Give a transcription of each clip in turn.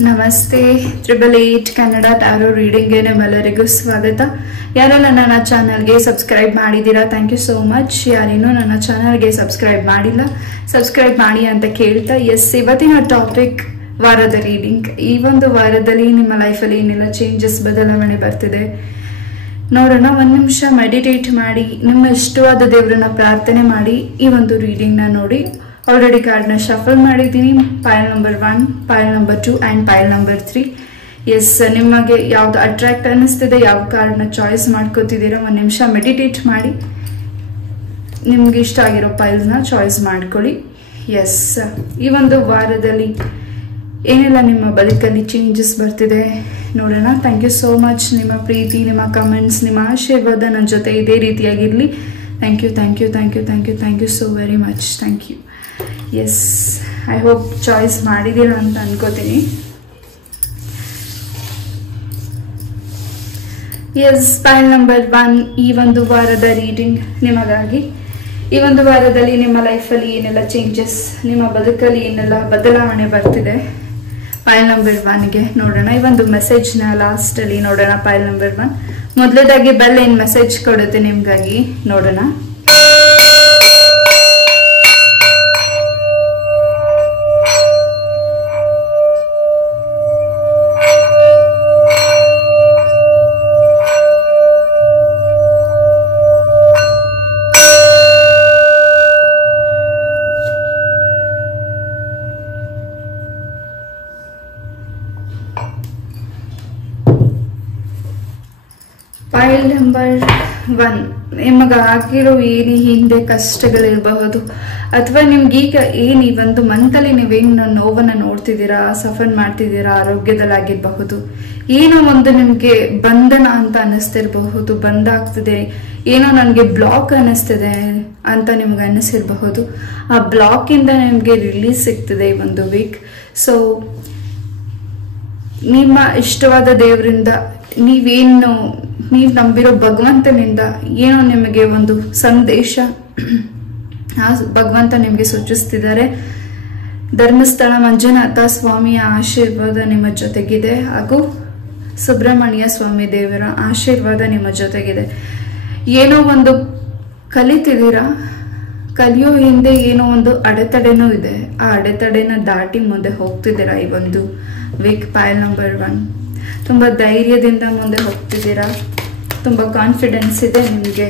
ನಮಸ್ತೆ. 888 ಕನ್ನಡ ಟ್ಯಾರೋ ರೀಡಿಂಗ್ಗೆ ನಿಮ್ಮೆಲ್ಲರಿಗೂ ಸ್ವಾಗತ. ಯಾರೆಲ್ಲ ನನ್ನ ಚಾನಲ್ಗೆ ಸಬ್ಸ್ಕ್ರೈಬ್ ಮಾಡಿದ್ದೀರಾ, ಥ್ಯಾಂಕ್ ಯು ಸೋ ಮಚ್. ಯಾರೇನೋ ನನ್ನ ಚಾನಲ್ಗೆ ಸಬ್ಸ್ಕ್ರೈಬ್ ಮಾಡಿಲ್ಲ, ಸಬ್ಸ್ಕ್ರೈಬ್ ಮಾಡಿ ಅಂತ ಕೇಳ್ತಾ, ಇವತ್ತಿನ ಟಾಪಿಕ್ ವಾರದ ರೀಡಿಂಗ್. ಈ ಒಂದು ವಾರದಲ್ಲಿ ನಿಮ್ಮ ಲೈಫಲ್ಲಿ ಏನೆಲ್ಲ ಚೇಂಜಸ್, ಬದಲಾವಣೆ ಬರ್ತಿದೆ ನೋಡೋಣ. ಒಂದು ನಿಮಿಷ ಮೆಡಿಟೇಟ್ ಮಾಡಿ, ನಿಮ್ಮ ಇಷ್ಟವಾದ ದೇವರನ್ನ ಪ್ರಾರ್ಥನೆ ಮಾಡಿ ಈ ಒಂದು ರೀಡಿಂಗ್ನ ನೋಡಿ. ಆಲ್ರೆಡಿ ಕಾರ್ಡ್ನ ಶಫಲ್ ಮಾಡಿದ್ದೀನಿ. ಪೈಲ್ ನಂಬರ್ 1, ಪೈಲ್ ನಂಬರ್ 2 ಆ್ಯಂಡ್ ಪೈಲ್ ನಂಬರ್ 3. ನಿಮಗೆ ಯಾವ್ದು ಅಟ್ರಾಕ್ಟ್ ಅನ್ನಿಸ್ತಿದೆ, ಯಾವ ಕಾರ್ಡ್ನ ಚಾಯ್ಸ್ ಮಾಡ್ಕೋತಿದ್ದೀರಾ, ಒಂದು ನಿಮಿಷ ಮೆಡಿಟೇಟ್ ಮಾಡಿ ನಿಮ್ಗೆ ಇಷ್ಟ ಆಗಿರೋ ಪೈಲ್ಸ್ನ ಚಾಯ್ಸ್ ಮಾಡ್ಕೊಳ್ಳಿ. ಈ ಒಂದು ವಾರದಲ್ಲಿ ಏನೆಲ್ಲ ನಿಮ್ಮ ಬದುಕಲ್ಲಿ ಚೇಂಜಸ್ ಬರ್ತಿದೆ ನೋಡೋಣ. Thank you so much. ನಿಮ್ಮ ಪ್ರೀತಿ, ನಿಮ್ಮ ಕಮೆಂಟ್ಸ್, ನಿಮ್ಮ ಆಶೀರ್ವಾದ ನನ್ನ ಜೊತೆ ಇದೇ ರೀತಿಯಾಗಿರಲಿ. Thank you, thank you, thank you, thank you, thank you so very much. Thank you. I hope choice ಮಾಡಿದ್ದೀರಾ ಅಂತ ಅನ್ಕೋತೀನಿ. ಪೈಲ್ ನಂಬರ್ 1, ಈ ಒಂದು ವಾರದ ರೀಡಿಂಗ್ ನಿಮಗಾಗಿ. ಈ ಒಂದು ವಾರದಲ್ಲಿ ನಿಮ್ಮ ಲೈಫಲ್ಲಿ ಏನೆಲ್ಲ ಚೇಂಜಸ್, ನಿಮ್ಮ ಬದುಕಲ್ಲಿ ಏನೆಲ್ಲ ಬದಲಾವಣೆ ಬರ್ತಿದೆ ಪೈಲ್ ನಂಬರ್ 1ಗೆ ನೋಡೋಣ. ಈ ಒಂದು ಮೆಸೇಜ್ನ ಲಾಸ್ಟಲ್ಲಿ ನೋಡೋಣ. ಪೈಲ್ ನಂಬರ್ 1 ಮೊದಲೇದಾಗಿ ಬೆಲ್ ಏನು ಮೆಸೇಜ್ ಕೊಡುತ್ತೆ ನಿಮ್ಗಾಗಿ ನೋಡೋಣ. ಪೈಲ್ ನಂಬರ್ 1, ನಿಮಗೆ ಆಗಿರೋ ಏನು ಹಿಂದೆ ಕಷ್ಟಗಳಿರಬಹುದು, ಅಥವಾ ನಿಮ್ಗೆ ಈಗ ಏನು ಈ ಒಂದು ಮಂತಲ್ಲಿ ನೀವೇನು ನೋವನ್ನು ನೋಡ್ತಿದ್ದೀರಾ, ಸಫರ್ ಮಾಡ್ತಿದ್ದೀರಾ, ಆರೋಗ್ಯದಲ್ಲಾಗಿರಬಹುದು, ಏನೋ ಒಂದು ನಿಮಗೆ ಬಂಧನ ಅಂತ ಅನ್ನಿಸ್ತಿರಬಹುದು, ಬಂದ ಆಗ್ತಿದೆ, ಏನೋ ನನಗೆ ಬ್ಲಾಕ್ ಅನ್ನಿಸ್ತಿದೆ ಅಂತ ನಿಮ್ಗೆ ಅನ್ನಿಸಿರಬಹುದು. ಆ ಬ್ಲಾಕಿಂದ ನಿಮಗೆ ರಿಲೀಸ್ ಸಿಗ್ತಿದೆ ಈ ಒಂದು ವೀಕ್. ಸೊ ನಿಮ್ಮ ಇಷ್ಟವಾದ ದೇವರಿಂದ, ನೀವು ನಂಬಿರೋ ಭಗವಂತನಿಂದ ಏನೋ ನಿಮಗೆ ಒಂದು ಸಂದೇಶ ಆ ಭಗವಂತ ನಿಮಗೆ ಸೂಚಿಸ್ತಿದ್ದಾರೆ. ಧರ್ಮಸ್ಥಳ ಮಂಜುನಾಥ ಸ್ವಾಮಿಯ ಆಶೀರ್ವಾದ ನಿಮ್ಮ ಜೊತೆಗಿದೆ, ಹಾಗೂ ಸುಬ್ರಹ್ಮಣ್ಯ ಸ್ವಾಮಿ ದೇವರ ಆಶೀರ್ವಾದ ನಿಮ್ಮ ಜೊತೆಗಿದೆ. ಏನೋ ಒಂದು ಕಲಿತಿದ್ದೀರಾ, ಕಲಿಯೋ ಹಿಂದೆ ಏನೋ ಒಂದು ಅಡೆತಡೆನೂ ಇದೆ. ಆ ಅಡೆತಡೆನ ದಾಟಿ ಮುಂದೆ ಹೋಗ್ತಿದ್ದೀರಾ ಈ ಒಂದು ವೀಕ್. ಪೈಲ್ ನಂಬರ್ 1, ತುಂಬ ಧೈರ್ಯದಿಂದ ಮುಂದೆ ಹೋಗ್ತಿದ್ದೀರಾ, ತುಂಬ ಕಾನ್ಫಿಡೆನ್ಸ್ ಇದೆ ನಿಮಗೆ.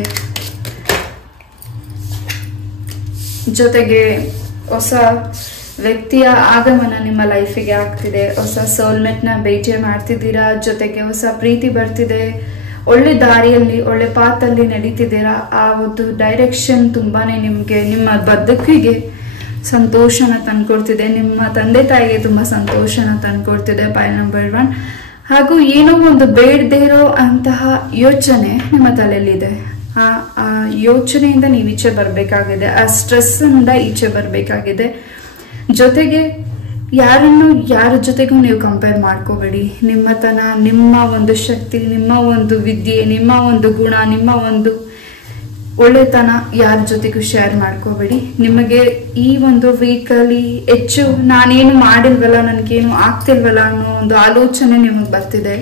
ಜೊತೆಗೆ ಹೊಸ ವ್ಯಕ್ತಿಯ ಆಗಮನ ನಿಮ್ಮ ಲೈಫಿಗೆ ಆಗ್ತಿದೆ. ಹೊಸ ಸೋಲ್ಮೇಟ್ನ ಭೇಟಿ ಮಾಡ್ತಿದ್ದೀರಾ, ಜೊತೆಗೆ ಹೊಸ ಪ್ರೀತಿ ಬರ್ತಿದೆ. ಒಳ್ಳೆ ದಾರಿಯಲ್ಲಿ, ಒಳ್ಳೆ ಪಾತಲ್ಲಿ ನಡೀತಿದ್ದೀರಾ. ಆ ಒಂದು ಡೈರೆಕ್ಷನ್ ತುಂಬಾನೇ ನಿಮಗೆ, ನಿಮ್ಮ ಬದುಕಿಗೆ ಸಂತೋಷನ ತಂದ್ಕೊಡ್ತಿದೆ. ನಿಮ್ಮ ತಂದೆ ತಾಯಿಗೆ ತುಂಬಾ ಸಂತೋಷನ ತಂದ್ಕೊಡ್ತಿದೆ ಪೈಲ್ ನಂಬರ್ 1. ಹಾಗೂ ಏನೋ ಒಂದು ಬೇಡದೇ ಇರೋ ಅಂತಹ ಯೋಚನೆ ನಿಮ್ಮ ತಲೆಯಲ್ಲಿದೆ. ಆ ಯೋಚನೆಯಿಂದ ನೀವು ಈಚೆ ಬರಬೇಕಾಗಿದೆ, ಆ ಸ್ಟ್ರೆಸ್ ಇಂದ ಈಚೆ ಬರಬೇಕಾಗಿದೆ. ಜೊತೆಗೆ ಯಾರ ಜೊತೆಗೂ ನೀವು ಕಂಪೇರ್ ಮಾಡ್ಕೋಬೇಡಿ. ನಿಮ್ಮತನ, ನಿಮ್ಮ ಒಂದು ಶಕ್ತಿ, ನಿಮ್ಮ ಒಂದು ವಿದ್ಯೆ, ನಿಮ್ಮ ಒಂದು ಗುಣ, ನಿಮ್ಮ ಒಂದು ಒಳ್ಳೆತನ ಯಾರ ಜೊತೆಗೂ ಶೇರ್ ಮಾಡ್ಕೋಬೇಡಿ. ನಿಮಗೆ ಈ ಒಂದು ವೀಕಲ್ಲಿ ಹೆಚ್ಚು ನಾನೇನು ಮಾಡಿಲ್ವಲ್ಲ, ನನಗೇನು ಆಗ್ತಿಲ್ವಲ್ಲ ಅನ್ನೋ ಒಂದು ಆಲೋಚನೆ ನಿಮಗೆ ಬರ್ತಿದೆ.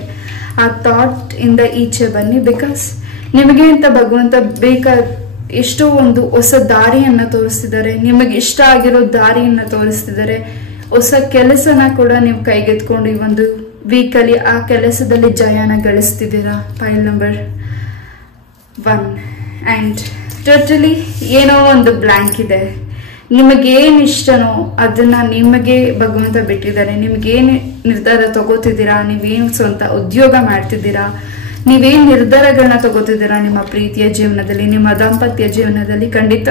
ಆ ಥಾಟ್ ಇಂದ ಈಚೆ ಬನ್ನಿ. ಬಿಕಾಸ್ ನಿಮಗೆ ಅಂತ ಭಗವಂತ ಎಷ್ಟೋ ಒಂದು ಹೊಸ ದಾರಿಯನ್ನ ತೋರಿಸ್ತಿದ್ದಾರೆ, ನಿಮಗೆ ಇಷ್ಟ ಆಗಿರೋ ದಾರಿಯನ್ನ ತೋರಿಸ್ತಿದ್ದಾರೆ. ಹೊಸ ಕೆಲಸನ ಕೂಡ ನೀವು ಕೈಗೆತ್ಕೊಂಡು ಈ ಒಂದು ವೀಕಲ್ಲಿ ಆ ಕೆಲಸದಲ್ಲಿ ಜಯನ ಗಳಿಸ್ತಿದ್ದೀರಾ ಪೈಲ್ ನಂಬರ್ 1. ಆ್ಯಂಡ್ ಟೋಟಲಿ ಏನೋ ಒಂದು ಬ್ಲ್ಯಾಂಕ್ ಇದೆ. ನಿಮಗೇನು ಇಷ್ಟನೋ ಅದನ್ನ ನಿಮಗೆ ಭಗವಂತ ಬಿಟ್ಟಿದ್ದಾರೆ. ನಿಮ್ಗೇನು ನಿರ್ಧಾರ ತಗೋತಿದ್ದೀರಾ, ನೀವೇನು ಸ್ವಂತ ಉದ್ಯೋಗ ಮಾಡ್ತಿದ್ದೀರಾ, ನೀವೇನು ನಿರ್ಧಾರಗಳನ್ನ ತಗೋತಿದ್ದೀರಾ ನಿಮ್ಮ ಪ್ರೀತಿಯ ಜೀವನದಲ್ಲಿ, ನಿಮ್ಮ ದಾಂಪತ್ಯ ಜೀವನದಲ್ಲಿ, ಖಂಡಿತ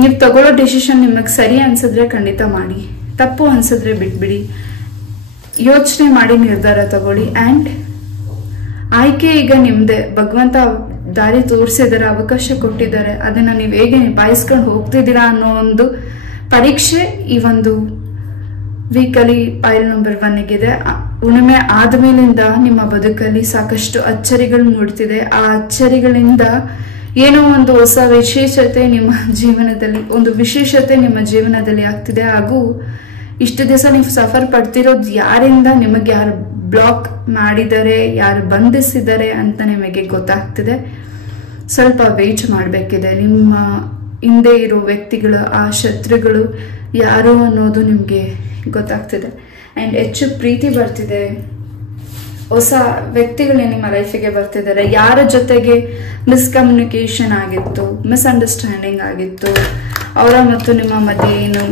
ನೀವು ತಗೊಳ್ಳೋ ಡಿಸಿಷನ್ ನಿಮಗೆ ಸರಿ ಅನ್ಸಿದ್ರೆ ಖಂಡಿತ ಮಾಡಿ, ತಪ್ಪು ಅನ್ಸಿದ್ರೆ ಬಿಟ್ಬಿಡಿ. ಯೋಚನೆ ಮಾಡಿ ನಿರ್ಧಾರ ತಗೊಳ್ಳಿ. ಆ್ಯಂಡ್ ಆಯ್ಕೆ ಈಗ ನಿಮ್ದೆ. ಭಗವಂತ ದಾರಿ ತೋರಿಸಿದಾರೆ, ಅವಕಾಶ ಕೊಟ್ಟಿದ್ದಾರೆ. ಅದನ್ನ ನೀವು ಹೇಗೆ ನಿಭಾಯಿಸ್ಕೊಂಡು ಹೋಗ್ತಿದ್ದೀರಾ ಅನ್ನೋ ಒಂದು ಪರೀಕ್ಷೆ ಈ ಒಂದು ವೀಕಲ್ಲಿ ಪೈಲ್ ನಂಬರ್ 1ಗಿದೆ. ಹುಣ್ಣಿಮೆ ಆದ್ಮೇಲಿಂದ ನಿಮ್ಮ ಬದುಕಲ್ಲಿ ಸಾಕಷ್ಟು ಅಚ್ಚರಿಗಳು ಮೂಡ್ತಿದೆ. ಆ ಅಚ್ಚರಿಗಳಿಂದ ಏನೋ ಒಂದು ಹೊಸ ವಿಶೇಷತೆ ನಿಮ್ಮ ಜೀವನದಲ್ಲಿ, ಒಂದು ವಿಶೇಷತೆ ನಿಮ್ಮ ಜೀವನದಲ್ಲಿ ಆಗ್ತಿದೆ. ಹಾಗೂ ಇಷ್ಟು ದಿವಸ ನೀವು ಸಫರ್ ಪಡ್ತಿರೋದು ಯಾರಿಂದ, ನಿಮಗೆ ಯಾರು ಬ್ಲಾಕ್ ಮಾಡಿದ್ದಾರೆ, ಯಾರು ಬಂಧಿಸಿದ್ದಾರೆ ಅಂತ ನಿಮಗೆ ಗೊತ್ತಾಗ್ತಿದೆ. ಸ್ವಲ್ಪ ವೇಟ್ ಮಾಡಬೇಕಿದೆ. ನಿಮ್ಮ ಹಿಂದೆ ಇರೋ ವ್ಯಕ್ತಿಗಳು, ಆ ಶತ್ರುಗಳು ಯಾರು ಅನ್ನೋದು ನಿಮಗೆ ಗೊತ್ತಾಗ್ತಿದೆ. ಆ್ಯಂಡ್ ಹೆಚ್ಚು ಪ್ರೀತಿ ಬರ್ತಿದೆ. ಹೊಸ ವ್ಯಕ್ತಿಗಳು ನಿಮ್ಮ ಲೈಫಿಗೆ ಬರ್ತಿದ್ದಾರೆ. ಯಾರ ಜೊತೆಗೆ ಮಿಸ್ಕಮ್ಯುನಿಕೇಶನ್ ಆಗಿತ್ತು, ಮಿಸ್ಅಂಡರ್ಸ್ಟ್ಯಾಂಡಿಂಗ್ ಆಗಿತ್ತು, ಅವರ ಮತ್ತು ನಿಮ್ಮ ಮಧ್ಯೆ ಏನು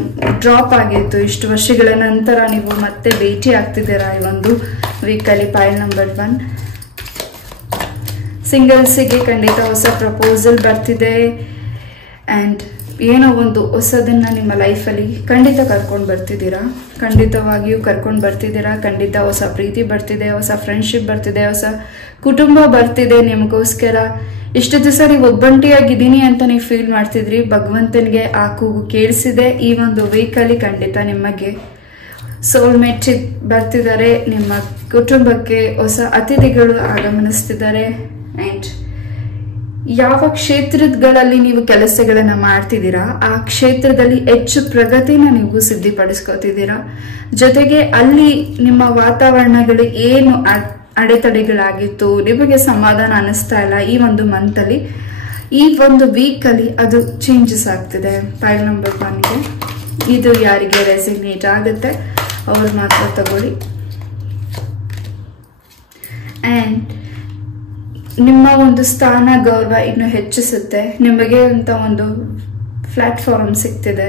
ಡ್ರಾಪ್ ಆಗಿತ್ತು, ಇಷ್ಟು ವರ್ಷಗಳ ನಂತರ ನೀವು ಮತ್ತೆ ಭೇಟಿ ಆಗ್ತಿದ್ದೀರಾ ಈ ಒಂದು ವೀಕಲ್ಲಿ. ಪಾಯಿಲ್ ನಂಬರ್ 1, ಸಿಂಗಲ್ಸಿಗೆ ಖಂಡಿತ ಹೊಸ ಪ್ರಪೋಸಲ್ ಬರ್ತಿದೆ. ಆ್ಯಂಡ್ ಏನೋ ಒಂದು ಹೊಸದನ್ನ ನಿಮ್ಮ ಲೈಫಲ್ಲಿ ಖಂಡಿತ ಕರ್ಕೊಂಡು ಬರ್ತಿದ್ದೀರಾ, ಖಂಡಿತವಾಗಿಯೂ ಕರ್ಕೊಂಡು ಬರ್ತಿದ್ದೀರಾ. ಖಂಡಿತ ಹೊಸ ಪ್ರೀತಿ ಬರ್ತಿದೆ, ಹೊಸ ಫ್ರೆಂಡ್ಶಿಪ್ ಬರ್ತಿದೆ, ಹೊಸ ಕುಟುಂಬ ಬರ್ತಿದೆ ನಿಮಗೋಸ್ಕರ. ಇಷ್ಟು ದಿವಸ ನೀವು ಒಬ್ಬಂಟಿಯಾಗಿದ್ದೀನಿ ಅಂತ ನೀವು ಫೀಲ್ ಮಾಡ್ತಿದ್ರಿ, ಭಗವಂತನಿಗೆ ಆ ಕೂಗು ಕೇಳಿಸಿದೆ. ಈ ಒಂದು ವೀಕಲ್ಲಿ ಖಂಡಿತ ನಿಮಗೆ ಸೋಲ್ಮೇಟ್ ಬರ್ತಿದ್ದಾರೆ. ನಿಮ್ಮ ಕುಟುಂಬಕ್ಕೆ ಹೊಸ ಅತಿಥಿಗಳು ಆಗಮನಿಸ್ತಿದ್ದಾರೆ. ಆ್ಯಂಡ್ ಯಾವ ಕ್ಷೇತ್ರಗಳಲ್ಲಿ ನೀವು ಕೆಲಸಗಳನ್ನ ಮಾಡ್ತಿದ್ದೀರಾ ಆ ಕ್ಷೇತ್ರದಲ್ಲಿ ಹೆಚ್ಚು ಪ್ರಗತಿನ ನೀವು ಸಿದ್ಧಿಪಡಿಸ್ಕೋತಿದ್ದೀರಾ. ಜೊತೆಗೆ ಅಲ್ಲಿ ನಿಮ್ಮ ವಾತಾವರಣಗಳು ಏನು ಅಡೆತಡೆಗಳಾಗಿತ್ತು, ನಿಮಗೆ ಸಮಾಧಾನ ಅನಿಸ್ತಾ ಇಲ್ಲ, ಈ ಒಂದು ಮಂತಲ್ಲಿ, ಈ ಒಂದು ವೀಕಲ್ಲಿ ಅದು ಚೇಂಜಸ್ ಆಗ್ತಿದೆ. ಪಾಯಿಲ್ ನಂಬರ್ 1ಗೆ ಇದು ಯಾರಿಗೆ ರೆಸಿಗ್ನೇಟ್ ಆಗುತ್ತೆ ಅವ್ರು ಮಾತ್ರ ತಗೊಳ್ಳಿ. ಆ್ಯಂಡ್ ನಿಮ್ಮ ಒಂದು ಸ್ಥಾನ ಗೌರವ ಇನ್ನು ಹೆಚ್ಚಿಸುತ್ತೆ. ನಿಮಗೆ ಅಂತ ಒಂದು ಪ್ಲಾಟ್ಫಾರ್ಮ್ ಸಿಗ್ತಿದೆ.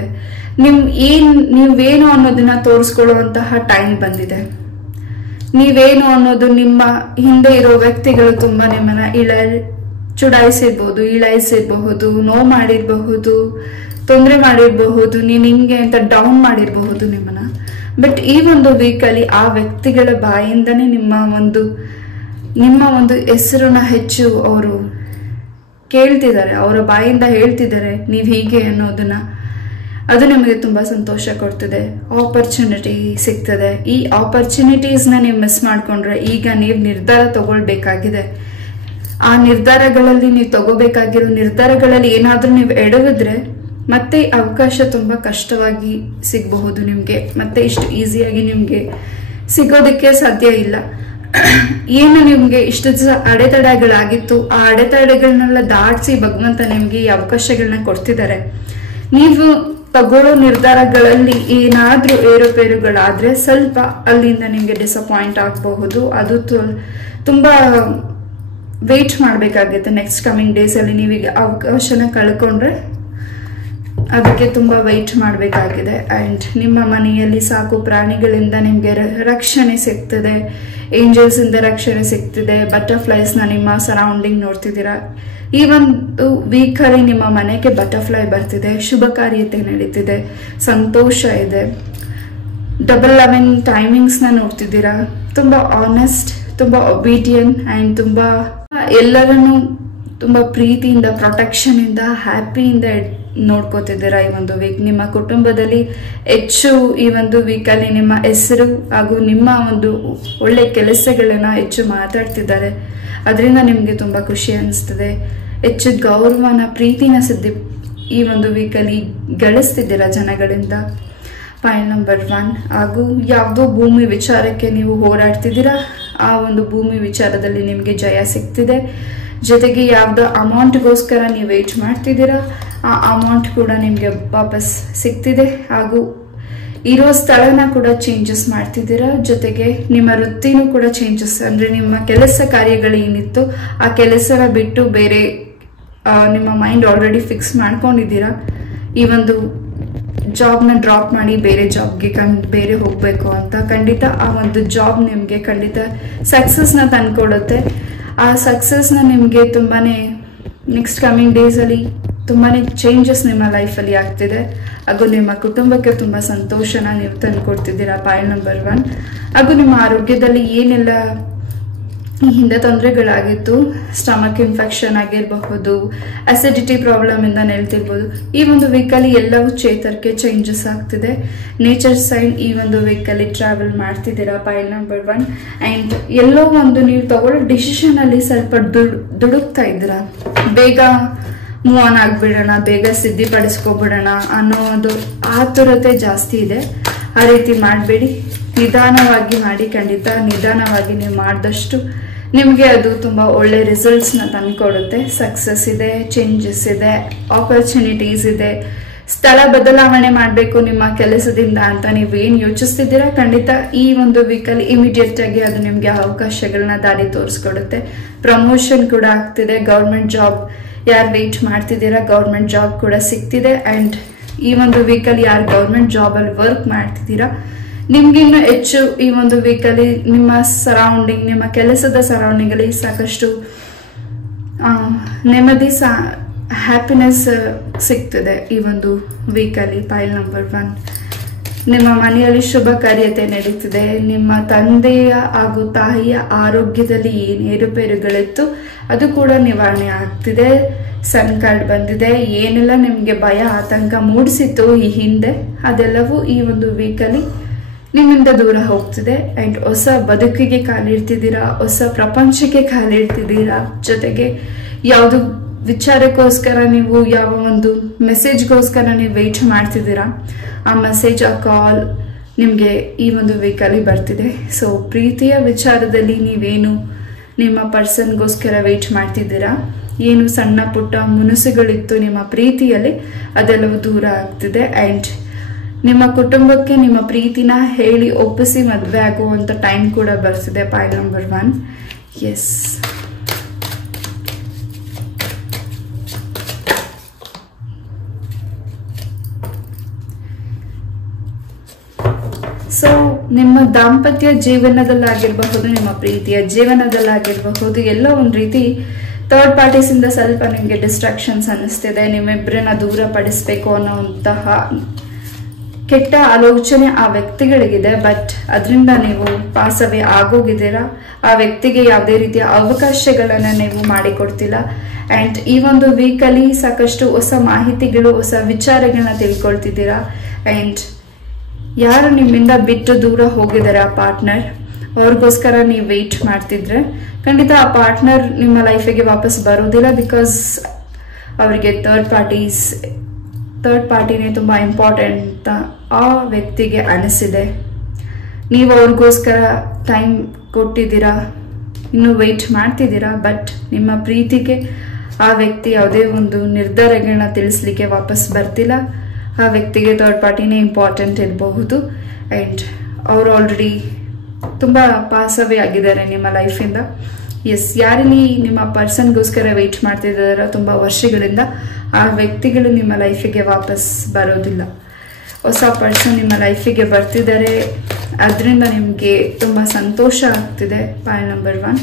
ನೀವೇನು ಅನ್ನೋದನ್ನ ತೋರಿಸ್ಕೊಳ್ಳುವಂತಹ ಟೈಮ್ ಬಂದಿದೆ. ನೀವೇನು ಅನ್ನೋದು ನಿಮ್ಮ ಹಿಂದೆ ಇರೋ ವ್ಯಕ್ತಿಗಳು ತುಂಬಾ ನಿಮ್ಮನ್ನ ಚುಡಾಯಿಸಿರ್ಬಹುದು, ಇಳಾಯಿಸಿರಬಹುದು, ನೋವು ಮಾಡಿರಬಹುದು, ತೊಂದರೆ ಮಾಡಿರಬಹುದು, ನೀನ್ ಹಿಂಗೆ ಅಂತ ಡೌನ್ ಮಾಡಿರಬಹುದು ನಿಮ್ಮನ್ನ. ಬಟ್ ಈ ಒಂದು ವೀಕಲ್ಲಿ ಆ ವ್ಯಕ್ತಿಗಳ ಬಾಯಿಂದನೇ ನಿಮ್ಮ ಒಂದು ಹೆಸರನ್ನ ಹೆಚ್ಚು ಅವರು ಕೇಳ್ತಿದ್ದಾರೆ, ಅವರ ಬಾಯಿಂದ ಹೇಳ್ತಿದ್ದಾರೆ ನೀವು ಹೀಗೆ ಅನ್ನೋದನ್ನ. ಅದು ನಿಮಗೆ ತುಂಬಾ ಸಂತೋಷ ಕೊಡ್ತಿದೆ. ಆಪರ್ಚುನಿಟಿ ಸಿಗ್ತದೆ. ಈ ಆಪರ್ಚುನಿಟೀಸ್ನ ನೀವು ಮಿಸ್ ಮಾಡ್ಕೊಂಡ್ರೆ ಈಗ ನೀವು ನಿರ್ಧಾರ ತಗೊಳ್ಬೇಕಾಗಿದೆ. ಆ ನಿರ್ಧಾರಗಳಲ್ಲಿ ನೀವು ತಗೋಬೇಕಾಗಿರೋ ನಿರ್ಧಾರಗಳಲ್ಲಿ ಏನಾದ್ರೂ ನೀವು ಎಡವಿದ್ರೆ ಮತ್ತೆ ಅವಕಾಶ ತುಂಬಾ ಕಷ್ಟವಾಗಿ ಸಿಗಬಹುದು ನಿಮ್ಗೆ. ಮತ್ತೆ ಇಷ್ಟು ಈಸಿಯಾಗಿ ನಿಮ್ಗೆ ಸಿಗೋದಕ್ಕೆ ಸಾಧ್ಯ ಇಲ್ಲ. ಏನು ನಿಮ್ಗೆ ಇಷ್ಟು ದಿವಸ ಅಡೆತಡೆಗಳಾಗಿತ್ತು ಆ ಅಡೆತಡೆಗಳನ್ನೆಲ್ಲ ದಾಟಿಸಿ ಭಗವಂತ ನಿಮ್ಗೆ ಈ ಅವಕಾಶಗಳನ್ನ ಕೊಡ್ತಿದ್ದಾರೆ. ನೀವು ತಗೊಳ್ಳೋ ನಿರ್ಧಾರಗಳಲ್ಲಿ ಏನಾದ್ರೂ ಏರುಪೇರುಗಳಾದ್ರೆ ಸ್ವಲ್ಪ ಅಲ್ಲಿಂದ ನಿಮ್ಗೆ ಡಿಸಪಾಯಿಂಟ್ ಆಗಬಹುದು. ಅದು ತುಂಬಾ ವೇಟ್ ಮಾಡ್ಬೇಕಾಗುತ್ತೆ. ನೆಕ್ಸ್ಟ್ ಕಮಿಂಗ್ ಡೇಸ್ ಅಲ್ಲಿ ನೀವೀಗ ಅವಕಾಶನ ಕಳ್ಕೊಂಡ್ರೆ ಅದಕ್ಕೆ ತುಂಬಾ ವೆಯ್ಟ್ ಮಾಡಬೇಕಾಗಿದೆ. ಆ್ಯಂಡ್ ನಿಮ್ಮ ಮನೆಯಲ್ಲಿ ಸಾಕು ಪ್ರಾಣಿಗಳಿಂದ ನಿಮಗೆ ರಕ್ಷಣೆ ಸಿಗ್ತದೆ, ಏಂಜಲ್ಸ್ ಇಂದ ರಕ್ಷಣೆ ಸಿಗ್ತಿದೆ, ಬಟರ್ಫ್ಲೈಸ್ನ ನಿಮ್ಮ ಸರೌಂಡಿಂಗ್ ನೋಡ್ತಿದ್ದೀರಾ. ಈ ಒಂದು ವೀಕಲ್ಲಿ ನಿಮ್ಮ ಮನೆಗೆ ಬಟರ್ಫ್ಲೈ ಬರ್ತಿದೆ, ಶುಭ ಕಾರ್ಯತೆ ನಡೀತಿದೆ, ಸಂತೋಷ ಇದೆ. 11 ಟೈಮಿಂಗ್ಸ್ನ ನೋಡ್ತಿದ್ದೀರಾ. ತುಂಬಾ ಆನೆಸ್ಟ್, ತುಂಬಾ ಒಬೀಡಿಯಂಟ್ ಆ್ಯಂಡ್ ತುಂಬಾ ಎಲ್ಲರನ್ನು ತುಂಬಾ ಪ್ರೀತಿಯಿಂದ, ಪ್ರೊಟೆಕ್ಷನ್ ಇಂದ, ಹ್ಯಾಪಿಯಿಂದ ನೋಡ್ಕೋತಿದ್ದೀರಾ. ಈ ಒಂದು ವೀಕ್ ನಿಮ್ಮ ಕುಟುಂಬದಲ್ಲಿ ಹೆಚ್ಚು ಈ ಒಂದು ವೀಕಲ್ಲಿ ನಿಮ್ಮ ಹೆಸರು ಹಾಗೂ ನಿಮ್ಮ ಒಂದು ಒಳ್ಳೆ ಕೆಲಸಗಳನ್ನ ಹೆಚ್ಚು ಮಾತಾಡ್ತಿದ್ದಾರೆ. ಅದರಿಂದ ನಿಮ್ಗೆ ತುಂಬಾ ಖುಷಿ ಅನಿಸ್ತದೆ. ಹೆಚ್ಚು ಗೌರವನ, ಪ್ರೀತಿನ ಈ ಒಂದು ವೀಕಲ್ಲಿ ಗಳಿಸ್ತಿದ್ದೀರಾ ಜನಗಳಿಂದ. ಪಾಯಿಂಟ್ ನಂಬರ್ 1 ಹಾಗೂ ಯಾವುದೋ ಭೂಮಿ ವಿಚಾರಕ್ಕೆ ನೀವು ಹೋರಾಡ್ತಿದ್ದೀರಾ, ಆ ಒಂದು ಭೂಮಿ ವಿಚಾರದಲ್ಲಿ ನಿಮ್ಗೆ ಜಯ ಸಿಗ್ತಿದೆ. ಜೊತೆಗೆ ಯಾವ್ದೋ ಅಮೌಂಟ್ಗೋಸ್ಕರ ನೀವು ವೇಟ್ ಮಾಡ್ತಿದ್ದೀರಾ, ಆ ಅಮೌಂಟ್ ಕೂಡ ನಿಮ್ಗೆ ವಾಪಸ್ ಸಿಗ್ತಿದೆ. ಹಾಗೂ ಇರೋ ಸ್ಥಳನ ಕೂಡ ಚೇಂಜಸ್ ಮಾಡ್ತಿದ್ದೀರಾ. ಜೊತೆಗೆ ನಿಮ್ಮ ವೃತ್ತಿನೂ ಕೂಡ ಚೇಂಜಸ್, ಅಂದ್ರೆ ನಿಮ್ಮ ಕೆಲಸ ಕಾರ್ಯಗಳು ಏನಿತ್ತು ಆ ಕೆಲಸನ ಬಿಟ್ಟು ಬೇರೆ ನಿಮ್ಮ ಮೈಂಡ್ ಆಲ್ರೆಡಿ ಫಿಕ್ಸ್ ಮಾಡ್ಕೊಂಡಿದ್ದೀರಾ. ಈ ಒಂದು ಜಾಬ್ನ ಡ್ರಾಪ್ ಮಾಡಿ ಬೇರೆ ಜಾಬ್ಗೆ ಬೇರೆ ಹೋಗ್ಬೇಕು ಅಂತ. ಖಂಡಿತ ಆ ಒಂದು ಜಾಬ್ ನಿಮ್ಗೆ ಖಂಡಿತ ಸಕ್ಸಸ್ನ ತಂದ್ಕೊಡುತ್ತೆ. ಆ ಸಕ್ಸಸ್ನ ನಿಮ್ಗೆ ತುಂಬಾನೇ ನೆಕ್ಸ್ಟ್ ಕಮಿಂಗ್ ಡೇಸ್ ಅಲ್ಲಿ ತುಂಬಾನೇ ಚೇಂಜಸ್ ನಿಮ್ಮ ಲೈಫಲ್ಲಿ ಆಗ್ತಿದೆ. ಹಾಗೂ ನಿಮ್ಮ ಕುಟುಂಬಕ್ಕೆ ತುಂಬಾ ಸಂತೋಷನ ನೀವು ತಂದ್ಕೊಡ್ತಿದ್ದೀರಾ. ಪಾಯಿಂಟ್ ನಂಬರ್ 1 ಹಾಗೂ ನಿಮ್ಮ ಆರೋಗ್ಯದಲ್ಲಿ ಏನೆಲ್ಲ ಈ ಹಿಂದೆ ತೊಂದರೆಗಳಾಗಿತ್ತು, ಸ್ಟಮಕ್ ಇನ್ಫೆಕ್ಷನ್ ಆಗಿರಬಹುದು, ಅಸಿಡಿಟಿ ಪ್ರಾಬ್ಲಮ್ ಇಂದ ನೆಲ್ತಿರ್ಬೋದು, ಈ ಒಂದು ವೀಕಲ್ಲಿ ಎಲ್ಲವೂ ಚೇತರಿಕೆ ಚೇಂಜಸ್ ಆಗ್ತಿದೆ. ನೇಚರ್ ಸೈಡ್ ಈ ಒಂದು ವೀಕಲ್ಲಿ ಟ್ರಾವೆಲ್ ಮಾಡ್ತಿದ್ದೀರಾ. ಪಾಯಿಂಟ್ ನಂಬರ್ 1 ಆ್ಯಂಡ್ ಎಲ್ಲೋ ಒಂದು ನೀವು ತಗೊಳ್ಳೋ ಡಿಸಿಷನ್ ಅಲ್ಲಿ ಸ್ವಲ್ಪ ದುಡುಕ್ತಾ ಇದ್ದೀರಾ. ಬೇಗ ಮೂವ್ ಆನ್ ಆಗ್ಬಿಡೋಣ, ಬೇಗ ಸಿದ್ಧಿಪಡಿಸ್ಕೊಬಿಡೋಣ ಅನ್ನೋ ಒಂದು ಆತುರತೆ ಜಾಸ್ತಿ ಇದೆ. ಆ ರೀತಿ ಮಾಡಬೇಡಿ, ನಿಧಾನವಾಗಿ ಮಾಡಿ. ಖಂಡಿತ ನಿಧಾನವಾಗಿ ನೀವು ಮಾಡಿದಷ್ಟು ನಿಮಗೆ ಅದು ತುಂಬ ಒಳ್ಳೆ ರಿಸಲ್ಟ್ಸ್ನ ತಂದುಕೊಡುತ್ತೆ. ಸಕ್ಸಸ್ ಇದೆ, ಚೇಂಜಸ್ ಇದೆ, ಆಪರ್ಚುನಿಟೀಸ್ ಇದೆ. ಸ್ಥಳ ಬದಲಾವಣೆ ಮಾಡಬೇಕು ನಿಮ್ಮ ಕೆಲಸದಿಂದ ಅಂತ ನೀವು ಏನು ಯೋಚಿಸ್ತಿದ್ದೀರಾ, ಖಂಡಿತ ಈ ಒಂದು ವೀಕಲ್ಲಿ ಇಮಿಡಿಯೇಟ್ ಆಗಿ ಅದು ನಿಮಗೆ ಅವಕಾಶಗಳನ್ನ ದಾರಿ ತೋರಿಸ್ಕೊಡುತ್ತೆ. ಪ್ರಮೋಷನ್ ಕೂಡ ಆಗ್ತಿದೆ. ಗೌರ್ಮೆಂಟ್ ಜಾಬ್ ಯಾರು ವೆಯ್ಟ್ ಮಾಡ್ತಿದ್ದೀರಾ, ಗೌರ್ಮೆಂಟ್ ಜಾಬ್ ಕೂಡ ಸಿಗ್ತಿದೆ. ಆ್ಯಂಡ್ ಈ ಒಂದು ವೀಕಲ್ಲಿ ಯಾರು ಗೌರ್ಮೆಂಟ್ ಜಾಬಲ್ಲಿ ವರ್ಕ್ ಮಾಡ್ತಿದ್ದೀರಾ, ನಿಮ್ಗಿನ್ನು ಹೆಚ್ಚು ಈ ಒಂದು ವೀಕಲ್ಲಿ ನಿಮ್ಮ ಸರೌಂಡಿಂಗ್, ನಿಮ್ಮ ಕೆಲಸದ ಸರೌಂಡಿಂಗಲ್ಲಿ ಸಾಕಷ್ಟು ನೆಮ್ಮದಿ, ಹ್ಯಾಪಿನೆಸ್ ಸಿಗ್ತದೆ ಈ ಒಂದು ವೀಕಲ್ಲಿ. ಪೈಲ್ ನಂಬರ್ 1, ನಿಮ್ಮ ಮನೆಯಲ್ಲಿ ಶುಭ ಕಾರ್ಯತೆ ನಡೀತಿದೆ. ನಿಮ್ಮ ತಂದೆಯ ಹಾಗೂ ತಾಯಿಯ ಆರೋಗ್ಯದಲ್ಲಿ ಏನು ಏರುಪೇರುಗಳಿತ್ತು ಅದು ಕೂಡ ನಿವಾರಣೆ ಆಗ್ತಿದೆ. ಸನ್ ಕಾರ್ಡ್ ಬಂದಿದೆ. ಏನೆಲ್ಲ ನಿಮಗೆ ಭಯ ಆತಂಕ ಮೂಡಿಸಿತ್ತು ಈ ಹಿಂದೆ, ಅದೆಲ್ಲವೂ ಈ ಒಂದು ವೀಕಲ್ಲಿ ನಿಮ್ಮಿಂದ ದೂರ ಹೋಗ್ತಿದೆ. ಆ್ಯಂಡ್ ಹೊಸ ಬದುಕಿಗೆ ಕಾಲಿಡ್ತಿದ್ದೀರಾ, ಹೊಸ ಪ್ರಪಂಚಕ್ಕೆ ಕಾಲಿಡ್ತಿದ್ದೀರಾ. ಜೊತೆಗೆ ಯಾವುದು ವಿಚಾರಕ್ಕೋಸ್ಕರ ನೀವು, ಯಾವ ಒಂದು ಮೆಸೇಜ್ಗೋಸ್ಕರ ನೀವು ವೆಯ್ಟ್ ಮಾಡ್ತಿದ್ದೀರಾ, ಆ ಮೆಸೇಜ್, ಆ ಕಾಲ್ ನಿಮಗೆ ಈ ಒಂದು ವೀಕಲ್ಲಿ ಬರ್ತಿದೆ. ಸೊ ಪ್ರೀತಿಯ ವಿಚಾರದಲ್ಲಿ ನೀವೇನು ನಿಮ್ಮ ಪರ್ಸನ್ಗೋಸ್ಕರ ವೆಯ್ಟ್ ಮಾಡ್ತಿದ್ದೀರಾ, ಏನು ಸಣ್ಣ ಪುಟ್ಟ ಮುನಸುಗಳಿತ್ತು ನಿಮ್ಮ ಪ್ರೀತಿಯಲ್ಲಿ, ಅದೆಲ್ಲವೂ ದೂರ ಆಗ್ತಿದೆ. ಆ್ಯಂಡ್ ನಿಮ್ಮ ಕುಟುಂಬಕ್ಕೆ ನಿಮ್ಮ ಪ್ರೀತಿನ ಹೇಳಿ ಒಪ್ಪಿಸಿ ಮದುವೆ ಆಗುವಂಥ ಟೈಮ್ ಕೂಡ ಬರ್ತಿದೆ. ಪೈಲ್ ನಂಬರ್ 1. ಎಸ್, ಸೊ ನಿಮ್ಮ ದಾಂಪತ್ಯ ಜೀವನದಲ್ಲಾಗಿರಬಹುದು, ನಿಮ್ಮ ಪ್ರೀತಿಯ ಜೀವನದಲ್ಲಾಗಿರಬಹುದು, ಎಲ್ಲೋ ಒಂದು ರೀತಿ ಥರ್ಡ್ ಪಾರ್ಟೀಸಿಂದ ಸ್ವಲ್ಪ ನಿಮಗೆ ಡಿಸ್ಟ್ರಾಕ್ಷನ್ಸ್ ಅನ್ನಿಸ್ತಿದೆ. ನಿಮ್ಮಿಬ್ಬರನ್ನ ದೂರ ಪಡಿಸ್ಬೇಕು ಅನ್ನೋಂತಹ ಕೆಟ್ಟ ಆಲೋಚನೆ ಆ ವ್ಯಕ್ತಿಗಳಿಗಿದೆ. ಬಟ್ ಅದರಿಂದ ನೀವು ಪಾಸವೇ ಆಗೋಗಿದ್ದೀರಾ. ಆ ವ್ಯಕ್ತಿಗೆ ಯಾವುದೇ ರೀತಿಯ ಅವಕಾಶಗಳನ್ನು ನೀವು ಮಾಡಿಕೊಡ್ತಿಲ್ಲ. ಆ್ಯಂಡ್ ಈ ಒಂದು ವೀಕಲ್ಲಿ ಸಾಕಷ್ಟು ಹೊಸ ಮಾಹಿತಿಗಳು, ಹೊಸ ವಿಚಾರಗಳನ್ನ ತಿಳ್ಕೊಳ್ತಿದ್ದೀರಾ. ಆ್ಯಂಡ್ ಯಾರು ನಿಮ್ಮಿಂದ ಬಿಟ್ಟು ದೂರ ಹೋಗಿದ್ದಾರೆ ಆ ಪಾರ್ಟ್ನರ್, ಅವ್ರಿಗೋಸ್ಕರ ನೀವು ವೆಯ್ಟ್ ಮಾಡ್ತಿದ್ರೆ ಖಂಡಿತ ಆ ಪಾರ್ಟ್ನರ್ ನಿಮ್ಮ ಲೈಫಿಗೆ ವಾಪಸ್ ಬರೋದಿಲ್ಲ. ಬಿಕಾಸ್ ಅವರಿಗೆ ಥರ್ಡ್ ಪಾರ್ಟಿನೇ ತುಂಬ ಇಂಪಾರ್ಟೆಂಟ್ ಅಂತ ಆ ವ್ಯಕ್ತಿಗೆ ಅನಿಸಿದೆ. ನೀವು ಅವ್ರಿಗೋಸ್ಕರ ಟೈಮ್ ಕೊಟ್ಟಿದ್ದೀರಾ, ಇನ್ನೂ ವೆಯ್ಟ್ ಮಾಡ್ತಿದ್ದೀರಾ. ಬಟ್ ನಿಮ್ಮ ಪ್ರೀತಿಗೆ ಆ ವ್ಯಕ್ತಿ ಯಾವುದೇ ಒಂದು ನಿರ್ಧಾರಗಳನ್ನ ತಿಳಿಸ್ಲಿಕ್ಕೆ ವಾಪಸ್ ಬರ್ತಿಲ್ಲ. ಆ ವ್ಯಕ್ತಿಗೆ ಥರ್ಡ್ ಪಾರ್ಟಿನೇ ಇಂಪಾರ್ಟೆಂಟ್ ಇರಬಹುದು. ಆ್ಯಂಡ್ ಅವರು ಆಲ್ರೆಡಿ ತುಂಬ ಪಾಸವೇ ಆಗಿದ್ದಾರೆ ನಿಮ್ಮ ಲೈಫಿಂದ. ಎಸ್, ಯಾರಲ್ಲಿ ನಿಮ್ಮ ಪರ್ಸನ್ಗೋಸ್ಕರ ವೆಯ್ಟ್ ಮಾಡ್ತಿದ್ದಾರೋ ತುಂಬ ವರ್ಷಗಳಿಂದ, ಆ ವ್ಯಕ್ತಿಗಳು ನಿಮ್ಮ ಲೈಫಿಗೆ ವಾಪಸ್ ಬರೋದಿಲ್ಲ. ಹೊಸ ಪರ್ಸನ್ ನಿಮ್ಮ ಲೈಫಿಗೆ ಬರ್ತಿದ್ದಾರೆ. ಅದರಿಂದ ನಿಮಗೆ ತುಂಬ ಸಂತೋಷ ಆಗ್ತಿದೆ. ಪೈಲ್ ನಂಬರ್ 1.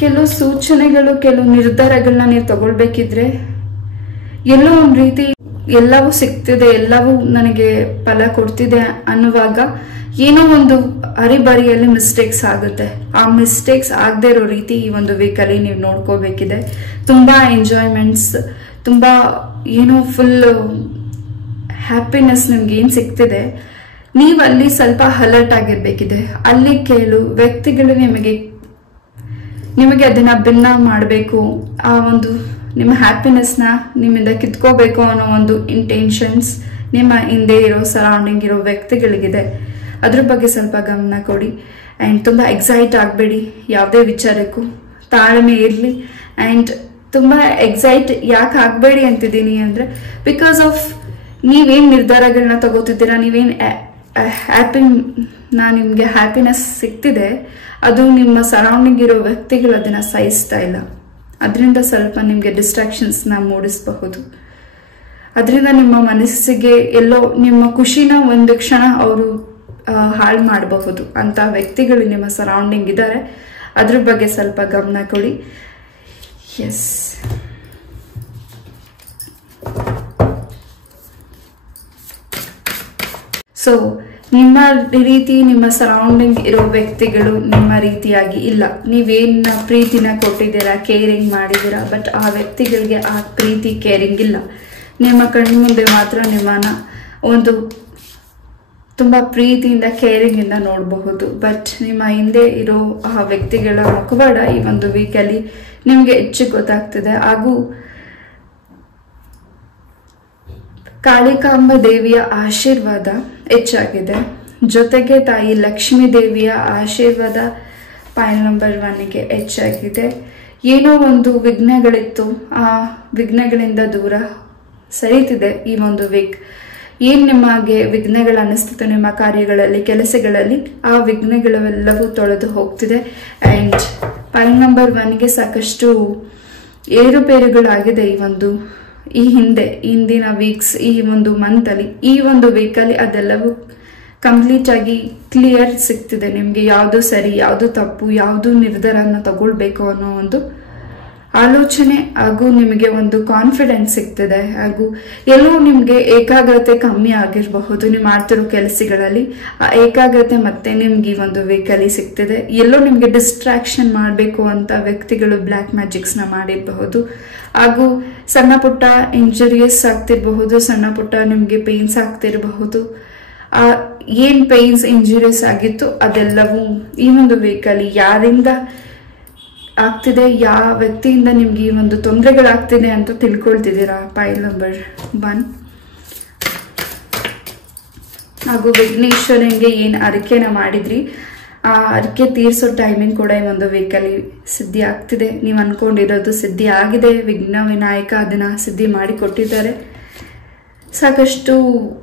ಕೆಲವು ಸೂಚನೆಗಳು, ಕೆಲವು ನಿರ್ಧಾರಗಳನ್ನ ನೀವು ತಗೊಳ್ಬೇಕಿದ್ರೆ ಎಲ್ಲೋ ಒಂದು ರೀತಿ ಎಲ್ಲವೂ ಸಿಗ್ತಿದೆ, ಎಲ್ಲವೂ ನನಗೆ ಫಲ ಕೊಡ್ತಿದೆ ಅನ್ನುವಾಗ ಏನೋ ಒಂದು ಹರಿಬರಿಯಲ್ಲಿ ಮಿಸ್ಟೇಕ್ಸ್ ಆಗುತ್ತೆ. ಆ ಮಿಸ್ಟೇಕ್ಸ್ ಆಗದೆ ಇರೋ ರೀತಿ ಈ ಒಂದು ವೀಕಲ್ಲಿ ನೀವು ನೋಡ್ಕೋಬೇಕಿದೆ. ತುಂಬ ಎಂಜಾಯ್ಮೆಂಟ್ಸ್, ತುಂಬ ಏನೋ ಫುಲ್ ಹ್ಯಾಪಿನೆಸ್ ನಿಮ್ಗೆ ಏನು ಸಿಗ್ತಿದೆ, ನೀವು ಅಲ್ಲಿ ಸ್ವಲ್ಪ ಅಲರ್ಟ್ ಆಗಿರ್ಬೇಕಿದೆ. ಅಲ್ಲಿ ಕೆಲವು ವ್ಯಕ್ತಿಗಳು ನಿಮಗೆ ಅದನ್ನ ಭಿನ್ನ ಮಾಡಬೇಕು, ಆ ಒಂದು ನಿಮ್ಮ ಹ್ಯಾಪಿನೆಸ್ನ ನಿಮ್ಮಿಂದ ಕಿತ್ಕೋಬೇಕು ಅನ್ನೋ ಒಂದು ಇಂಟೆನ್ಷನ್ಸ್ ನಿಮ್ಮ ಹಿಂದೆ ಇರೋ ಸರೌಂಡಿಂಗ್ ಇರೋ ವ್ಯಕ್ತಿಗಳಿಗಿದೆ. ಅದ್ರ ಬಗ್ಗೆ ಸ್ವಲ್ಪ ಗಮನ ಕೊಡಿ. ಆ್ಯಂಡ್ ತುಂಬ ಎಕ್ಸೈಟ್ ಆಗಬೇಡಿ ಯಾವುದೇ ವಿಚಾರಕ್ಕೂ, ತಾಳ್ಮೆ ಇರಲಿ. ಆ್ಯಂಡ್ ತುಂಬ ಎಕ್ಸೈಟ್ ಯಾಕೆ ಆಗಬೇಡಿ ಅಂತಿದ್ದೀನಿ ಅಂದರೆ, ಬಿಕಾಸ್ ಆಫ್ ನೀವೇನು ನಿರ್ಧಾರಗಳನ್ನ ತಗೋತಿದ್ದೀರಾ, ನೀವೇನು ನಿಮಗೆ ಹ್ಯಾಪಿನೆಸ್ ಸಿಗ್ತಿದೆ, ಅದು ನಿಮ್ಮ ಸರೌಂಡಿಂಗ್ ಇರೋ ವ್ಯಕ್ತಿಗಳು ಅದನ್ನು ಸಹಿಸ್ತಾ ಇಲ್ಲ. ಅದರಿಂದ ಸ್ವಲ್ಪ ನಿಮಗೆ ಡಿಸ್ಟ್ರಾಕ್ಷನ್ಸ್ನ ಮೂಡಿಸಬಹುದು. ಅದರಿಂದ ನಿಮ್ಮ ಮನಸ್ಸಿಗೆ ಎಲ್ಲೋ ನಿಮ್ಮ ಖುಷಿನ ಒಂದು ಕ್ಷಣ ಅವರು ಹಾಳು ಮಾಡಬಹುದು ಅಂತ ವ್ಯಕ್ತಿಗಳು ನಿಮ್ಮ ಸರೌಂಡಿಂಗ್ ಇದ್ದಾರೆ. ಅದ್ರ ಬಗ್ಗೆ ಸ್ವಲ್ಪ ಗಮನ ಕೊಡಿ. ಎಸ್, ಸೊ ನಿಮ್ಮ ರೀತಿ ನಿಮ್ಮ ಸರೌಂಡಿಂಗ್ ಇರೋ ವ್ಯಕ್ತಿಗಳು ನಿಮ್ಮ ರೀತಿಯಾಗಿ ಇಲ್ಲ. ನೀವೇನ ಪ್ರೀತಿನ ಕೊಟ್ಟಿದ್ದೀರಾ, ಕೇರಿಂಗ್ ಮಾಡಿದ್ದೀರಾ, ಬಟ್ ಆ ವ್ಯಕ್ತಿಗಳಿಗೆ ಆ ಪ್ರೀತಿ ಕೇರಿಂಗ್ ಇಲ್ಲ. ನಿಮ್ಮ ಕಣ್ಣು ಮುಂದೆ ಮಾತ್ರ ನಿಮ್ಮನ್ನ ಒಂದು ತುಂಬ ಪ್ರೀತಿಯಿಂದ ಕೇರಿಂಗಿಂದ ನೋಡಬಹುದು. ಬಟ್ ನಿಮ್ಮ ಹಿಂದೆ ಇರೋ ಆ ವ್ಯಕ್ತಿಗಳ ಮುಖವಾಡ ಈ ಒಂದು ವೀಕಲ್ಲಿ ನಿಮಗೆ ಹೆಚ್ಚು ಗೊತ್ತಾಗ್ತಿದೆ. ಹಾಗೂ ಕಾಳಿಕಾಂಬ ದೇವಿಯ ಆಶೀರ್ವಾದ ಹೆಚ್ಚಾಗಿದೆ. ಜೊತೆಗೆ ತಾಯಿ ಲಕ್ಷ್ಮೀ ದೇವಿಯ ಆಶೀರ್ವಾದ ಪಾಯಿಂಟ್ ನಂಬರ್ 1ಗೆ ಹೆಚ್ಚಾಗಿದೆ. ಏನೋ ಒಂದು ವಿಘ್ನಗಳಿತ್ತು, ಆ ವಿಘ್ನಗಳಿಂದ ದೂರ ಸರಿತಿದೆ ಈ ಒಂದು ವೀಕ್. ಏನು ನಿಮಗೆ ವಿಘ್ನಗಳು ಅನ್ನಿಸ್ತಿತ್ತು ನಿಮ್ಮ ಕಾರ್ಯಗಳಲ್ಲಿ, ಕೆಲಸಗಳಲ್ಲಿ, ಆ ವಿಘ್ನಗಳೆಲ್ಲವೂ ತೊಳೆದು ಹೋಗ್ತಿದೆ. ಆ್ಯಂಡ್ ಪಾಯಿಂಟ್ ನಂಬರ್ 1ಗೆ ಸಾಕಷ್ಟು ಏರುಪೇರುಗಳಾಗಿದೆ ಈ ಹಿಂದಿನ ವೀಕ್ಸ್, ಈ ಒಂದು ಮಂತಲ್ಲಿ, ಈ ಒಂದು ವೀಕಲ್ಲಿ ಅದೆಲ್ಲವೂ ಕಂಪ್ಲೀಟ್ ಆಗಿ ಕ್ಲಿಯರ್ ಸಿಗ್ತಿದೆ. ನಿಮಗೆ ಯಾವುದು ಸರಿ, ಯಾವುದು ತಪ್ಪು, ಯಾವುದು ನಿರ್ಧಾರನ ತಗೊಳ್ಬೇಕು ಅನ್ನೋ ಒಂದು ಆಲೋಚನೆ ಹಾಗೂ ನಿಮಗೆ ಒಂದು ಕಾನ್ಫಿಡೆನ್ಸ್ ಸಿಗ್ತಿದೆ. ಹಾಗೂ ಎಲ್ಲೋ ನಿಮಗೆ ಏಕಾಗ್ರತೆ ಕಮ್ಮಿ ಆಗಿರಬಹುದು ನೀವು ಮಾಡ್ತಿರೋ ಕೆಲಸಗಳಲ್ಲಿ. ಆ ಏಕಾಗ್ರತೆ ಮತ್ತೆ ನಿಮ್ಗೆ ಈ ಒಂದು ವೀಕಲ್ಲಿ ಸಿಗ್ತಿದೆ. ಎಲ್ಲೋ ನಿಮಗೆ ಡಿಸ್ಟ್ರಾಕ್ಷನ್ ಮಾಡಬೇಕು ಅಂತ ವ್ಯಕ್ತಿಗಳು ಬ್ಲ್ಯಾಕ್ ಮ್ಯಾಜಿಕ್ಸ್ನ ಮಾಡಿರಬಹುದು. ಹಾಗೂ ಸಣ್ಣ ಪುಟ್ಟ ಇಂಜುರಿಯಸ್ ಆಗ್ತಿರಬಹುದು, ಸಣ್ಣ ಪುಟ್ಟ ನಿಮಗೆ ಪೇನ್ಸ್ ಆಗ್ತಿರಬಹುದು. ಏನ್ ಪೇನ್ಸ್ ಇಂಜುರೀಸ್ ಆಗಿತ್ತು ಅದೆಲ್ಲವೂ ಈ ಒಂದು ವೀಕಲ್ಲಿ ಯಾರಿಂದ ಆಗ್ತಿದೆ, ಯಾವ ವ್ಯಕ್ತಿಯಿಂದ ನಿಮ್ಗೆ ಈ ಒಂದು ತೊಂದರೆಗಳಾಗ್ತಿದೆ ಅಂತ ತಿಳ್ಕೊಳ್ತಿದ್ದೀರಾ ಪಾಯಿಂಟ್ ನಂಬರ್ 1. ಹಾಗೂ ವಿಘ್ನೇಶ್ವರನಿಗೆ ಏನು ಅರಿಕೆನ ಮಾಡಿದ್ರಿ ಆ ಅರಿಕೆ ತೀರ್ಸೋ ಟೈಮಿಂಗ್ ಕೂಡ ಈ ಒಂದು ವೀಕಲ್ಲಿ ಸಿದ್ಧಿ ಆಗ್ತಿದೆ. ನೀವು ಅನ್ಕೊಂಡಿರೋದು ಸಿದ್ಧಿ ಆಗಿದೆ. ವಿಘ್ನ ವಿನಾಯಕ ಅದನ್ನ ಸಿದ್ಧಿ ಮಾಡಿ ಕೊಟ್ಟಿದ್ದಾರೆ. ಸಾಕಷ್ಟು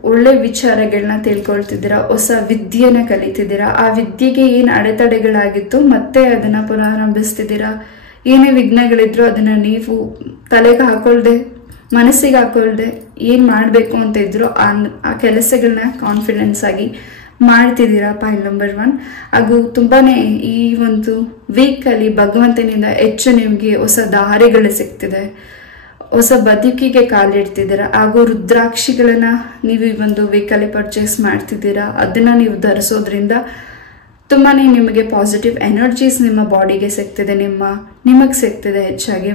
ಒಳ್ಳೆ ವಿಚಾರಗಳನ್ನ ತಿಳ್ಕೊಳ್ತಿದ್ದೀರಾ, ಹೊಸ ವಿದ್ಯೆನ ಕಲಿತಿದ್ದೀರಾ. ಆ ವಿದ್ಯೆಗೆ ಏನು ಅಡೆತಡೆಗಳಾಗಿತ್ತು ಮತ್ತೆ ಅದನ್ನ ಪುನರಾರಂಭಿಸ್ತಿದ್ದೀರಾ. ಏನೇ ವಿಘ್ನಗಳಿದ್ರು ಅದನ್ನ ನೀವು ತಲೆಗೆ ಹಾಕೊಳ್ದೆ, ಮನಸ್ಸಿಗೆ ಹಾಕೊಳ್ದೆ ಏನು ಮಾಡಬೇಕು ಅಂತ ಇದ್ರು ಆ ಕೆಲಸಗಳನ್ನ ಕಾನ್ಫಿಡೆನ್ಸ್ ಆಗಿ ಮಾಡ್ತಿದ್ದೀರಾ ಪಾಯಿಂಟ್ ನಂಬರ್ 1. ಹಾಗೂ ತುಂಬಾನೇ ಈ ಒಂದು ವೀಕಲ್ಲಿ ಭಗವಂತನಿಂದ ಹೆಚ್ಚು ನಿಮಗೆ ಹೊಸ ದಾರಿಗಳು ಸಿಗ್ತಿದೆ, ಹೊಸ ಬದುಕಿಗೆ ಕಾಲಿಡ್ತಿದ್ದೀರಾ. ಹಾಗೂ ರುದ್ರಾಕ್ಷಿಗಳನ್ನ ನೀವು ಈ ಒಂದು ವೀಕಲ್ಲಿ ಪರ್ಚೇಸ್ ಮಾಡ್ತಿದ್ದೀರಾ. ಅದನ್ನ ನೀವು ಧರಿಸೋದ್ರಿಂದ ತುಂಬಾನೇ ನಿಮಗೆ ಪಾಸಿಟಿವ್ ಎನರ್ಜೀಸ್ ನಿಮ್ಮ ಬಾಡಿಗೆ ಸಿಗ್ತಿದೆ, ನಿಮಗೆ ಸಿಗ್ತಿದೆ. ಹೆಚ್ಚಾಗಿ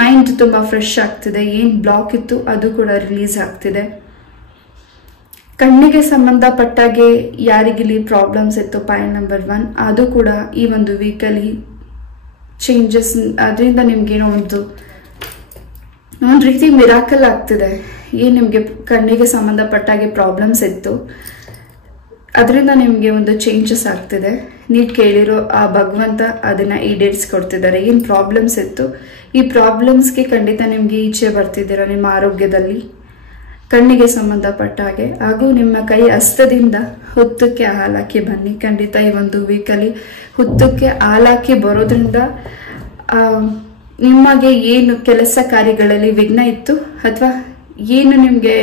ಮೈಂಡ್ ತುಂಬ ಫ್ರೆಶ್ ಆಗ್ತಿದೆ. ಏನು ಬ್ಲಾಕ್ ಇತ್ತು ಅದು ಕೂಡ ರಿಲೀಸ್ ಆಗ್ತಿದೆ. ಕಣ್ಣಿಗೆ ಸಂಬಂಧಪಟ್ಟಾಗೆ ಯಾರಿಗಿಲ್ಲಿ ಪ್ರಾಬ್ಲಮ್ಸ್ ಇತ್ತು ಪಾಯಿಂಟ್ ನಂಬರ್ 1 ಅದು ಕೂಡ ಈ ಒಂದು ವೀಕಲ್ಲಿ ಚೇಂಜಸ್, ಅದರಿಂದ ನಿಮ್ಗೇನೋ ಒಂದು ರೀತಿ ಮಿರಾಕಲ್ ಆಗ್ತಿದೆ. ಏನು ನಿಮಗೆ ಕಣ್ಣಿಗೆ ಸಂಬಂಧಪಟ್ಟಾಗೆ ಪ್ರಾಬ್ಲಮ್ಸ್ ಇತ್ತು ಅದರಿಂದ ನಿಮಗೆ ಒಂದು ಚೇಂಜಸ್ ಆಗ್ತಿದೆ. ನೀವು ಕೇಳಿರೋ ಆ ಭಗವಂತ ಅದನ್ನ ಈಡೇರಿಸ್ಕೊಡ್ತಿದ್ದಾರೆ. ಏನು ಪ್ರಾಬ್ಲಮ್ಸ್ ಇತ್ತು ಈ ಪ್ರಾಬ್ಲಮ್ಸ್ಗೆ ಖಂಡಿತ ನಿಮಗೆ ಈಚೆ ಬರ್ತಿದ್ದೀರಾ ನಿಮ್ಮ ಆರೋಗ್ಯದಲ್ಲಿ, ಕಣ್ಣಿಗೆ ಸಂಬಂಧಪಟ್ಟ ಹಾಗೆ. ಹಾಗೂ ನಿಮ್ಮ ಕೈ ಹಸ್ತದಿಂದ ಹುತ್ತಕ್ಕೆ ಹಾಲಾಕಿ ಬನ್ನಿ. ಖಂಡಿತ ಈ ಒಂದು ವೀಕಲ್ಲಿ ಹುತ್ತಕ್ಕೆ ಹಾಲಾಕಿ ಬರೋದ್ರಿಂದ ನಿಮಗೆ ಏನು ಕೆಲಸ ಕಾರ್ಯಗಳಲ್ಲಿ ವಿಘ್ನ ಇತ್ತು ಅಥವಾ ಏನು ನಿಮಗೆ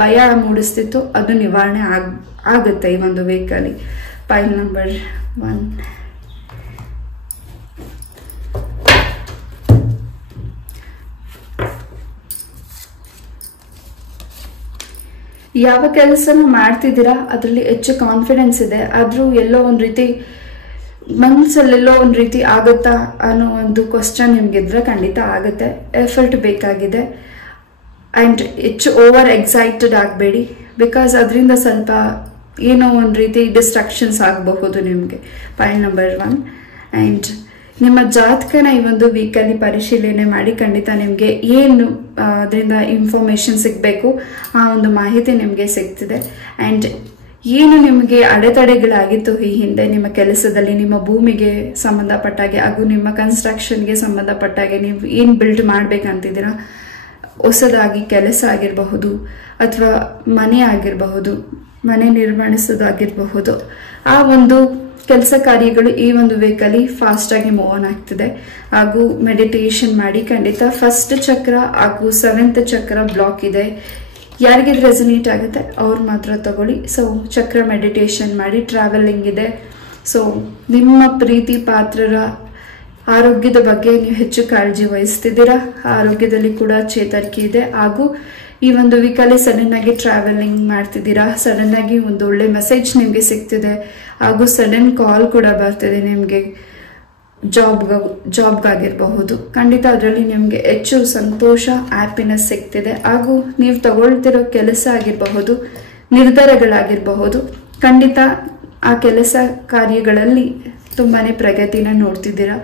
ಭಯ ಮೂಡಿಸ್ತಿತ್ತು ಅದು ನಿವಾರಣೆ ಆಗುತ್ತೆ ಈ ಒಂದು ವೀಕಲ್ಲಿ ಪಾಯಿಂಟ್ ನಂಬರ್ 1. ಯಾವ ಕೆಲಸನ ಮಾಡ್ತಿದ್ದೀರಾ ಅದರಲ್ಲಿ ಹೆಚ್ಚು ಕಾನ್ಫಿಡೆನ್ಸ್ ಇದೆ. ಆದ್ರೂ ಎಲ್ಲೋ ಒಂದು ರೀತಿ ಮನಸ್ಸಲ್ಲೆಲ್ಲೋ ಒಂದು ರೀತಿ ಆಗುತ್ತಾ ಅನ್ನೋ ಒಂದು ಕ್ವಶನ್ ನಿಮ್ಗಿದ್ರೆ ಖಂಡಿತ ಆಗುತ್ತೆ. ಎಫರ್ಟ್ ಬೇಕಾಗಿದೆ. ಆ್ಯಂಡ್ ಹೆಚ್ಚು ಓವರ್ ಎಕ್ಸೈಟೆಡ್ ಆಗಬೇಡಿ, ಬಿಕಾಸ್ ಅದರಿಂದ ಸ್ವಲ್ಪ ಏನೋ ಒಂದು ರೀತಿ ಡಿಸ್ಟ್ರಾಕ್ಷನ್ಸ್ ಆಗಬಹುದು ನಿಮಗೆ ಪಾಯಿಂಟ್ ನಂಬರ್ 1. ಆ್ಯಂಡ್ ನಿಮ್ಮ ಜಾತಕನ ಈ ಒಂದು ವೀಕಲ್ಲಿ ಪರಿಶೀಲನೆ ಮಾಡಿ ಖಂಡಿತ ನಿಮಗೆ ಏನು ಅದರಿಂದ ಇನ್ಫಾರ್ಮೇಷನ್ ಸಿಗಬೇಕು ಆ ಒಂದು ಮಾಹಿತಿ ನಿಮಗೆ ಸಿಗ್ತಿದೆ. ಆ್ಯಂಡ್ ಏನು ನಿಮಗೆ ಅಡೆತಡೆಗಳಾಗಿತ್ತು ಈ ಹಿಂದೆ ನಿಮ್ಮ ಕೆಲಸದಲ್ಲಿ, ನಿಮ್ಮ ಭೂಮಿಗೆ ಸಂಬಂಧಪಟ್ಟಾಗೆ ಹಾಗೂ ನಿಮ್ಮ ಕನ್ಸ್ಟ್ರಕ್ಷನ್ಗೆ ಸಂಬಂಧಪಟ್ಟಾಗೆ, ನೀವು ಏನು ಬಿಲ್ಡ್ ಮಾಡ್ಬೇಕಂತಿದ್ದೀರಾ, ಹೊಸದಾಗಿ ಕೆಲಸ ಆಗಿರಬಹುದು ಅಥವಾ ಮನೆ ಆಗಿರಬಹುದು, ಮನೆ ನಿರ್ಮಾಣಿಸೋದಾಗಿರಬಹುದು, ಆ ಒಂದು ಕೆಲಸ ಕಾರ್ಯಗಳು ಈ ಒಂದು ವೀಕಲ್ಲಿ ಫಾಸ್ಟ್ ಆಗಿ ಮೂವ್ ಆನ್ ಆಗ್ತಿದೆ. ಹಾಗೂ ಮೆಡಿಟೇಷನ್ ಮಾಡಿ ಖಂಡಿತ ಫಸ್ಟ್ ಚಕ್ರ ಹಾಗೂ 7th ಚಕ್ರ ಬ್ಲಾಕ್ ಇದೆ. ಯಾರಿಗೆ ರೆಸನೇಟ್ ಆಗುತ್ತೆ ಅವ್ರು ಮಾತ್ರ ತಗೊಳ್ಳಿ. ಸೊ ಚಕ್ರ ಮೆಡಿಟೇಷನ್ ಮಾಡಿ. ಟ್ರಾವೆಲಿಂಗ್ ಇದೆ. ಸೊ ನಿಮ್ಮ ಪ್ರೀತಿ ಪಾತ್ರರ ಆರೋಗ್ಯದ ಬಗ್ಗೆ ನೀವು ಹೆಚ್ಚು ಕಾಳಜಿ ವಹಿಸ್ತಿದ್ದೀರಾ. ಆರೋಗ್ಯದಲ್ಲಿ ಕೂಡ ಚೇತರಿಕೆ ಇದೆ. ಹಾಗೂ ಈ ಒಂದು ವೀಕಲ್ಲಿ ಸಡನ್ ಆಗಿ ಟ್ರಾವೆಲಿಂಗ್ ಮಾಡ್ತಿದ್ದೀರಾ, ಸಡನ್ ಆಗಿ ಒಂದು ಒಳ್ಳೆ ಮೆಸೇಜ್ ನಿಮಗೆ ಸಿಗ್ತಿದೆ. ಹಾಗೂ ಸಡನ್ ಕಾಲ್ ಕೂಡ ಬರ್ತಿದೆ ನಿಮಗೆ ಜಾಬ್ಗಾಗಿರಬಹುದು. ಖಂಡಿತ ಅದರಲ್ಲಿ ನಿಮಗೆ ಹೆಚ್ಚು ಸಂತೋಷ, ಹ್ಯಾಪಿನೆಸ್ ಸಿಗ್ತಿದೆ. ಹಾಗೂ ನೀವು ತಗೊಳ್ತಿರೋ ಕೆಲಸ ಆಗಿರಬಹುದು, ನಿರ್ಧಾರಗಳಾಗಿರಬಹುದು. ಖಂಡಿತ ಆ ಕೆಲಸ ಕಾರ್ಯಗಳಲ್ಲಿ ತುಂಬಾನೇ ಪ್ರಗತಿನ ನೋಡ್ತಿದ್ದೀರಾ.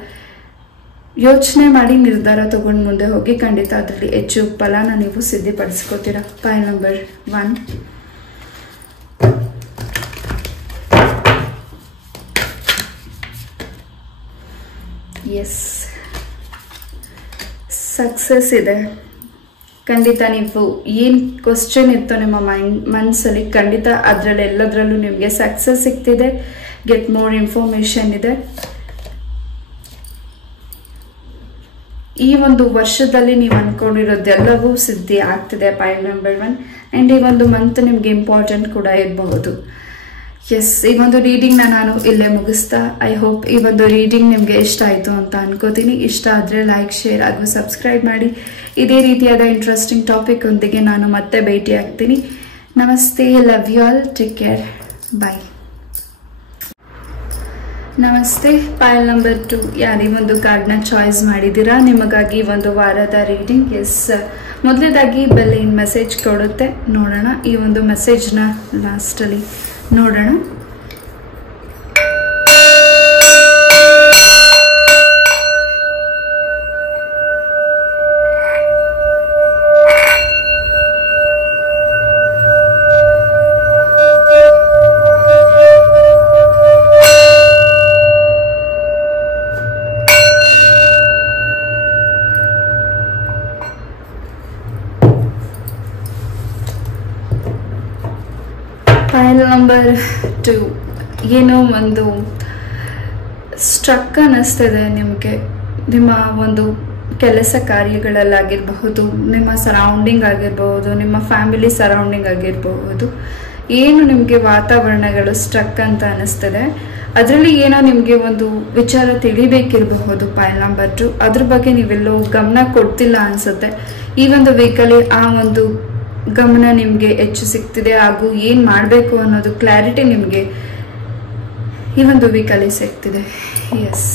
ಯೋಚನೆ ಮಾಡಿ ನಿರ್ಧಾರ ತಗೊಂಡು ಮುಂದೆ ಹೋಗಿ. ಖಂಡಿತ ಅದರಲ್ಲಿ ಹೆಚ್ಚು ಫಲನ ನೀವು ಸಿದ್ಧಪಡಿಸ್ಕೋತೀರಾ. File number 1. ಎಸ್, ಸಕ್ಸಸ್ ಇದೆ. ಖಂಡಿತ ನೀವು ಏನು ಕ್ವಶನ್ ಇತ್ತು ನಿಮ್ಮ ಮನಸ್ಸಲ್ಲಿ, ಖಂಡಿತ ಅದರಲ್ಲಿ ಎಲ್ಲದರಲ್ಲೂ ನಿಮಗೆ ಸಕ್ಸಸ್ ಸಿಗ್ತಿದೆ. ಗೆಟ್ ಮೋರ್ ಇನ್ಫಾರ್ಮೇಶನ್ ಇದೆ. ಈ ಒಂದು ವರ್ಷದಲ್ಲಿ ನೀವು ಅನ್ಕೊಂಡಿರೋದೆಲ್ಲವೂ ಸಿದ್ಧಿ ಆಗ್ತಿದೆ. File number 1. ಆ್ಯಂಡ್ ಈ ಒಂದು ಮಂತ್ ನಿಮಗೆ ಇಂಪಾರ್ಟೆಂಟ್ ಕೂಡ ಇರಬಹುದು. ಎಸ್, ಈ ಒಂದು ರೀಡಿಂಗ್ನ ನಾನು ಇಲ್ಲೇ ಮುಗಿಸ್ತಾ, ಐ ಹೋಪ್ ಈ ಒಂದು ರೀಡಿಂಗ್ ನಿಮಗೆ ಇಷ್ಟ ಆಯಿತು ಅಂತ ಅನ್ಕೋತೀನಿ. ಇಷ್ಟ ಆದರೆ ಲೈಕ್, ಶೇರ್ ಹಾಗೂ ಸಬ್ಸ್ಕ್ರೈಬ್ ಮಾಡಿ. ಇದೇ ರೀತಿಯಾದ ಇಂಟ್ರೆಸ್ಟಿಂಗ್ ಟಾಪಿಕ್ ಒಂದಿಗೆ ನಾನು ಮತ್ತೆ ಭೇಟಿ ಆಗ್ತೀನಿ. ನಮಸ್ತೆ, love you all, take care, bye. ನಮಸ್ತೆ. ಫೈಲ್ ನಂಬರ್ 2 ಯಾರೀ ಒಂದು ಕಾರ್ಡ್ನ ಚಾಯ್ಸ್ ಮಾಡಿದ್ದೀರಾ, ನಿಮಗಾಗಿ ಒಂದು ವಾರದ ರೀಡಿಂಗ್. ಎಸ್, ಮೊದಲನೇದಾಗಿ ಬೆಲ್ ಏನು ಮೆಸೇಜ್ ಕೊಡುತ್ತೆ ನೋಡೋಣ. ಈ ಒಂದು ಮೆಸೇಜ್ನ ಲಾಸ್ಟಲ್ಲಿ ನೋಡೋಣ. ಫೈಲ್ ನಂಬರ್ 2 ಏನೋ ಒಂದು ಸ್ಟ್ರಕ್ ಅನ್ನಿಸ್ತಿದೆ ನಿಮಗೆ. ನಿಮ್ಮ ಒಂದು ಕೆಲಸ ಕಾರ್ಯಗಳಲ್ಲಾಗಿರಬಹುದು, ನಿಮ್ಮ ಸರೌಂಡಿಂಗ್ ಆಗಿರಬಹುದು, ನಿಮ್ಮ ಫ್ಯಾಮಿಲಿ ಸರೌಂಡಿಂಗ್ ಆಗಿರಬಹುದು, ಏನು ನಿಮಗೆ ವಾತಾವರಣಗಳು ಸ್ಟ್ರಕ್ ಅಂತ ಅನ್ನಿಸ್ತದೆ. ಅದರಲ್ಲಿ ಏನೋ ನಿಮಗೆ ಒಂದು ವಿಚಾರ ತಿಳಿಬೇಕಿರಬಹುದು. ಫೈಲ್ ನಂಬರ್ 2 ಅದ್ರ ಬಗ್ಗೆ ನೀವೆಲ್ಲೋ ಗಮನ ಕೊಡ್ತಿಲ್ಲ ಅನ್ಸುತ್ತೆ. ಈ ಒಂದು ವೀಕಲ್ಲಿ ಆ ಒಂದು ಗಮನ ನಿಮಗೆ ಹೆಚ್ಚು ಸಿಗ್ತಿದೆ, ಹಾಗೂ ಏನು ಮಾಡಬೇಕು ಅನ್ನೋದು ಕ್ಲಾರಿಟಿ ನಿಮಗೆ ಈ ಒಂದು ವೀಕಲ್ಲಿ ಸಿಗ್ತಿದೆ. ಎಸ್,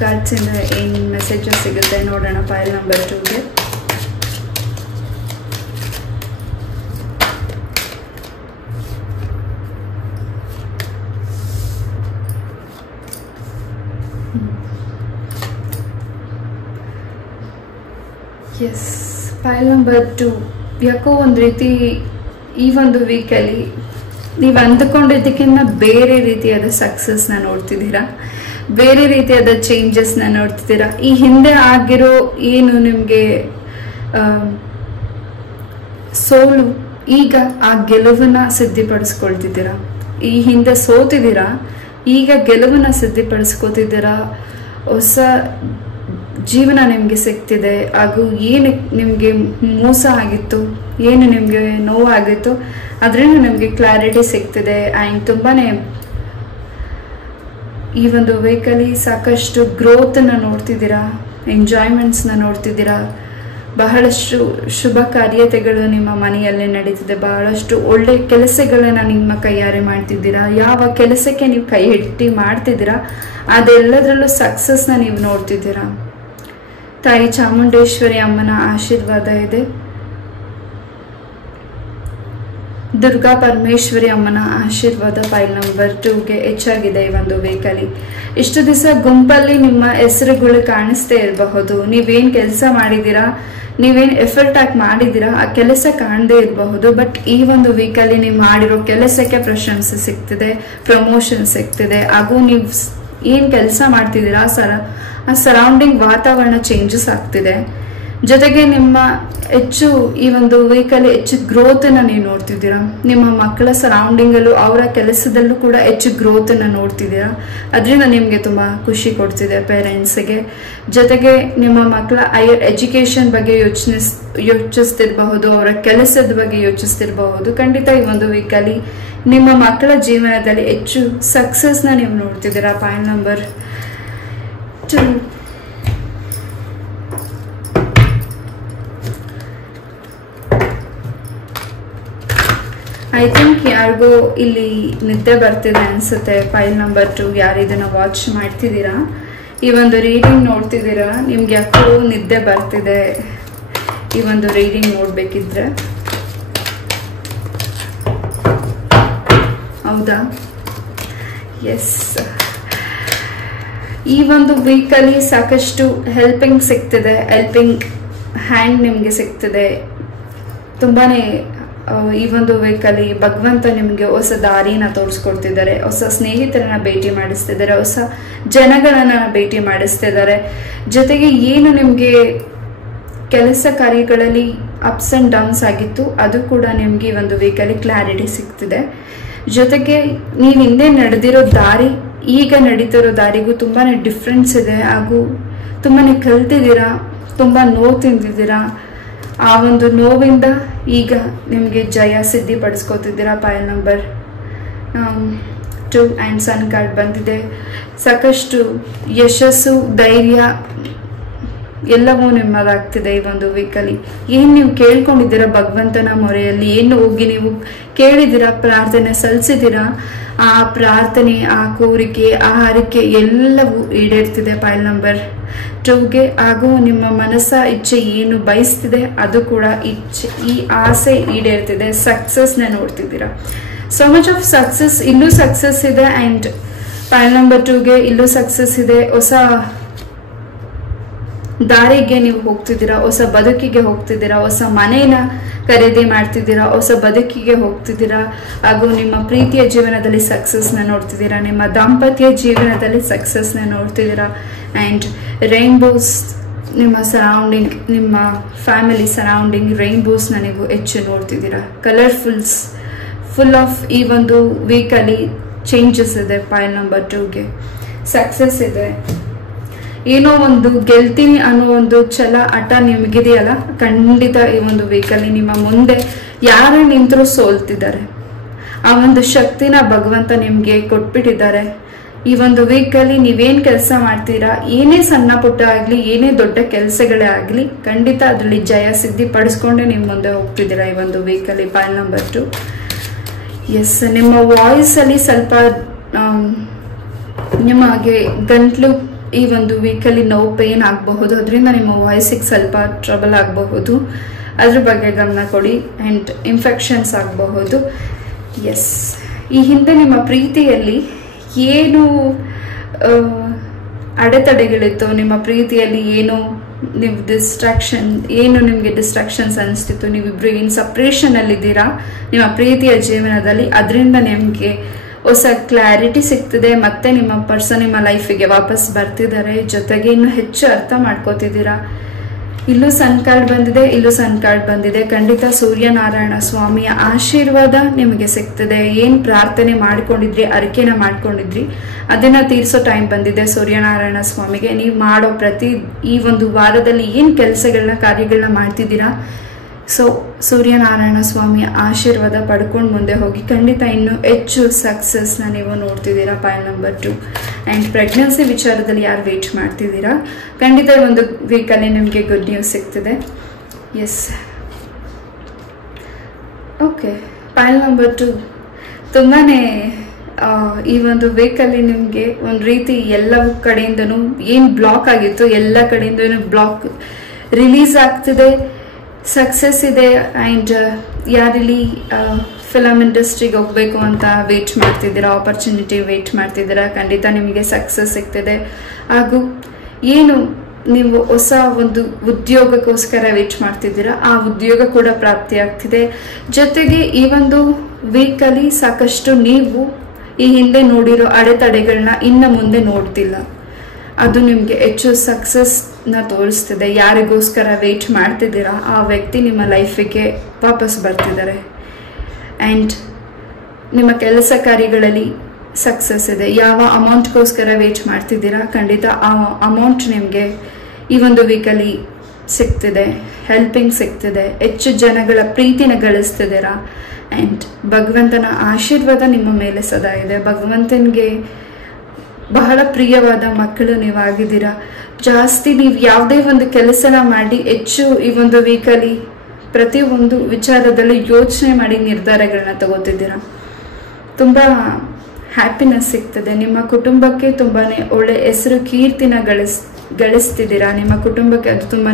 ಕಾರ್ಡ್ಸಿಂದ ಏನು ಮೆಸೇಜಸ್ ಸಿಗುತ್ತೆ ನೋಡೋಣ ಫೈಲ್ ನಂಬರ್ 2ಗೆ. ಎಸ್, ಫೈಲ್ ನಂಬರ್ 2 ಯಾಕೋ ಒಂದು ರೀತಿ ಈ ಒಂದು ವೀಕಲ್ಲಿ ನೀವು ಅಂದುಕೊಂಡಿದ್ದಕ್ಕಿಂತ ಬೇರೆ ರೀತಿಯಾದ ಸಕ್ಸಸ್ನ ನೋಡ್ತಿದ್ದೀರಾ, ಬೇರೆ ರೀತಿಯಾದ ಚೇಂಜಸ್ನ ನೋಡ್ತಿದ್ದೀರಾ. ಈ ಹಿಂದೆ ಆಗಿರೋ ಏನು ನಿಮಗೆ ಸೋಲು, ಈಗ ಆ ಗೆಲುವನ್ನ ಸಿದ್ಧಪಡಿಸ್ಕೊಳ್ತಿದ್ದೀರಾ. ಈ ಹಿಂದೆ ಸೋತಿದ್ದೀರಾ, ಈಗ ಗೆಲುವನ್ನ ಸಿದ್ಧಪಡಿಸ್ಕೊತಿದ್ದೀರಾ. ಹೊಸ ಜೀವನ ನಿಮಗೆ ಸಿಗ್ತಿದೆ. ಹಾಗೂ ಏನು ನಿಮಗೆ ಮೋಸ ಆಗಿತ್ತು, ಏನು ನಿಮಗೆ ನೋವಾಗಿತ್ತು, ಅದರಿಂದ ನಿಮಗೆ ಕ್ಲಾರಿಟಿ ಸಿಗ್ತಿದೆ. ಆ್ಯಂಡ್ ತುಂಬಾನೇ ಈ ಒಂದು ವೀಕಲ್ಲಿ ಸಾಕಷ್ಟು ಗ್ರೋತನ್ನ ನೋಡ್ತಿದ್ದೀರಾ, ಎಂಜಾಯ್ಮೆಂಟ್ಸ್ನ ನೋಡ್ತಿದ್ದೀರಾ. ಬಹಳಷ್ಟು ಶುಭ ಕಾರ್ಯತೆಗಳು ನಿಮ್ಮ ಮನೆಯಲ್ಲೇ ನಡೀತಿದೆ. ಬಹಳಷ್ಟು ಒಳ್ಳೆ ಕೆಲಸಗಳನ್ನ ನಿಮ್ಮ ಕೈಯಾರೆ ಮಾಡ್ತಿದ್ದೀರಾ. ಯಾವ ಕೆಲಸಕ್ಕೆ ನೀವು ಕೈ ಇಟ್ಟು ಮಾಡ್ತಿದ್ದೀರಾ ಅದೆಲ್ಲದರಲ್ಲೂ ಸಕ್ಸಸ್ನ ನೀವು ನೋಡ್ತಿದ್ದೀರಾ. ತಾಯಿ ಚಾಮುಂಡೇಶ್ವರಿ ಅಮ್ಮನ ಆಶೀರ್ವಾದ ಇದೆ. ದುರ್ಗಾ ಪರಮೇಶ್ವರಿ ಅಮ್ಮನ ಆಶೀರ್ವಾದ ಫೈಲ್ ನಂಬರ್ 2ಗೆ ಹೆಚ್ಚಾಗಿದೆ ಈ ಒಂದು ವೀಕಲ್ಲಿ. ಇಷ್ಟು ದಿವಸ ಗುಂಪಲ್ಲಿ ನಿಮ್ಮ ಹೆಸರುಗಳು ಕಾಣಿಸ್ತೇ ಇರಬಹುದು. ನೀವೇನ್ ಕೆಲಸ ಮಾಡಿದ್ದೀರಾ, ನೀವೇನ್ ಎಫರ್ಟ್ ಆಗಿ ಮಾಡಿದ್ದೀರಾ, ಆ ಕೆಲಸ ಕಾಣದೇ ಇರಬಹುದು. ಬಟ್ ಈ ಒಂದು ವೀಕಲ್ಲಿ ನೀವು ಮಾಡಿರೋ ಕೆಲಸಕ್ಕೆ ಪ್ರಶಂಸೆ ಸಿಗ್ತಿದೆ, ಪ್ರಮೋಷನ್ ಸಿಗ್ತಿದೆ. ಹಾಗೂ ನೀವು ಏನ್ ಕೆಲಸ ಮಾಡ್ತಿದ್ದೀರಾ ಆ ಸರೌಂಡಿಂಗ್ ವಾತಾವರಣ ಚೇಂಜಸ್ ಆಗ್ತಿದೆ. ಜೊತೆಗೆ ನಿಮ್ಮ ಹೆಚ್ಚು ಈ ಒಂದು ವೀಕಲ್ಲಿ ಹೆಚ್ಚು ಗ್ರೋತ್ ಅನ್ನ ನೀವು ನೋಡ್ತಿದ್ದೀರಾ. ನಿಮ್ಮ ಮಕ್ಕಳ ಸರೌಂಡಿಂಗ್ ಅಲ್ಲೂ ಅವರ ಕೆಲಸದಲ್ಲೂ ಕೂಡ ಹೆಚ್ಚು ಗ್ರೋತ್ ಅನ್ನ ನೋಡ್ತಿದ್ದೀರಾ. ಅದರಿಂದ ನಿಮ್ಗೆ ತುಂಬಾ ಖುಷಿ ಕೊಡ್ತಿದೆ ಪೇರೆಂಟ್ಸ್ಗೆ. ಜೊತೆಗೆ ನಿಮ್ಮ ಮಕ್ಕಳ ಹೈಯರ್ ಎಜುಕೇಶನ್ ಬಗ್ಗೆ ಯೋಚಿಸ್ತಿರಬಹುದು, ಅವರ ಕೆಲಸದ ಬಗ್ಗೆ ಯೋಚಿಸ್ತಿರಬಹುದು. ಖಂಡಿತ ಈ ಒಂದು ವೀಕಲ್ಲಿ ನಿಮ್ಮ ಮಕ್ಕಳ ಜೀವನದಲ್ಲಿ ಹೆಚ್ಚು ಸಕ್ಸಸ್ನ ನೀವು ನೋಡ್ತಿದ್ದೀರಾ. ಫೈಲ್ ನಂಬರ್ 2 ಐ ಥಿಂಕ್ ಯಾರಿಗೂ ಇಲ್ಲಿ ನಿದ್ದೆ ಬರ್ತಿದೆ ಅನ್ಸುತ್ತೆ. ಫೈಲ್ ನಂಬರ್ 2 ಯಾರು ಇದನ್ನ ವಾಚ್ ಮಾಡ್ತಿದ್ದೀರಾ, ಈ ಒಂದು ರೀಡಿಂಗ್ ನೋಡ್ತಿದ್ದೀರಾ, ನಿಮ್ಗೆ ಯಾಕೋ ನಿದ್ದೆ ಬರ್ತಿದೆ ಈ ಒಂದು ರೀಡಿಂಗ್ ನೋಡ್ಬೇಕಿದ್ರೆ. ಹೌದಾ? ಎಸ್, ಈ ಒಂದು ವೀಕಲ್ಲಿ ಸಾಕಷ್ಟು ಹೆಲ್ಪಿಂಗ್ ಸಿಗ್ತಿದೆ, ಹೆಲ್ಪಿಂಗ್ ಹ್ಯಾಂಡ್ ನಿಮಗೆ ಸಿಗ್ತಿದೆ. ತುಂಬಾ ಈ ಒಂದು ವೀಕಲ್ಲಿ ಭಗವಂತ ನಿಮಗೆ ಹೊಸ ದಾರಿನ ತೋರಿಸ್ಕೊಡ್ತಿದ್ದಾರೆ, ಹೊಸ ಸ್ನೇಹಿತರನ್ನ ಭೇಟಿ ಮಾಡಿಸ್ತಿದ್ದಾರೆ, ಹೊಸ ಜನಗಳನ್ನ ಭೇಟಿ ಮಾಡಿಸ್ತಿದ್ದಾರೆ. ಜೊತೆಗೆ ಏನು ನಿಮಗೆ ಕೆಲಸ ಕಾರ್ಯಗಳಲ್ಲಿ ಅಪ್ಸ್ ಅಂಡ್ ಡೌನ್ಸ್ ಆಗಿತ್ತು ಅದು ಕೂಡ ನಿಮಗೆ ಈ ಒಂದು ವೀಕಲ್ಲಿ ಕ್ಲಾರಿಟಿ ಸಿಗ್ತಿದೆ. ಜೊತೆಗೆ ನೀವು ಹಿಂದೆ ನಡೆದಿರೋ ದಾರಿ ಈಗ ನಡೀತಿರೋ ದಾರಿಗೂ ತುಂಬಾ ಡಿಫ್ರೆನ್ಸ್ ಇದೆ, ಹಾಗೂ ತುಂಬಾ ಕಲ್ತಿದ್ದೀರಾ, ತುಂಬ ನೋವು ತಿಂದಿದ್ದೀರಾ. ಆ ಒಂದು ನೋವಿಂದ ಈಗ ನಿಮಗೆ ಜಯ ಸಿದ್ಧಿ ಪಡಿಸ್ಕೋತಿದ್ದೀರಾ. File number 2 and sun card ಬಂದಿದೆ. ಸಾಕಷ್ಟು ಯಶಸ್ಸು, ಧೈರ್ಯ ಎಲ್ಲವೂ ನಿಮ್ಮದಾಗ್ತಿದೆ ಈ ಒಂದು ವೀಕಲ್ಲಿ. ಏನು ನೀವು ಕೇಳ್ಕೊಂಡಿದ್ದೀರಾ ಭಗವಂತನ ಮೊರೆಯಲ್ಲಿ, ಏನು ಹೋಗಿ ನೀವು ಕೇಳಿದ್ದೀರಾ, ಪ್ರಾರ್ಥನೆ ಸಲ್ಲಿಸಿದ್ದೀರಾ, ಆ ಪ್ರಾರ್ಥನೆ, ಆ ಕೋರಿಕೆ, ಆ ಹರಿಕೆ ಎಲ್ಲವೂ ಈಡೇರ್ತಿದೆ ಫೈಲ್ ನಂಬರ್ 2ಗೆ. ಹಾಗೂ ನಿಮ್ಮ ಮನಸ್ಸ ಇಚ್ಛೆ ಏನು ಬಯಸ್ತಿದೆ ಅದು ಕೂಡ ಈ ಆಸೆ ಈಡೇರ್ತಿದೆ. ಸಕ್ಸಸ್ನ ನೋಡ್ತಿದ್ದೀರಾ. ಸೋ ಮಚ್ ಆಫ್ ಸಕ್ಸಸ್, ಇಲ್ಲೂ ಸಕ್ಸಸ್ ಇದೆ. ಆ್ಯಂಡ್ ಫೈಲ್ ನಂಬರ್ 2ಗೆ ಇಲ್ಲೂ ಸಕ್ಸಸ್ ಇದೆ. ಹೊಸ ದಾರಿಗೆ ನೀವು ಹೋಗ್ತಿದ್ದೀರಾ, ಹೊಸ ಬದುಕಿಗೆ ಹೋಗ್ತಿದ್ದೀರಾ, ಹೊಸ ಮನೇನ ಖರೀದಿ ಮಾಡ್ತಿದ್ದೀರಾ, ಹೊಸ ಬದುಕಿಗೆ ಹೋಗ್ತಿದ್ದೀರಾ. ಹಾಗೂ ನಿಮ್ಮ ಪ್ರೀತಿಯ ಜೀವನದಲ್ಲಿ ಸಕ್ಸಸ್ನ ನೋಡ್ತಿದ್ದೀರಾ, ನಿಮ್ಮ ದಾಂಪತ್ಯ ಜೀವನದಲ್ಲಿ ಸಕ್ಸಸ್ನ ನೋಡ್ತಿದ್ದೀರಾ. ಆ್ಯಂಡ್ ರೈನ್ಬೋಸ್ ನಿಮ್ಮ ಸರೌಂಡಿಂಗ್, ನಿಮ್ಮ ಫ್ಯಾಮಿಲಿ ಸರೌಂಡಿಂಗ್ ರೈನ್ಬೋಸ್ನ ನೀವು ಹೆಚ್ಚು ನೋಡ್ತಿದ್ದೀರಾ. ಕಲರ್ಫುಲ್ಸ್ ಫುಲ್ ಆಫ್ ಈ ಒಂದು ವೀಕಲ್ಲಿ ಚೇಂಜಸ್ ಇದೆ. ಫೈಲ್ ನಂಬರ್ 2ಗೆ ಸಕ್ಸಸ್ ಇದೆ. ಏನೋ ಒಂದು ಗೆಲ್ತೀನಿ ಅನ್ನೋ ಒಂದು ಛಲ, ಹಠ ನಿಮಗಿದೆಯಲ್ಲ, ಖಂಡಿತ ಈ ಒಂದು ವೀಕಲ್ಲಿ ನಿಮ್ಮ ಮುಂದೆ ಯಾರೇ ನಿಂತರೂ ಸೋಲ್ತಿದ್ದಾರೆ. ಆ ಒಂದು ಶಕ್ತಿನ ಭಗವಂತ ನಿಮಗೆ ಕೊಟ್ಬಿಟ್ಟಿದ್ದಾರೆ. ಈ ಒಂದು ವೀಕಲ್ಲಿ ನೀವೇನು ಕೆಲಸ ಮಾಡ್ತೀರಾ, ಏನೇ ಸಣ್ಣ ಪುಟ್ಟ ಆಗಲಿ, ಏನೇ ದೊಡ್ಡ ಕೆಲಸಗಳೇ ಆಗಲಿ, ಖಂಡಿತ ಅದರಲ್ಲಿ ಜಯ ಸಿದ್ಧಿ ಪಡಿಸ್ಕೊಂಡೆ ನಿಮ್ಮ ಮುಂದೆ ಹೋಗ್ತಿದ್ದೀರಾ ಈ ಒಂದು ವೀಕಲ್ಲಿ. File number 2. ಎಸ್, ನಿಮ್ಮ ವಾಯ್ಸಲ್ಲಿ ಸ್ವಲ್ಪ ನಿಮಗೆ ಗಂಟ್ಲು ಈ ಒಂದು ವೀಕಲ್ಲಿ ನೋವು, ಪೇನ್ ಆಗಬಹುದು. ಅದರಿಂದ ನಿಮ್ಮ ವಾಯ್ಸಿಗೆ ಸ್ವಲ್ಪ ಟ್ರಬಲ್ ಆಗಬಹುದು, ಅದ್ರ ಬಗ್ಗೆ ಗಮನ ಕೊಡಿ. ಆ್ಯಂಡ್ ಇನ್ಫೆಕ್ಷನ್ಸ್ ಆಗಬಹುದು. ಎಸ್, ಈ ಹಿಂದೆ ನಿಮ್ಮ ಪ್ರೀತಿಯಲ್ಲಿ ಏನು ಅಡೆತಡೆಗಳಿತ್ತು, ನಿಮ್ಮ ಪ್ರೀತಿಯಲ್ಲಿ ಏನು ನೀವು ನಿಮಗೆ ಡಿಸ್ಟ್ರಾಕ್ಷನ್ಸ್ ಅನಿಸ್ತಿತ್ತು, ನೀವಿಬ್ರು ಏನು ಸಪ್ರೇಷನಲ್ಲಿದ್ದೀರಾ ನಿಮ್ಮ ಪ್ರೀತಿಯ ಜೀವನದಲ್ಲಿ, ಅದರಿಂದ ನಿಮಗೆ ಹೊಸ ಕ್ಲಾರಿಟಿ ಸಿಗ್ತಿದೆ. ಮತ್ತೆ ನಿಮ್ಮ ಪರ್ಸನ್ ನಿಮ್ಮ ಲೈಫಿಗೆ ವಾಪಸ್ ಬರ್ತಿದ್ದಾರೆ. ಜೊತೆಗೆ ಇನ್ನು ಹೆಚ್ಚು ಅರ್ಥ ಮಾಡ್ಕೋತಿದ್ದೀರಾ. ಇಲ್ಲೂ ಸನ್ ಕಾರ್ಡ್ ಬಂದಿದೆ, ಇಲ್ಲೂ ಸನ್ ಕಾರ್ಡ್ ಬಂದಿದೆ. ಖಂಡಿತ ಸೂರ್ಯನಾರಾಯಣ ಸ್ವಾಮಿಯ ಆಶೀರ್ವಾದ ನಿಮಗೆ ಸಿಗ್ತದೆ. ಏನು ಪ್ರಾರ್ಥನೆ ಮಾಡ್ಕೊಂಡಿದ್ರಿ, ಅರಿಕೆನ ಮಾಡ್ಕೊಂಡಿದ್ರಿ, ಅದನ್ನ ತೀರ್ಸೋ ಟೈಮ್ ಬಂದಿದೆ ಸೂರ್ಯನಾರಾಯಣ ಸ್ವಾಮಿಗೆ. ನೀವು ಮಾಡೋ ಈ ಒಂದು ವಾರದಲ್ಲಿ ಏನು ಕೆಲಸಗಳನ್ನ, ಕಾರ್ಯಗಳನ್ನ ಮಾಡ್ತಿದ್ದೀರಾ, ಸೊ ಸೂರ್ಯನಾರಾಯಣ ಸ್ವಾಮಿಯ ಆಶೀರ್ವಾದ ಪಡ್ಕೊಂಡು ಮುಂದೆ ಹೋಗಿ. ಖಂಡಿತ ಇನ್ನೂ ಹೆಚ್ಚು ಸಕ್ಸಸ್ನ ನೀವು ನೋಡ್ತಿದ್ದೀರಾ. File number 2. ಆ್ಯಂಡ್ ಪ್ರೆಗ್ನೆನ್ಸಿ ವಿಚಾರದಲ್ಲಿ ಯಾರು ವೇಟ್ ಮಾಡ್ತಿದ್ದೀರಾ, ಖಂಡಿತ ಒಂದು ವೀಕಲ್ಲಿ ನಿಮಗೆ ಗುಡ್ ನ್ಯೂಸ್ ಸಿಗ್ತಿದೆ. Yes, okay. ಫೈಲ್ ನಂಬರ್ 2 ತುಂಬಾ ಈ ಒಂದು ವೀಕಲ್ಲಿ ನಿಮಗೆ ಒಂದು ರೀತಿ ಎಲ್ಲ ಕಡೆಯಿಂದನೂ ಏನು ಬ್ಲಾಕ್ ಆಗಿತ್ತು ಎಲ್ಲ ಕಡೆಯಿಂದನೂ ಬ್ಲಾಕ್ ರಿಲೀಸ್ ಆಗ್ತಿದೆ. ಸಕ್ಸಸ್ ಇದೆ. ಆ್ಯಂಡ್ ಯಾರಿಲ್ಲಿ ಫಿಲಮ್ ಇಂಡಸ್ಟ್ರಿಗೆ ಹೋಗ್ಬೇಕು ಅಂತ ವೇಟ್ ಮಾಡ್ತಿದ್ದೀರಾ, ಆಪರ್ಚುನಿಟಿ ವೇಟ್ ಮಾಡ್ತಿದ್ದೀರಾ, ಖಂಡಿತ ನಿಮಗೆ ಸಕ್ಸಸ್ ಸಿಗ್ತಿದೆ. ಹಾಗೂ ಏನು ನೀವು ಹೊಸ ಒಂದು ಉದ್ಯೋಗಕ್ಕೋಸ್ಕರ ವೇಟ್ ಮಾಡ್ತಿದ್ದೀರಾ, ಆ ಉದ್ಯೋಗ ಕೂಡ ಪ್ರಾಪ್ತಿ ಆಗ್ತಿದೆ. ಜೊತೆಗೆ ಈ ಒಂದು ವೀಕಲ್ಲಿ ಸಾಕಷ್ಟು ನೀವು ಈ ಹಿಂದೆ ನೋಡಿರೋ ಅಡೆತಡೆಗಳನ್ನ ಇನ್ನು ಮುಂದೆ ನೋಡ್ತಿಲ್ಲ, ಅದು ನಿಮಗೆ ಹೆಚ್ಚು ಸಕ್ಸಸ್ನ ತೋರಿಸ್ತಿದೆ. ಯಾರಿಗೋಸ್ಕರ ವೇಟ್ ಮಾಡ್ತಿದ್ದೀರಾ ಆ ವ್ಯಕ್ತಿ ನಿಮ್ಮ ಲೈಫಿಗೆ ವಾಪಸ್ ಬರ್ತಿದ್ದಾರೆ. ಆ್ಯಂಡ್ ನಿಮ್ಮ ಕೆಲಸ ಕಾರ್ಯಗಳಲ್ಲಿ ಸಕ್ಸಸ್ ಇದೆ. ಯಾವ ಅಮೌಂಟ್ಗೋಸ್ಕರ ವೇಟ್ ಮಾಡ್ತಿದ್ದೀರಾ, ಖಂಡಿತ ಆ ಅಮೌಂಟ್ ನಿಮಗೆ ಈ ಒಂದು ವೀಕಲ್ಲಿ ಸಿಗ್ತಿದೆ. ಹೆಲ್ಪಿಂಗ್ ಸಿಗ್ತಿದೆ. ಹೆಚ್ಚು ಜನಗಳ ಪ್ರೀತಿನ ಗಳಿಸ್ತಿದ್ದೀರಾ. ಆ್ಯಂಡ್ ಭಗವಂತನ ಆಶೀರ್ವಾದ ನಿಮ್ಮ ಮೇಲೆ ಸದಾ ಇದೆ. ಭಗವಂತನಿಗೆ ಬಹಳ ಪ್ರಿಯವಾದ ಮಕ್ಕಳು ನೀವಾಗಿದ್ದೀರಾ. ಜಾಸ್ತಿ ನೀವು ಯಾವುದೇ ಒಂದು ಕೆಲಸನ ಮಾಡಿ ಹೆಚ್ಚು ಈ ಒಂದು ವೀಕಲ್ಲಿ ಪ್ರತಿಯೊಂದು ವಿಚಾರದಲ್ಲಿ ಯೋಚನೆ ಮಾಡಿ ನಿರ್ಧಾರಗಳನ್ನ ತಗೋತಿದ್ದೀರಾ. ತುಂಬ ಹ್ಯಾಪಿನೆಸ್ ಸಿಗ್ತದೆ. ನಿಮ್ಮ ಕುಟುಂಬಕ್ಕೆ ತುಂಬಾ ಒಳ್ಳೆ ಹೆಸರು ಕೀರ್ತಿನ ಗಳಿಸ್ತಿದ್ದೀರಾ. ನಿಮ್ಮ ಕುಟುಂಬಕ್ಕೆ ಅದು ತುಂಬಾ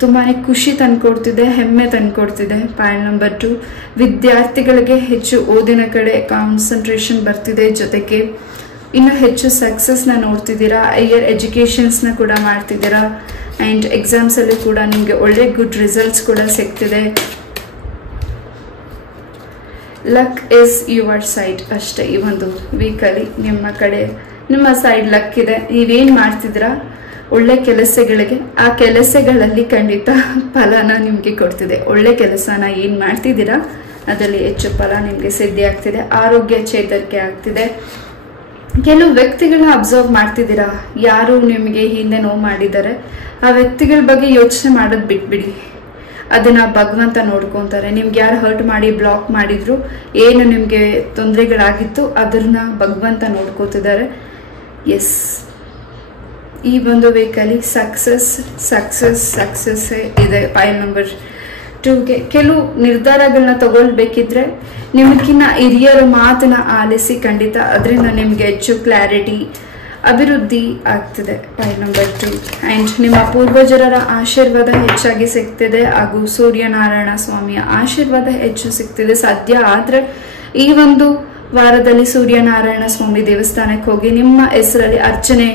ತುಂಬಾ ಖುಷಿ ತಂದುಕೊಡ್ತಿದೆ, ಹೆಮ್ಮೆ ತಂದುಕೊಡ್ತಿದೆ. ಪಾಯಿಂಟ್ ನಂಬರ್ 2, ವಿದ್ಯಾರ್ಥಿಗಳಿಗೆ ಹೆಚ್ಚು ಓದಿನ ಕಡೆ ಕಾನ್ಸಂಟ್ರೇಷನ್ ಬರ್ತಿದೆ. ಜೊತೆಗೆ ಇನ್ನು ಹೆಚ್ಚು ಸಕ್ಸಸ್ನ ನೋಡ್ತಿದ್ದೀರಾ, ಹೈಯರ್ ಎಜುಕೇಷನ್ಸ್ನ ಕೂಡ ಮಾಡ್ತಿದ್ದೀರಾ. ಆ್ಯಂಡ್ ಎಕ್ಸಾಮ್ಸಲ್ಲಿ ಕೂಡ ನಿಮಗೆ ಒಳ್ಳೆ ಗುಡ್ ರಿಸಲ್ಟ್ಸ್ ಕೂಡ ಸಿಗ್ತಿದೆ. ಲಕ್ ಇಸ್ ಯುವರ್ ಸೈಡ್ ಅಷ್ಟೇ. ಈ ಒಂದು ವೀಕಲ್ಲಿ ನಿಮ್ಮ ಕಡೆ, ನಿಮ್ಮ ಸೈಡ್ ಲಕ್ ಇದೆ. ನೀವೇನು ಮಾಡ್ತಿದ್ದೀರಾ ಒಳ್ಳೆ ಕೆಲಸಗಳಿಗೆ, ಆ ಕೆಲಸಗಳಲ್ಲಿ ಖಂಡಿತ ಫಲನ ನಿಮಗೆ ಕೊಡ್ತಿದೆ. ಒಳ್ಳೆ ಕೆಲಸನ ಏನು ಮಾಡ್ತಿದ್ದೀರಾ ಅದರಲ್ಲಿ ಹೆಚ್ಚು ಫಲ ನಿಮಗೆ ಸಿದ್ಧಿ ಆಗ್ತಿದೆ. ಆರೋಗ್ಯ ಚೇತರಿಕೆ ಆಗ್ತಿದೆ. ಕೆಲವು ವ್ಯಕ್ತಿಗಳ ಅಬ್ಸರ್ವ್ ಮಾಡ್ತಿದ್ದೀರಾ, ಯಾರು ನಿಮಗೆ ಹಿಂದೆ ನೋವು ಮಾಡಿದ್ದಾರೆ, ಆ ವ್ಯಕ್ತಿಗಳ ಬಗ್ಗೆ ಯೋಚನೆ ಮಾಡೋದು ಬಿಟ್ಬಿಡಿ. ಅದನ್ನ ಭಗವಂತ ನೋಡ್ಕೊತಾರೆ. ನಿಮ್ಗೆ ಯಾರು ಹರ್ಟ್ ಮಾಡಿ ಬ್ಲಾಕ್ ಮಾಡಿದ್ರು, ಏನು ನಿಮಗೆ ತೊಂದರೆಗಳಾಗಿತ್ತು ಅದನ್ನ ಭಗವಂತ ನೋಡ್ಕೋತಿದ್ದಾರೆ. ಎಸ್, ಈ ಒಂದು ವೀಕಲ್ಲಿ ಸಕ್ಸಸ್ ಇದೆ. ಪಾಯಿಂಟ್ ನಂಬರ್ 2ಗೆ ಕೆಲವು ನಿರ್ಧಾರಗಳನ್ನ ತಗೊಳ್ಬೇಕಿದ್ರೆ ನಿಮಗಿನ್ನ ಹಿರಿಯರ ಮಾತನ್ನ ಆಲಿಸಿ. ಖಂಡಿತ ಅದರಿಂದ ನಿಮಗೆ ಹೆಚ್ಚು ಕ್ಲಾರಿಟಿ, ಅಭಿವೃದ್ಧಿ ಆಗ್ತಿದೆ. Point number 2. ಆ್ಯಂಡ್ ನಿಮ್ಮ ಪೂರ್ವಜರ ಆಶೀರ್ವಾದ ಹೆಚ್ಚಾಗಿ ಸಿಗ್ತಿದೆ, ಹಾಗೂ ಸೂರ್ಯನಾರಾಯಣ ಸ್ವಾಮಿಯ ಆಶೀರ್ವಾದ ಹೆಚ್ಚು ಸಿಗ್ತಿದೆ. ಸಾಧ್ಯ ಆದರೆ ಈ ಒಂದು ವಾರದಲ್ಲಿ ಸೂರ್ಯನಾರಾಯಣ ಸ್ವಾಮಿ ದೇವಸ್ಥಾನಕ್ಕೆ ಹೋಗಿ ನಿಮ್ಮ ಹೆಸರಲ್ಲಿ ಅರ್ಚನೆ,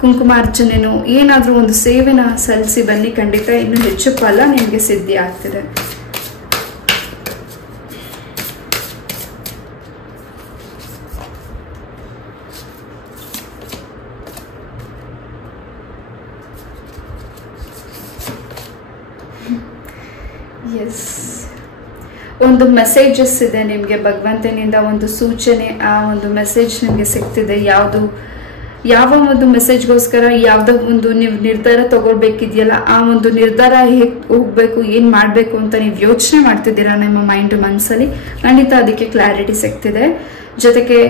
ಕುಂಕುಮಾರ್ಚನೆನೋ ಏನಾದರೂ ಒಂದು ಸೇವೆನ ಸಲ್ಲಿಸಿ ಬನ್ನಿ. ಖಂಡಿತ ಇನ್ನೂ ಹೆಚ್ಚು ಫಲ ನಿಮಗೆ ಸಿದ್ಧಿ ಆಗ್ತಿದೆ. ಎಸ್, ಒಂದು ಮೆಸೇಜಸ್ ಇದೆ ನಿಮಗೆ ಭಗವಂತನಿಂದ, ಒಂದು ಸೂಚನೆ. ಆ ಒಂದು ಮೆಸೇಜ್ ನಿಮಗೆ ಸಿಗ್ತಿದೆ. ಯಾವ ಒಂದು ಮೆಸೇಜ್ಗೋಸ್ಕರ ಯಾವುದೋ ಒಂದು ನೀವು ನಿರ್ಧಾರ ತಗೊಳ್ಬೇಕಿದೆಯಲ್ಲ, ಆ ಒಂದು ನಿರ್ಧಾರ ಹೇಗೆ ಹೋಗ್ಬೇಕು, ಏನು ಮಾಡಬೇಕು ಅಂತ ನೀವು ಯೋಚನೆ ಮಾಡ್ತಿದ್ದೀರಾ ನಿಮ್ಮ ಮನಸ್ಸಲ್ಲಿ. ಖಂಡಿತ ಅದಕ್ಕೆ ಕ್ಲಾರಿಟಿ ಸಿಗ್ತಿದೆ. ಜೊತೆಗೆ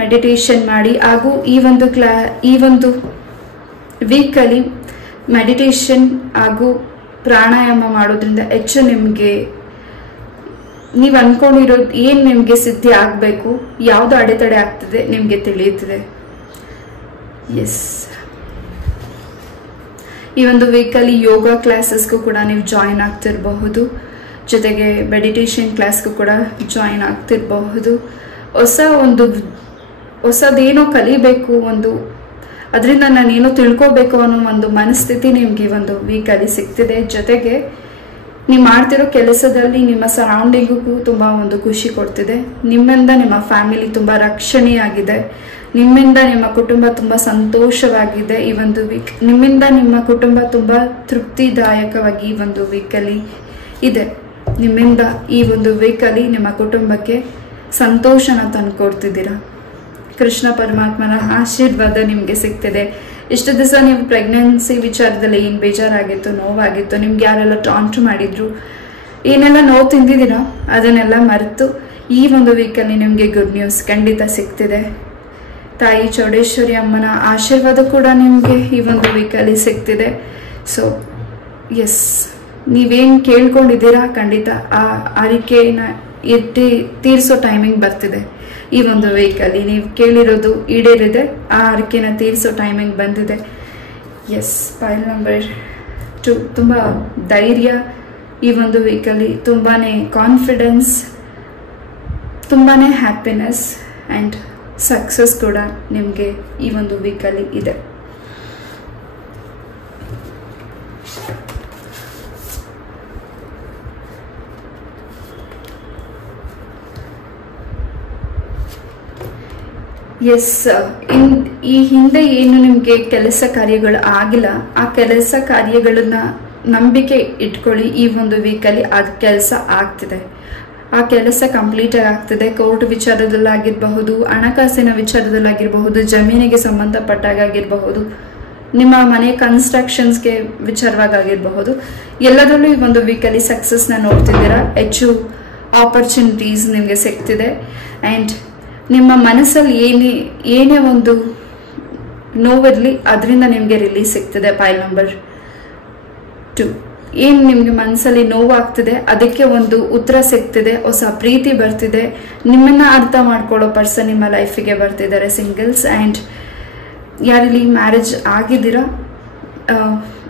ಮೆಡಿಟೇಷನ್ ಮಾಡಿ, ಹಾಗೂ ಈ ಒಂದು ವೀಕಲ್ಲಿ ಮೆಡಿಟೇಷನ್ ಹಾಗೂ ಪ್ರಾಣಾಯಾಮ ಮಾಡೋದ್ರಿಂದ ಹೆಚ್ಚು ನಿಮಗೆ ನೀವು ಅನ್ಕೊಂಡಿರೋದು ಏನು ನಿಮಗೆ ಸಿದ್ಧಿ ಆಗಬೇಕು, ಯಾವುದು ಅಡೆತಡೆ ಆಗ್ತಿದೆ ನಿಮಗೆ ತಿಳಿಯುತ್ತಿದೆ. ಎಸ್, ಈ ಒಂದು ವೀಕಲ್ಲಿ ಯೋಗ ಕ್ಲಾಸಸ್ಗೂ ಕೂಡ ನೀವು ಜಾಯಿನ್ ಆಗ್ತಿರಬಹುದು. ಜೊತೆಗೆ ಮೆಡಿಟೇಷನ್ ಕ್ಲಾಸ್ಗೂ ಕೂಡ ಜಾಯಿನ್ ಆಗ್ತಿರಬಹುದು. ಹೊಸದೇನೋ ಕಲಿಬೇಕು, ಅದರಿಂದ ನಾನೇನೋ ತಿಳ್ಕೋಬೇಕು ಅನ್ನೋ ಒಂದು ಮನಸ್ಥಿತಿ ನಿಮಗೆ ಒಂದು ವೀಕಲ್ಲಿ ಸಿಗ್ತಿದೆ. ಜೊತೆಗೆ ನೀವು ಮಾಡ್ತಿರೋ ಕೆಲಸದಲ್ಲಿ ನಿಮ್ಮ ಸರೌಂಡಿಂಗಿಗೂ ತುಂಬ ಒಂದು ಖುಷಿ ಕೊಡ್ತಿದೆ. ನಿಮ್ಮಿಂದ ನಿಮ್ಮ ಫ್ಯಾಮಿಲಿ ತುಂಬ ರಕ್ಷಣೆಯಾಗಿದೆ. ನಿಮ್ಮಿಂದ ನಿಮ್ಮ ಕುಟುಂಬ ತುಂಬ ಸಂತೋಷವಾಗಿದೆ. ಈ ಒಂದು ವೀಕ್ ನಿಮ್ಮಿಂದ ನಿಮ್ಮ ಕುಟುಂಬ ತುಂಬ ತೃಪ್ತಿದಾಯಕವಾಗಿ ಈ ಒಂದು ವೀಕಲ್ಲಿ ಇದೆ. ನಿಮ್ಮಿಂದ ಈ ಒಂದು ವೀಕಲ್ಲಿ ನಿಮ್ಮ ಕುಟುಂಬಕ್ಕೆ ಸಂತೋಷನ ತಂದುಕೊಡ್ತಿದ್ದೀರಾ. ಕೃಷ್ಣ ಪರಮಾತ್ಮನ ಆಶೀರ್ವಾದ ನಿಮಗೆ ಸಿಗ್ತಿದೆ. ಇಷ್ಟು ದಿವಸ ನೀವು ಪ್ರೆಗ್ನೆನ್ಸಿ ವಿಚಾರದಲ್ಲಿ ಏನು ಬೇಜಾರಾಗಿತ್ತು, ನೋವಾಗಿತ್ತು, ನಿಮ್ಗೆ ಯಾರೆಲ್ಲ ಟಾಂಟ್ ಮಾಡಿದ್ರು, ಏನೆಲ್ಲ ನೋವು ತಿಂದಿದ್ದೀರಾ ಅದನ್ನೆಲ್ಲ ಮರೆತು ಈ ಒಂದು ವೀಕಲ್ಲಿ ನಿಮಗೆ ಗುಡ್ ನ್ಯೂಸ್ ಖಂಡಿತ ಸಿಗ್ತಿದೆ. ತಾಯಿ ಚೌಡೇಶ್ವರಿ ಅಮ್ಮನ ಆಶೀರ್ವಾದ ಕೂಡ ನಿಮಗೆ ಈ ಒಂದು ವೀಕಲ್ಲಿ ಸಿಗ್ತಿದೆ. ಸೊ ಎಸ್, ನೀವೇನು ಕೇಳ್ಕೊಂಡಿದ್ದೀರಾ ಖಂಡಿತ ಆ ಅರಿಕೆನ ತೀರಿಸೋ ಟೈಮಿಂಗ್ ಬರ್ತಿದೆ. ಈ ಒಂದು ವೀಕಲ್ಲಿ ನೀವು ಕೇಳಿರೋದು ಈಡೇರಿದೆ, ಆ ಅರಿಕೆನ ತೀರಿಸೋ ಟೈಮಿಂಗ್ ಬಂದಿದೆ. ಎಸ್, ಪಾಯಿಂಟ್ ನಂಬರ್ 2, ತುಂಬ ಧೈರ್ಯ ಈ ಒಂದು ವೀಕಲ್ಲಿ, ತುಂಬಾ ಕಾನ್ಫಿಡೆನ್ಸ್, ತುಂಬಾ ಹ್ಯಾಪಿನೆಸ್ ಆ್ಯಂಡ್ ಸಕ್ಸಸ್ ಕೂಡ ನಿಮಗೆ ಈ ಒಂದು ವೀಕಲ್ಲಿ ಇದೆ. ಎಸ್, ಈ ಹಿಂದೆ ಏನು ನಿಮಗೆ ಕೆಲಸ ಕಾರ್ಯಗಳು ಆಗಿಲ್ಲ, ಆ ಕೆಲಸ ಕಾರ್ಯಗಳನ್ನ ನಂಬಿಕೆ ಇಟ್ಕೊಳ್ಳಿ. ಈ ಒಂದು ವೀಕಲ್ಲಿ ಅದು ಕೆಲಸ ಆಗ್ತಿದೆ, ಆ ಕೆಲಸ ಕಂಪ್ಲೀಟ್ ಆಗ್ತಿದೆ. ಕೋರ್ಟ್ ವಿಚಾರದಲ್ಲಾಗಿರಬಹುದು, ಹಣಕಾಸಿನ ವಿಚಾರದಲ್ಲಾಗಿರಬಹುದು, ಜಮೀನಿಗೆ ಸಂಬಂಧಪಟ್ಟಾಗಿರಬಹುದು, ನಿಮ್ಮ ಮನೆ ಕನ್ಸ್ಟ್ರಕ್ಷನ್ಸ್ಗೆ ವಿಚಾರವಾಗಿರಬಹುದು, ಎಲ್ಲದರಲ್ಲೂ ಈ ಒಂದು ವೀಕಲ್ಲಿ ಸಕ್ಸಸ್ನ ನೋಡ್ತಿದ್ದೀರಾ. ಹೆಚ್ಚು ಆಪರ್ಚುನಿಟೀಸ್ ನಿಮಗೆ ಸಿಗ್ತಿದೆ. ಆ್ಯಂಡ್ ನಿಮ್ಮ ಮನಸ್ಸಲ್ಲಿ ಏನೇ ಒಂದು ನೋವಿರಲಿ ಅದರಿಂದ ನಿಮಗೆ ರಿಲೀಸ್ ಸಿಗ್ತದೆ. ಫೈಲ್ ನಂಬರ್ 2, ಏನು ನಿಮಗೆ ಮನಸ್ಸಲ್ಲಿ ನೋವಾಗ್ತಿದೆ ಅದಕ್ಕೆ ಒಂದು ಉತ್ತರ ಸಿಗ್ತಿದೆ, ಹೊಸ ಪ್ರೀತಿ ಬರ್ತಿದೆ, ನಿಮ್ಮನ್ನ ಅರ್ಥ ಮಾಡ್ಕೊಳ್ಳೋ ಪರ್ಸನ್ ನಿಮ್ಮ ಲೈಫಿಗೆ ಬರ್ತಿದ್ದಾರೆ. ಸಿಂಗಲ್ಸ್ ಆ್ಯಂಡ್ ಯಾರಲ್ಲಿ ಮ್ಯಾರೇಜ್ ಆಗಿದ್ದೀರಾ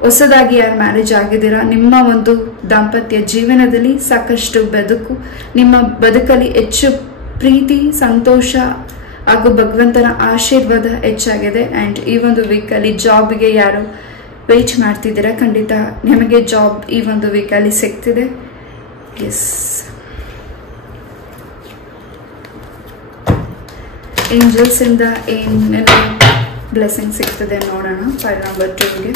ಹೊಸದಾಗಿ ಯಾರು ಮ್ಯಾರೇಜ್ ಆಗಿದ್ದೀರಾ, ನಿಮ್ಮ ಒಂದು ದಾಂಪತ್ಯ ಜೀವನದಲ್ಲಿ ಸಾಕಷ್ಟು ನಿಮ್ಮ ಬದುಕಲ್ಲಿ ಹೆಚ್ಚು ಪ್ರೀತಿ, ಸಂತೋಷ ಹಾಗೂ ಭಗವಂತನ ಆಶೀರ್ವಾದ ಹೆಚ್ಚಾಗಿದೆ. ಆ್ಯಂಡ್ ಈ ಒಂದು ವೀಕಲ್ಲಿ ಜಾಬ್ಗೆ ಯಾರು ವೇಟ್ ಮಾಡ್ತಿದ್ದೀರಾ, ಖಂಡಿತ ನಿಮಗೆ ಜಾಬ್ ಈ ಒಂದು ವೀಕಲ್ಲಿ ಸಿಗ್ತಿದೆ. ಎಸ್, ಏಂಜಲ್ಸ್ ಇಂದ ಏನೆಲ್ಲ ಬ್ಲೆಸ್ಸಿಂಗ್ ಸಿಗ್ತದೆ ನೋಡೋಣ. ಫೈಲ್ ನಂಬರ್ 2ಗೆ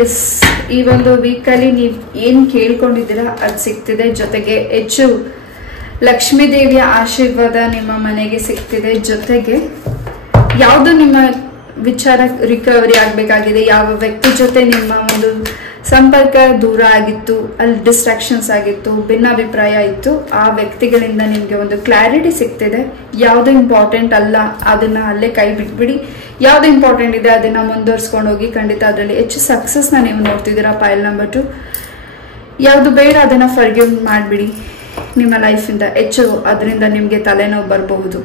ಎಸ್, ಈ ಒಂದು ವೀಕಲ್ಲಿ ನೀವು ಏನು ಕೇಳ್ಕೊಂಡಿದ್ದೀರಾ ಅದು ಸಿಗ್ತಿದೆ. ಜೊತೆಗೆ ಹೆಚ್ಚು ಲಕ್ಷ್ಮೀ ದೇವಿಯ ಆಶೀರ್ವಾದ ನಿಮ್ಮ ಮನೆಗೆ ಸಿಗ್ತಿದೆ. ಜೊತೆಗೆ ಯಾವುದು ನಿಮ್ಮ ವಿಚಾರ ರಿಕವರಿ ಆಗಬೇಕಾಗಿದೆ, ಯಾವ ವ್ಯಕ್ತಿ ಜೊತೆ ನಿಮ್ಮ ಒಂದು ಸಂಪರ್ಕ ದೂರ ಆಗಿತ್ತು, ಅಲ್ಲಿ ಡಿಸ್ಟ್ರಾಕ್ಷನ್ಸ್ ಆಗಿತ್ತು, ಭಿನ್ನಾಭಿಪ್ರಾಯ ಇತ್ತು, ಆ ವ್ಯಕ್ತಿಗಳಿಂದ ನಿಮಗೆ ಒಂದು ಕ್ಲಾರಿಟಿ ಸಿಗ್ತಿದೆ. ಯಾವುದು ಇಂಪಾರ್ಟೆಂಟ್ ಅಲ್ಲ ಅದನ್ನ ಅಲ್ಲೇ ಕೈ ಬಿಟ್ಬಿಡಿ, ಯಾವ್ದು ಇಂಪಾರ್ಟೆಂಟ್ ಇದೆ ಅದನ್ನ ಮುಂದುವರ್ಸ್ಕೊಂಡು ಹೋಗಿ. ಖಂಡಿತ ಅದರಲ್ಲಿ ಹೆಚ್ಚು ಸಕ್ಸಸ್ನ ನೀವು ನೋಡ್ತಿದ್ದೀರಾ. ಫೈಲ್ ನಂಬರ್ 2, ಯಾವುದು ಬೇಡ ಅದನ್ನ ಫರ್ಗಿವ್ ಮಾಡಿಬಿಡಿ. ನಿಮ್ಮ ಲೈಫಿಂದ ಹೆಚ್ಚು ಅದರಿಂದ ನಿಮಗೆ ತಲೆನೋವು ಬರಬಹುದು,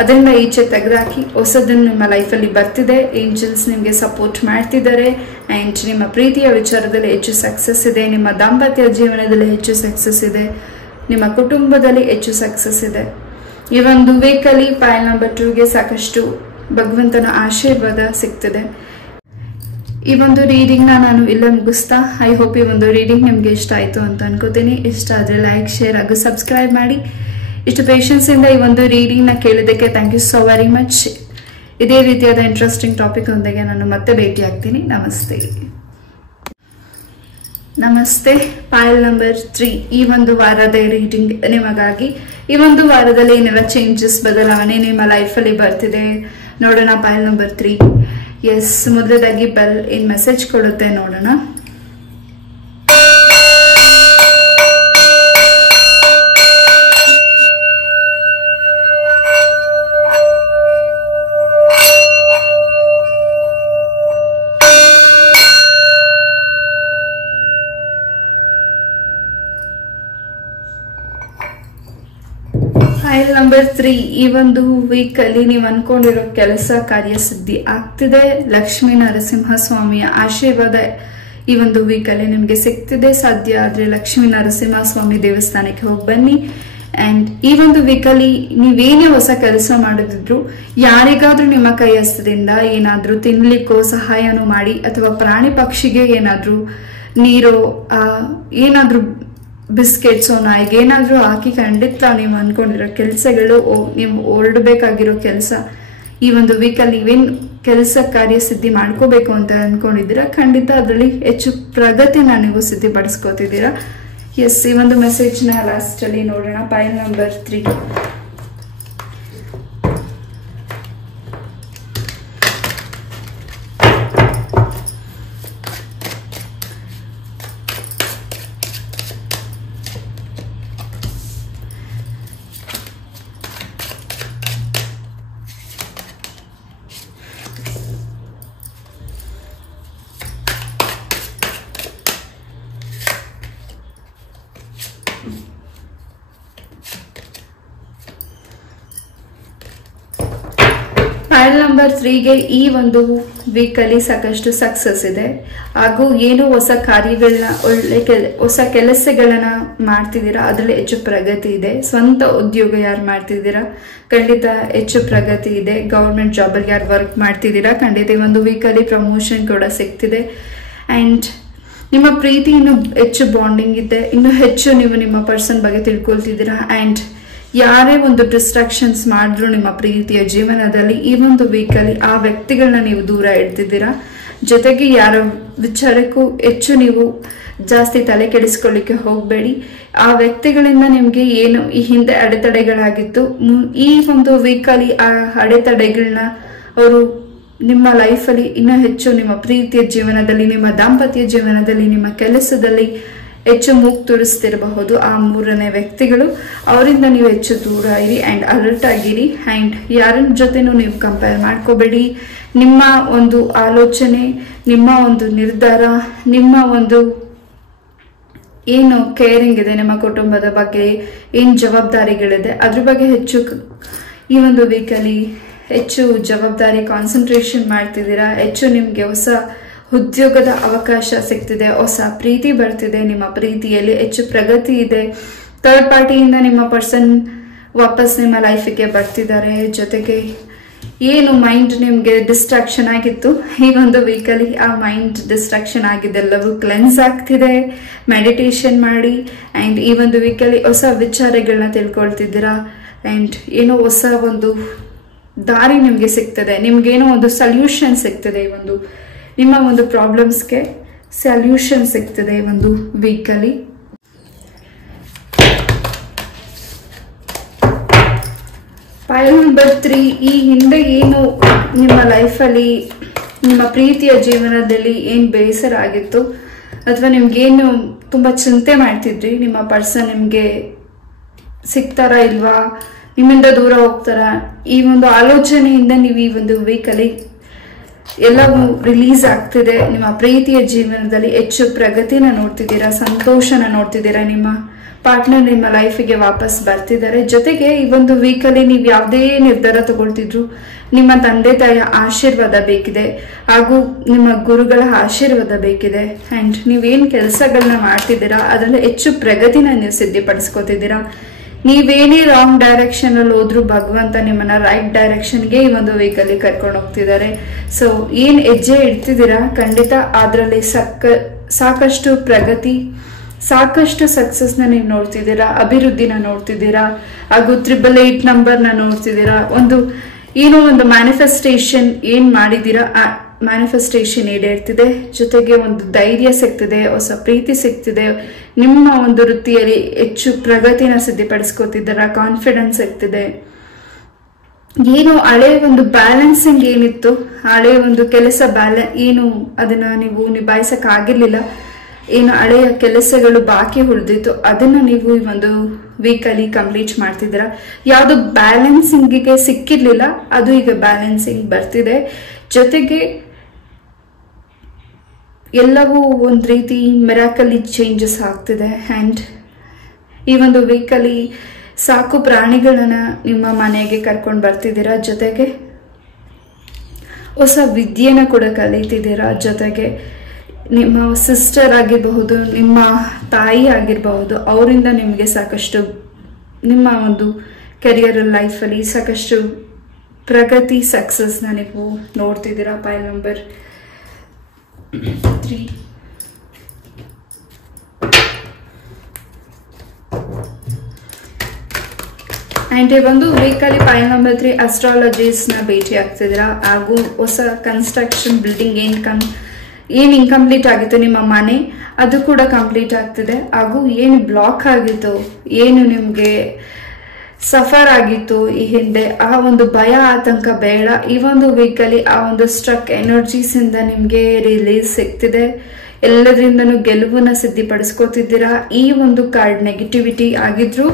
ಅದರಿಂದ ಈಚೆ ತೆಗೆದಾಕಿ ಹೊಸದನ್ನು ನಿಮ್ಮ ಲೈಫಲ್ಲಿ ಬರ್ತಿದೆ. ಏಂಜಲ್ಸ್ ನಿಮಗೆ ಸಪೋರ್ಟ್ ಮಾಡ್ತಿದ್ದಾರೆ. ಆ್ಯಂಡ್ ನಿಮ್ಮ ಪ್ರೀತಿಯ ವಿಚಾರದಲ್ಲಿ ಹೆಚ್ಚು ಸಕ್ಸಸ್ ಇದೆ, ನಿಮ್ಮ ದಾಂಪತ್ಯ ಜೀವನದಲ್ಲಿ ಹೆಚ್ಚು ಸಕ್ಸಸ್ ಇದೆ, ನಿಮ್ಮ ಕುಟುಂಬದಲ್ಲಿ ಹೆಚ್ಚು ಸಕ್ಸಸ್ ಇದೆ. ಈ ಒಂದು ವೀಕಲ್ಲಿ ಫೈಲ್ ನಂಬರ್ 2ಗೆ ಸಾಕಷ್ಟು ಭಗವಂತನ ಆಶೀರ್ವಾದ ಸಿಗ್ತಿದೆ. ಈ ಒಂದು ರೀಡಿಂಗ್ನ ನಾನು ಇಲ್ಲೇ ಮುಗಿಸ್ತಾ, ಐ ಹೋಪ್ ಈ ಒಂದು ರೀಡಿಂಗ್ ನಿಮಗೆ ಇಷ್ಟ ಆಯಿತು ಅಂತ ಅನ್ಕೋತೀನಿ. ಇಷ್ಟ ಆದರೆ ಲೈಕ್, ಶೇರ್ ಹಾಗೂ ಸಬ್ಸ್ಕ್ರೈಬ್ ಮಾಡಿ. ಇಷ್ಟು ಪೇಷನ್ಸ್ ಇಂದ ಈ ಒಂದು ರೀಡಿಂಗ್ನ ಕೇಳಿದ್ದಕ್ಕೆ thank you so very much. ಇದೇ ರೀತಿಯಾದ ಇಂಟ್ರೆಸ್ಟಿಂಗ್ ಟಾಪಿಕ್ ಒಂದಿಗೆ ನಾನು ಮತ್ತೆ ಭೇಟಿ ಆಗ್ತೀನಿ. ನಮಸ್ತೆ. ನಮಸ್ತೆ. ಫೈಲ್ ನಂಬರ್ 3 ಈ ಒಂದು ವಾರದ ರೀಡಿಂಗ್ ನಿಮಗಾಗಿ. ಈ ಒಂದು ವಾರದಲ್ಲಿ ಏನೆಲ್ಲ ಚೇಂಜಸ್, ಬದಲಾವಣೆ ನಿಮ್ಮ ಲೈಫಲ್ಲಿ ಬರ್ತಿದೆ ನೋಡೋಣ. File number 3. ಎಸ್, ಮೊದಲದಾಗಿ ಬೆಲ್ ಏನ್ ಮೆಸೇಜ್ ಕೊಡುತ್ತೆ ನೋಡೋಣ. ಫೈಲ್ ನಂಬರ್ 3 ಈ ಒಂದು ವೀಕ್ ಅಲ್ಲಿ ನೀವು ಅನ್ಕೊಂಡಿರೋ ಕೆಲಸ ಕಾರ್ಯ ಸಿದ್ಧಿ ಆಗ್ತಿದೆ. ಲಕ್ಷ್ಮೀ ನರಸಿಂಹಸ್ವಾಮಿಯ ಆಶೀರ್ವಾದ ಈ ಒಂದು ವೀಕ್ ಅಲ್ಲಿ ನಿಮ್ಗೆ ಸಿಗ್ತಿದೆ. ಸಾಧ್ಯ ಆದ್ರೆ ಲಕ್ಷ್ಮೀ ನರಸಿಂಹಸ್ವಾಮಿ ದೇವಸ್ಥಾನಕ್ಕೆ ಹೋಗಿ ಬನ್ನಿ. ಅಂಡ್ ಈ ಒಂದು ವೀಕ್ ಅಲ್ಲಿ ನೀವೇನೇ ಹೊಸ ಕೆಲಸ ಮಾಡಿದ್ರು, ಯಾರಿಗಾದ್ರೂ ನಿಮ್ಮ ಕೈ ಹಸ್ತದಿಂದ ಏನಾದ್ರೂ ತಿನ್ಲಿಕ್ಕೋ ಸಹಾಯನೂ ಮಾಡಿ, ಅಥವಾ ಪ್ರಾಣಿ ಪಕ್ಷಿಗೆ ಏನಾದ್ರೂ ನೀರು, ಏನಾದ್ರೂ ಬಿಸ್ಕೆಟ್ಸು, ನಾಯಿಗೆ ಏನಾದ್ರೂ ಹಾಕಿ ಖಂಡಿತ ನೀವು ಅನ್ಕೊಂಡಿರೋ ಕೆಲಸಗಳು, ನೀವು ಹೊರಡಬೇಕಾಗಿರೋ ಕೆಲಸ ಈ ಒಂದು ವೀಕಲ್ಲಿ ನೀವೇನು ಕೆಲಸ ಕಾರ್ಯ ಸಿದ್ಧಿ ಮಾಡ್ಕೋಬೇಕು ಅಂತ ಅನ್ಕೊಂಡಿದ್ದೀರಾ, ಖಂಡಿತ ಅದರಲ್ಲಿ ಹೆಚ್ಚು ಪ್ರಗತಿನ ನೀವು ಸಿದ್ಧಿಪಡಿಸ್ಕೋತಿದ್ದೀರಾ. ಎಸ್, ಈ ಒಂದು ಮೆಸೇಜ್ನ ಲಾಸ್ಟ್ ಅಲ್ಲಿ ನೋಡೋಣ. File number 3. ಫೈಲ್ ನಂಬರ್ 3ಗೆ ಈ ಒಂದು ವೀಕ್ ಅಲ್ಲಿ ಸಾಕಷ್ಟು ಸಕ್ಸಸ್ ಇದೆ, ಹಾಗೂ ಏನು ಹೊಸ ಕಾರ್ಯಗಳನ್ನ, ಹೊಸ ಕೆಲಸಗಳನ್ನ ಮಾಡ್ತಿದ್ದೀರಾ ಅದರಲ್ಲಿ ಹೆಚ್ಚು ಪ್ರಗತಿ ಇದೆ. ಸ್ವಂತ ಉದ್ಯೋಗ ಯಾರು ಮಾಡ್ತಿದ್ದೀರಾ ಖಂಡಿತ ಹೆಚ್ಚು ಪ್ರಗತಿ ಇದೆ. ಗವರ್ಮೆಂಟ್ ಜಾಬ್ ಅಲ್ಲಿ ಯಾರು ವರ್ಕ್ ಮಾಡ್ತಿದ್ದೀರಾ ಖಂಡಿತ ಈ ಒಂದು ವೀಕ್ ಅಲ್ಲಿ ಪ್ರಮೋಷನ್ ಕೂಡ ಸಿಗ್ತಿದೆ. ಅಂಡ್ ನಿಮ್ಮ ಪ್ರೀತಿ ಇನ್ನು ಹೆಚ್ಚು ಬಾಂಡಿಂಗ್ ಇದೆ, ಇನ್ನು ಹೆಚ್ಚು ನೀವು ನಿಮ್ಮ ಪರ್ಸನ್ ಬಗ್ಗೆ ತಿಳ್ಕೊಳ್ತಿದ್ದೀರಾ. ಅಂಡ್ ಯಾರೇ ಒಂದು ಡಿಸ್ಟ್ರಾಕ್ಷನ್ಸ್ ಮಾಡಿದ್ರು ನಿಮ್ಮ ಪ್ರೀತಿಯ ಜೀವನದಲ್ಲಿ ಈ ಒಂದು ವೀಕಲ್ಲಿ ಆ ವ್ಯಕ್ತಿಗಳನ್ನ ನೀವು ದೂರ ಇಡ್ತಿದ್ದೀರಾ. ಜೊತೆಗೆ ಯಾರ ವಿಚಾರಕ್ಕೂ ಹೆಚ್ಚು ನೀವು ಜಾಸ್ತಿ ತಲೆ ಕೆಡಿಸ್ಕೊಳ್ಳಿಕ್ಕೆ ಹೋಗಬೇಡಿ. ಆ ವ್ಯಕ್ತಿಗಳಿಂದ ನಿಮ್ಗೆ ಏನು ಈ ಹಿಂದೆ ಅಡೆತಡೆಗಳಾಗಿತ್ತು, ಈ ಒಂದು ವೀಕಲ್ಲಿ ಆ ಅಡೆತಡೆಗಳನ್ನ ಅವರು ನಿಮ್ಮ ಲೈಫಲ್ಲಿ ಇನ್ನೂ ಹೆಚ್ಚು ನಿಮ್ಮ ಪ್ರೀತಿಯ ಜೀವನದಲ್ಲಿ, ನಿಮ್ಮ ದಾಂಪತ್ಯ ಜೀವನದಲ್ಲಿ, ನಿಮ್ಮ ಕೆಲಸದಲ್ಲಿ ಹೆಚ್ಚು ಮೂಗು ತುರಿಸ್ತಿರಬಹುದು ಆ ಮೂರನೇ ವ್ಯಕ್ತಿಗಳು. ಅವರಿಂದ ನೀವು ಹೆಚ್ಚು ದೂರ ಇರಿ ಆ್ಯಂಡ್ ಅಲರ್ಟ್ ಆಗಿರಿ. ಆ್ಯಂಡ್ ಯಾರ ಜೊತೆನೂ ನೀವು ಕಂಪೇರ್ ಮಾಡ್ಕೋಬೇಡಿ. ನಿಮ್ಮ ಒಂದು ಆಲೋಚನೆ, ನಿಮ್ಮ ಒಂದು ನಿರ್ಧಾರ, ನಿಮ್ಮ ಒಂದು ಏನು ಕೇರಿಂಗ್ ಇದೆ, ನಿಮ್ಮ ಕುಟುಂಬದ ಬಗ್ಗೆ ಏನು ಜವಾಬ್ದಾರಿಗಳಿದೆ ಅದ್ರ ಬಗ್ಗೆ ಹೆಚ್ಚು ಈ ಒಂದು ವೀಕಲ್ಲಿ ಹೆಚ್ಚು ಜವಾಬ್ದಾರಿ ಕಾನ್ಸಂಟ್ರೇಷನ್ ಮಾಡ್ತಿದ್ದೀರಾ. ಹೆಚ್ಚು ನಿಮಗೆ ಹೊಸ ಉದ್ಯೋಗದ ಅವಕಾಶ ಸಿಗ್ತಿದೆ, ಹೊಸ ಪ್ರೀತಿ ಬರ್ತಿದೆ, ನಿಮ್ಮ ಪ್ರೀತಿಯಲ್ಲಿ ಹೆಚ್ಚು ಪ್ರಗತಿ ಇದೆ. ಥರ್ಡ್ ಪಾರ್ಟಿಯಿಂದ ನಿಮ್ಮ ಪರ್ಸನ್ ವಾಪಸ್ ನಿಮ್ಮ ಲೈಫಿಗೆ ಬರ್ತಿದ್ದಾರೆ. ಜೊತೆಗೆ ಏನು ಮೈಂಡ್ ನಿಮಗೆ ಡಿಸ್ಟ್ರಾಕ್ಷನ್ ಆಗಿತ್ತು ಈ ಒಂದು ವೀಕಲ್ಲಿ ಆ ಮೈಂಡ್ ಡಿಸ್ಟ್ರಾಕ್ಷನ್ ಆಗಿದ್ದೆಲ್ಲವೂ ಕ್ಲೆನ್ಸ್ ಆಗ್ತಿದೆ. ಮೆಡಿಟೇಷನ್ ಮಾಡಿ ಆ್ಯಂಡ್ ಈ ಒಂದು ವೀಕಲ್ಲಿ ಹೊಸ ವಿಚಾರಗಳನ್ನ ತಿಳ್ಕೊಳ್ತಿದ್ದೀರಾ ಆ್ಯಂಡ್ ಏನೋ ಹೊಸ ಒಂದು ದಾರಿ ನಿಮಗೆ ಸಿಗ್ತದೆ. ನಿಮ್ಗೇನೋ ಒಂದು ಸಲ್ಯೂಷನ್ ಸಿಗ್ತದೆ. ಈ ಒಂದು ನಿಮ್ಮ ಒಂದು ಪ್ರಾಬ್ಲಮ್ಸ್ಗೆ ಸಲ್ಯೂಷನ್ ಸಿಗ್ತದೆ ಈ ಒಂದು ವೀಕಲ್ಲಿ. ಪೈಲ್ ನಂಬರ್ 3, ಈ ಹಿಂದೆ ಏನು ನಿಮ್ಮ ಲೈಫಲ್ಲಿ ನಿಮ್ಮ ಪ್ರೀತಿಯ ಜೀವನದಲ್ಲಿ ಏನು ಬೇಸರ ಆಗಿತ್ತು ಅಥವಾ ನಿಮ್ಗೇನು ತುಂಬ ಚಿಂತೆ ಮಾಡ್ತಿದ್ರಿ, ನಿಮ್ಮ ಪರ್ಸನ್ ನಿಮಗೆ ಸಿಗ್ತಾರಾ ಇಲ್ವಾ, ನಿಮ್ಮಿಂದ ದೂರ ಹೋಗ್ತಾರಾ, ಈ ಒಂದು ಆಲೋಚನೆಯಿಂದ ನೀವು ಈ ಒಂದು ವೀಕಲ್ಲಿ ಎಲ್ಲವೂ ರಿಲೀಸ್ ಆಗ್ತಿದೆ. ನಿಮ್ಮ ಪ್ರೀತಿಯ ಜೀವನದಲ್ಲಿ ಹೆಚ್ಚು ಪ್ರಗತಿನ ನೋಡ್ತಿದ್ದೀರಾ, ಸಂತೋಷನ ನೋಡ್ತಿದ್ದೀರಾ. ನಿಮ್ಮ ಪಾರ್ಟ್ನರ್ ನಿಮ್ಮ ಲೈಫಿಗೆ ವಾಪಸ್ ಬರ್ತಿದ್ದಾರೆ. ಜೊತೆಗೆ ಈ ಒಂದು ವೀಕಲ್ಲಿ ನೀವು ಯಾವುದೇ ನಿರ್ಧಾರ ತಗೊಳ್ತಿದ್ರು ನಿಮ್ಮ ತಂದೆ ತಾಯಿಯ ಆಶೀರ್ವಾದ ಬೇಕಿದೆ ಹಾಗೂ ನಿಮ್ಮ ಗುರುಗಳ ಆಶೀರ್ವಾದ ಬೇಕಿದೆ. ಆ್ಯಂಡ್ ನೀವೇನು ಕೆಲಸಗಳನ್ನ ಮಾಡ್ತಿದ್ದೀರಾ ಅದರಲ್ಲಿ ಹೆಚ್ಚು ಪ್ರಗತಿನ ನೀವು ಸಿದ್ಧಪಡಿಸ್ಕೋತಿದ್ದೀರಾ. ನೀವೇನೇ ರಾಂಗ್ ಡೈರೆಕ್ಷನ್ ಅಲ್ಲಿ ಹೋದ್ರೂ ಭಗವಂತ ನಿಮ್ಮನ್ನ ರೈಟ್ ಡೈರೆಕ್ಷನ್ಗೆ ಈ ಒಂದು ವೀಕಲ್ಲಿ ಕರ್ಕೊಂಡು ಹೋಗ್ತಿದ್ದಾರೆ. ಸೊ ಏನ್ ಹೆಜ್ಜೆ ಇಡ್ತಿದ್ದೀರಾ ಖಂಡಿತ ಅದರಲ್ಲಿ ಸಾಕಷ್ಟು ಪ್ರಗತಿ, ಸಾಕಷ್ಟು ಸಕ್ಸಸ್ನ ನೀವು ನೋಡ್ತಿದ್ದೀರಾ, ಅಭಿವೃದ್ಧಿನ ನೋಡ್ತಿದ್ದೀರಾ ಹಾಗೂ 888 ನಂಬರ್ನ ನೋಡ್ತಿದ್ದೀರಾ. ಏನೋ ಒಂದು ಮ್ಯಾನಿಫೆಸ್ಟೇಷನ್ ಏನ್ ಮಾಡಿದ್ದೀರಾ ಆ ಮ್ಯಾನಿಫೆಸ್ಟೇಷನ್ ಈಡೇರ್ತಿದೆ. ಜೊತೆಗೆ ಒಂದು ಧೈರ್ಯ ಸಿಗ್ತಿದೆ, ಹೊಸ ಪ್ರೀತಿ ಸಿಗ್ತಿದೆ, ನಿಮ್ಮ ಒಂದು ವೃತ್ತಿಯಲ್ಲಿ ಹೆಚ್ಚು ಪ್ರಗತಿನ ಸಿದ್ಧಪಡಿಸ್ಕೋತಿದ್ದೀರಾ, ಕಾನ್ಫಿಡೆನ್ಸ್ ಸಿಗ್ತಿದೆ. ಏನು ಹಳೆ ಒಂದು ಬ್ಯಾಲೆನ್ಸಿಂಗ್ ಏನಿತ್ತು, ಹಳೆ ಒಂದು ಕೆಲಸ ಏನು ಅದನ್ನ ನೀವು ನಿಭಾಯಿಸಕ್ ಆಗಿರ್ಲಿಲ್ಲ, ಏನು ಹಳೆಯ ಕೆಲಸಗಳು ಬಾಕಿ ಉಳಿದಿತ್ತು ಅದನ್ನ ನೀವು ಈ ಒಂದು ವೀಕಲ್ಲಿ ಕಂಪ್ಲೀಟ್ ಮಾಡ್ತಿದ್ದೀರಾ. ಯಾವುದು ಬ್ಯಾಲೆನ್ಸಿಂಗಿಗೆ ಸಿಕ್ಕಿರ್ಲಿಲ್ಲ ಅದು ಈಗ ಬ್ಯಾಲೆನ್ಸಿಂಗ್ ಬರ್ತಿದೆ. ಜೊತೆಗೆ ಎಲ್ಲವೂ ಒಂದು ರೀತಿ ಮಿರಾಕಲಿ ಚೇಂಜಸ್ ಆಗ್ತಿದೆ. ಆ್ಯಂಡ್ ಈ ಒಂದು ವೀಕಲ್ಲಿ ಸಾಕು ಪ್ರಾಣಿಗಳನ್ನ ನಿಮ್ಮ ಮನೆಗೆ ಕರ್ಕೊಂಡು ಬರ್ತಿದ್ದೀರಾ. ಜೊತೆಗೆ ಹೊಸ ವಿದ್ಯೆನ ಕೂಡ ಕಲಿತಿದ್ದೀರಾ. ಜೊತೆಗೆ ನಿಮ್ಮ ಸಿಸ್ಟರ್ ಆಗಿರಬಹುದು, ನಿಮ್ಮ ತಾಯಿ ಆಗಿರಬಹುದು, ಅವರಿಂದ ನಿಮಗೆ ಸಾಕಷ್ಟು ನಿಮ್ಮ ಒಂದು ಕೆರಿಯರ್ ಲೈಫಲ್ಲಿ ಸಾಕಷ್ಟು ಪ್ರಗತಿ ಸಕ್ಸಸ್ನ ನೀವು ನೋಡ್ತಿದ್ದೀರಾ. ಪೈಲ್ ನಂಬರ್ 3. ಆ್ಯಂಡ್ ಈ ಒಂದು ವೀಕಲ್ಲಿ ಪೈಲ್ ನಂಬರ್ 3 ಅಸ್ಟ್ರಾಲಜಿಸ್ಟ್ನ ಭೇಟಿ ಆಗ್ತಿದ್ದೀರಾ ಹಾಗೂ ಹೊಸ ಕನ್ಸ್ಟ್ರಕ್ಷನ್ ಬಿಲ್ಡಿಂಗ್ ಏನು ಇನ್ಕಂಪ್ಲೀಟ್ ಆಗಿತ್ತು ನಿಮ್ಮ ಮನೆ ಅದು ಕೂಡ ಕಂಪ್ಲೀಟ್ ಆಗ್ತಿದೆ. ಹಾಗೂ ಏನು ಬ್ಲಾಕ್ ಆಗಿತ್ತು, ಏನು ನಿಮಗೆ ಸಫರ್ ಆಗಿತ್ತು ಈ ಹಿಂದೆ, ಆ ಒಂದು ಭಯ ಆತಂಕ ಬೇಡ. ಈ ಒಂದು ವೀಕಲ್ಲಿ ಆ ಒಂದು ಸ್ಟ್ರಕ್ ಎನರ್ಜೀಸ್ ಇಂದ ನಿಮ್ಗೆ ರಿಲೀಸ್ ಸಿಗ್ತಿದೆ. ಎಲ್ಲದರಿಂದನೂ ಗೆಲುವನ್ನ ಸಿದ್ಧಪಡಿಸ್ಕೋತಿದ್ದೀರಾ. ಈ ಒಂದು ಕಾರ್ಡ್ ನೆಗೆಟಿವಿಟಿ ಆಗಿದ್ರು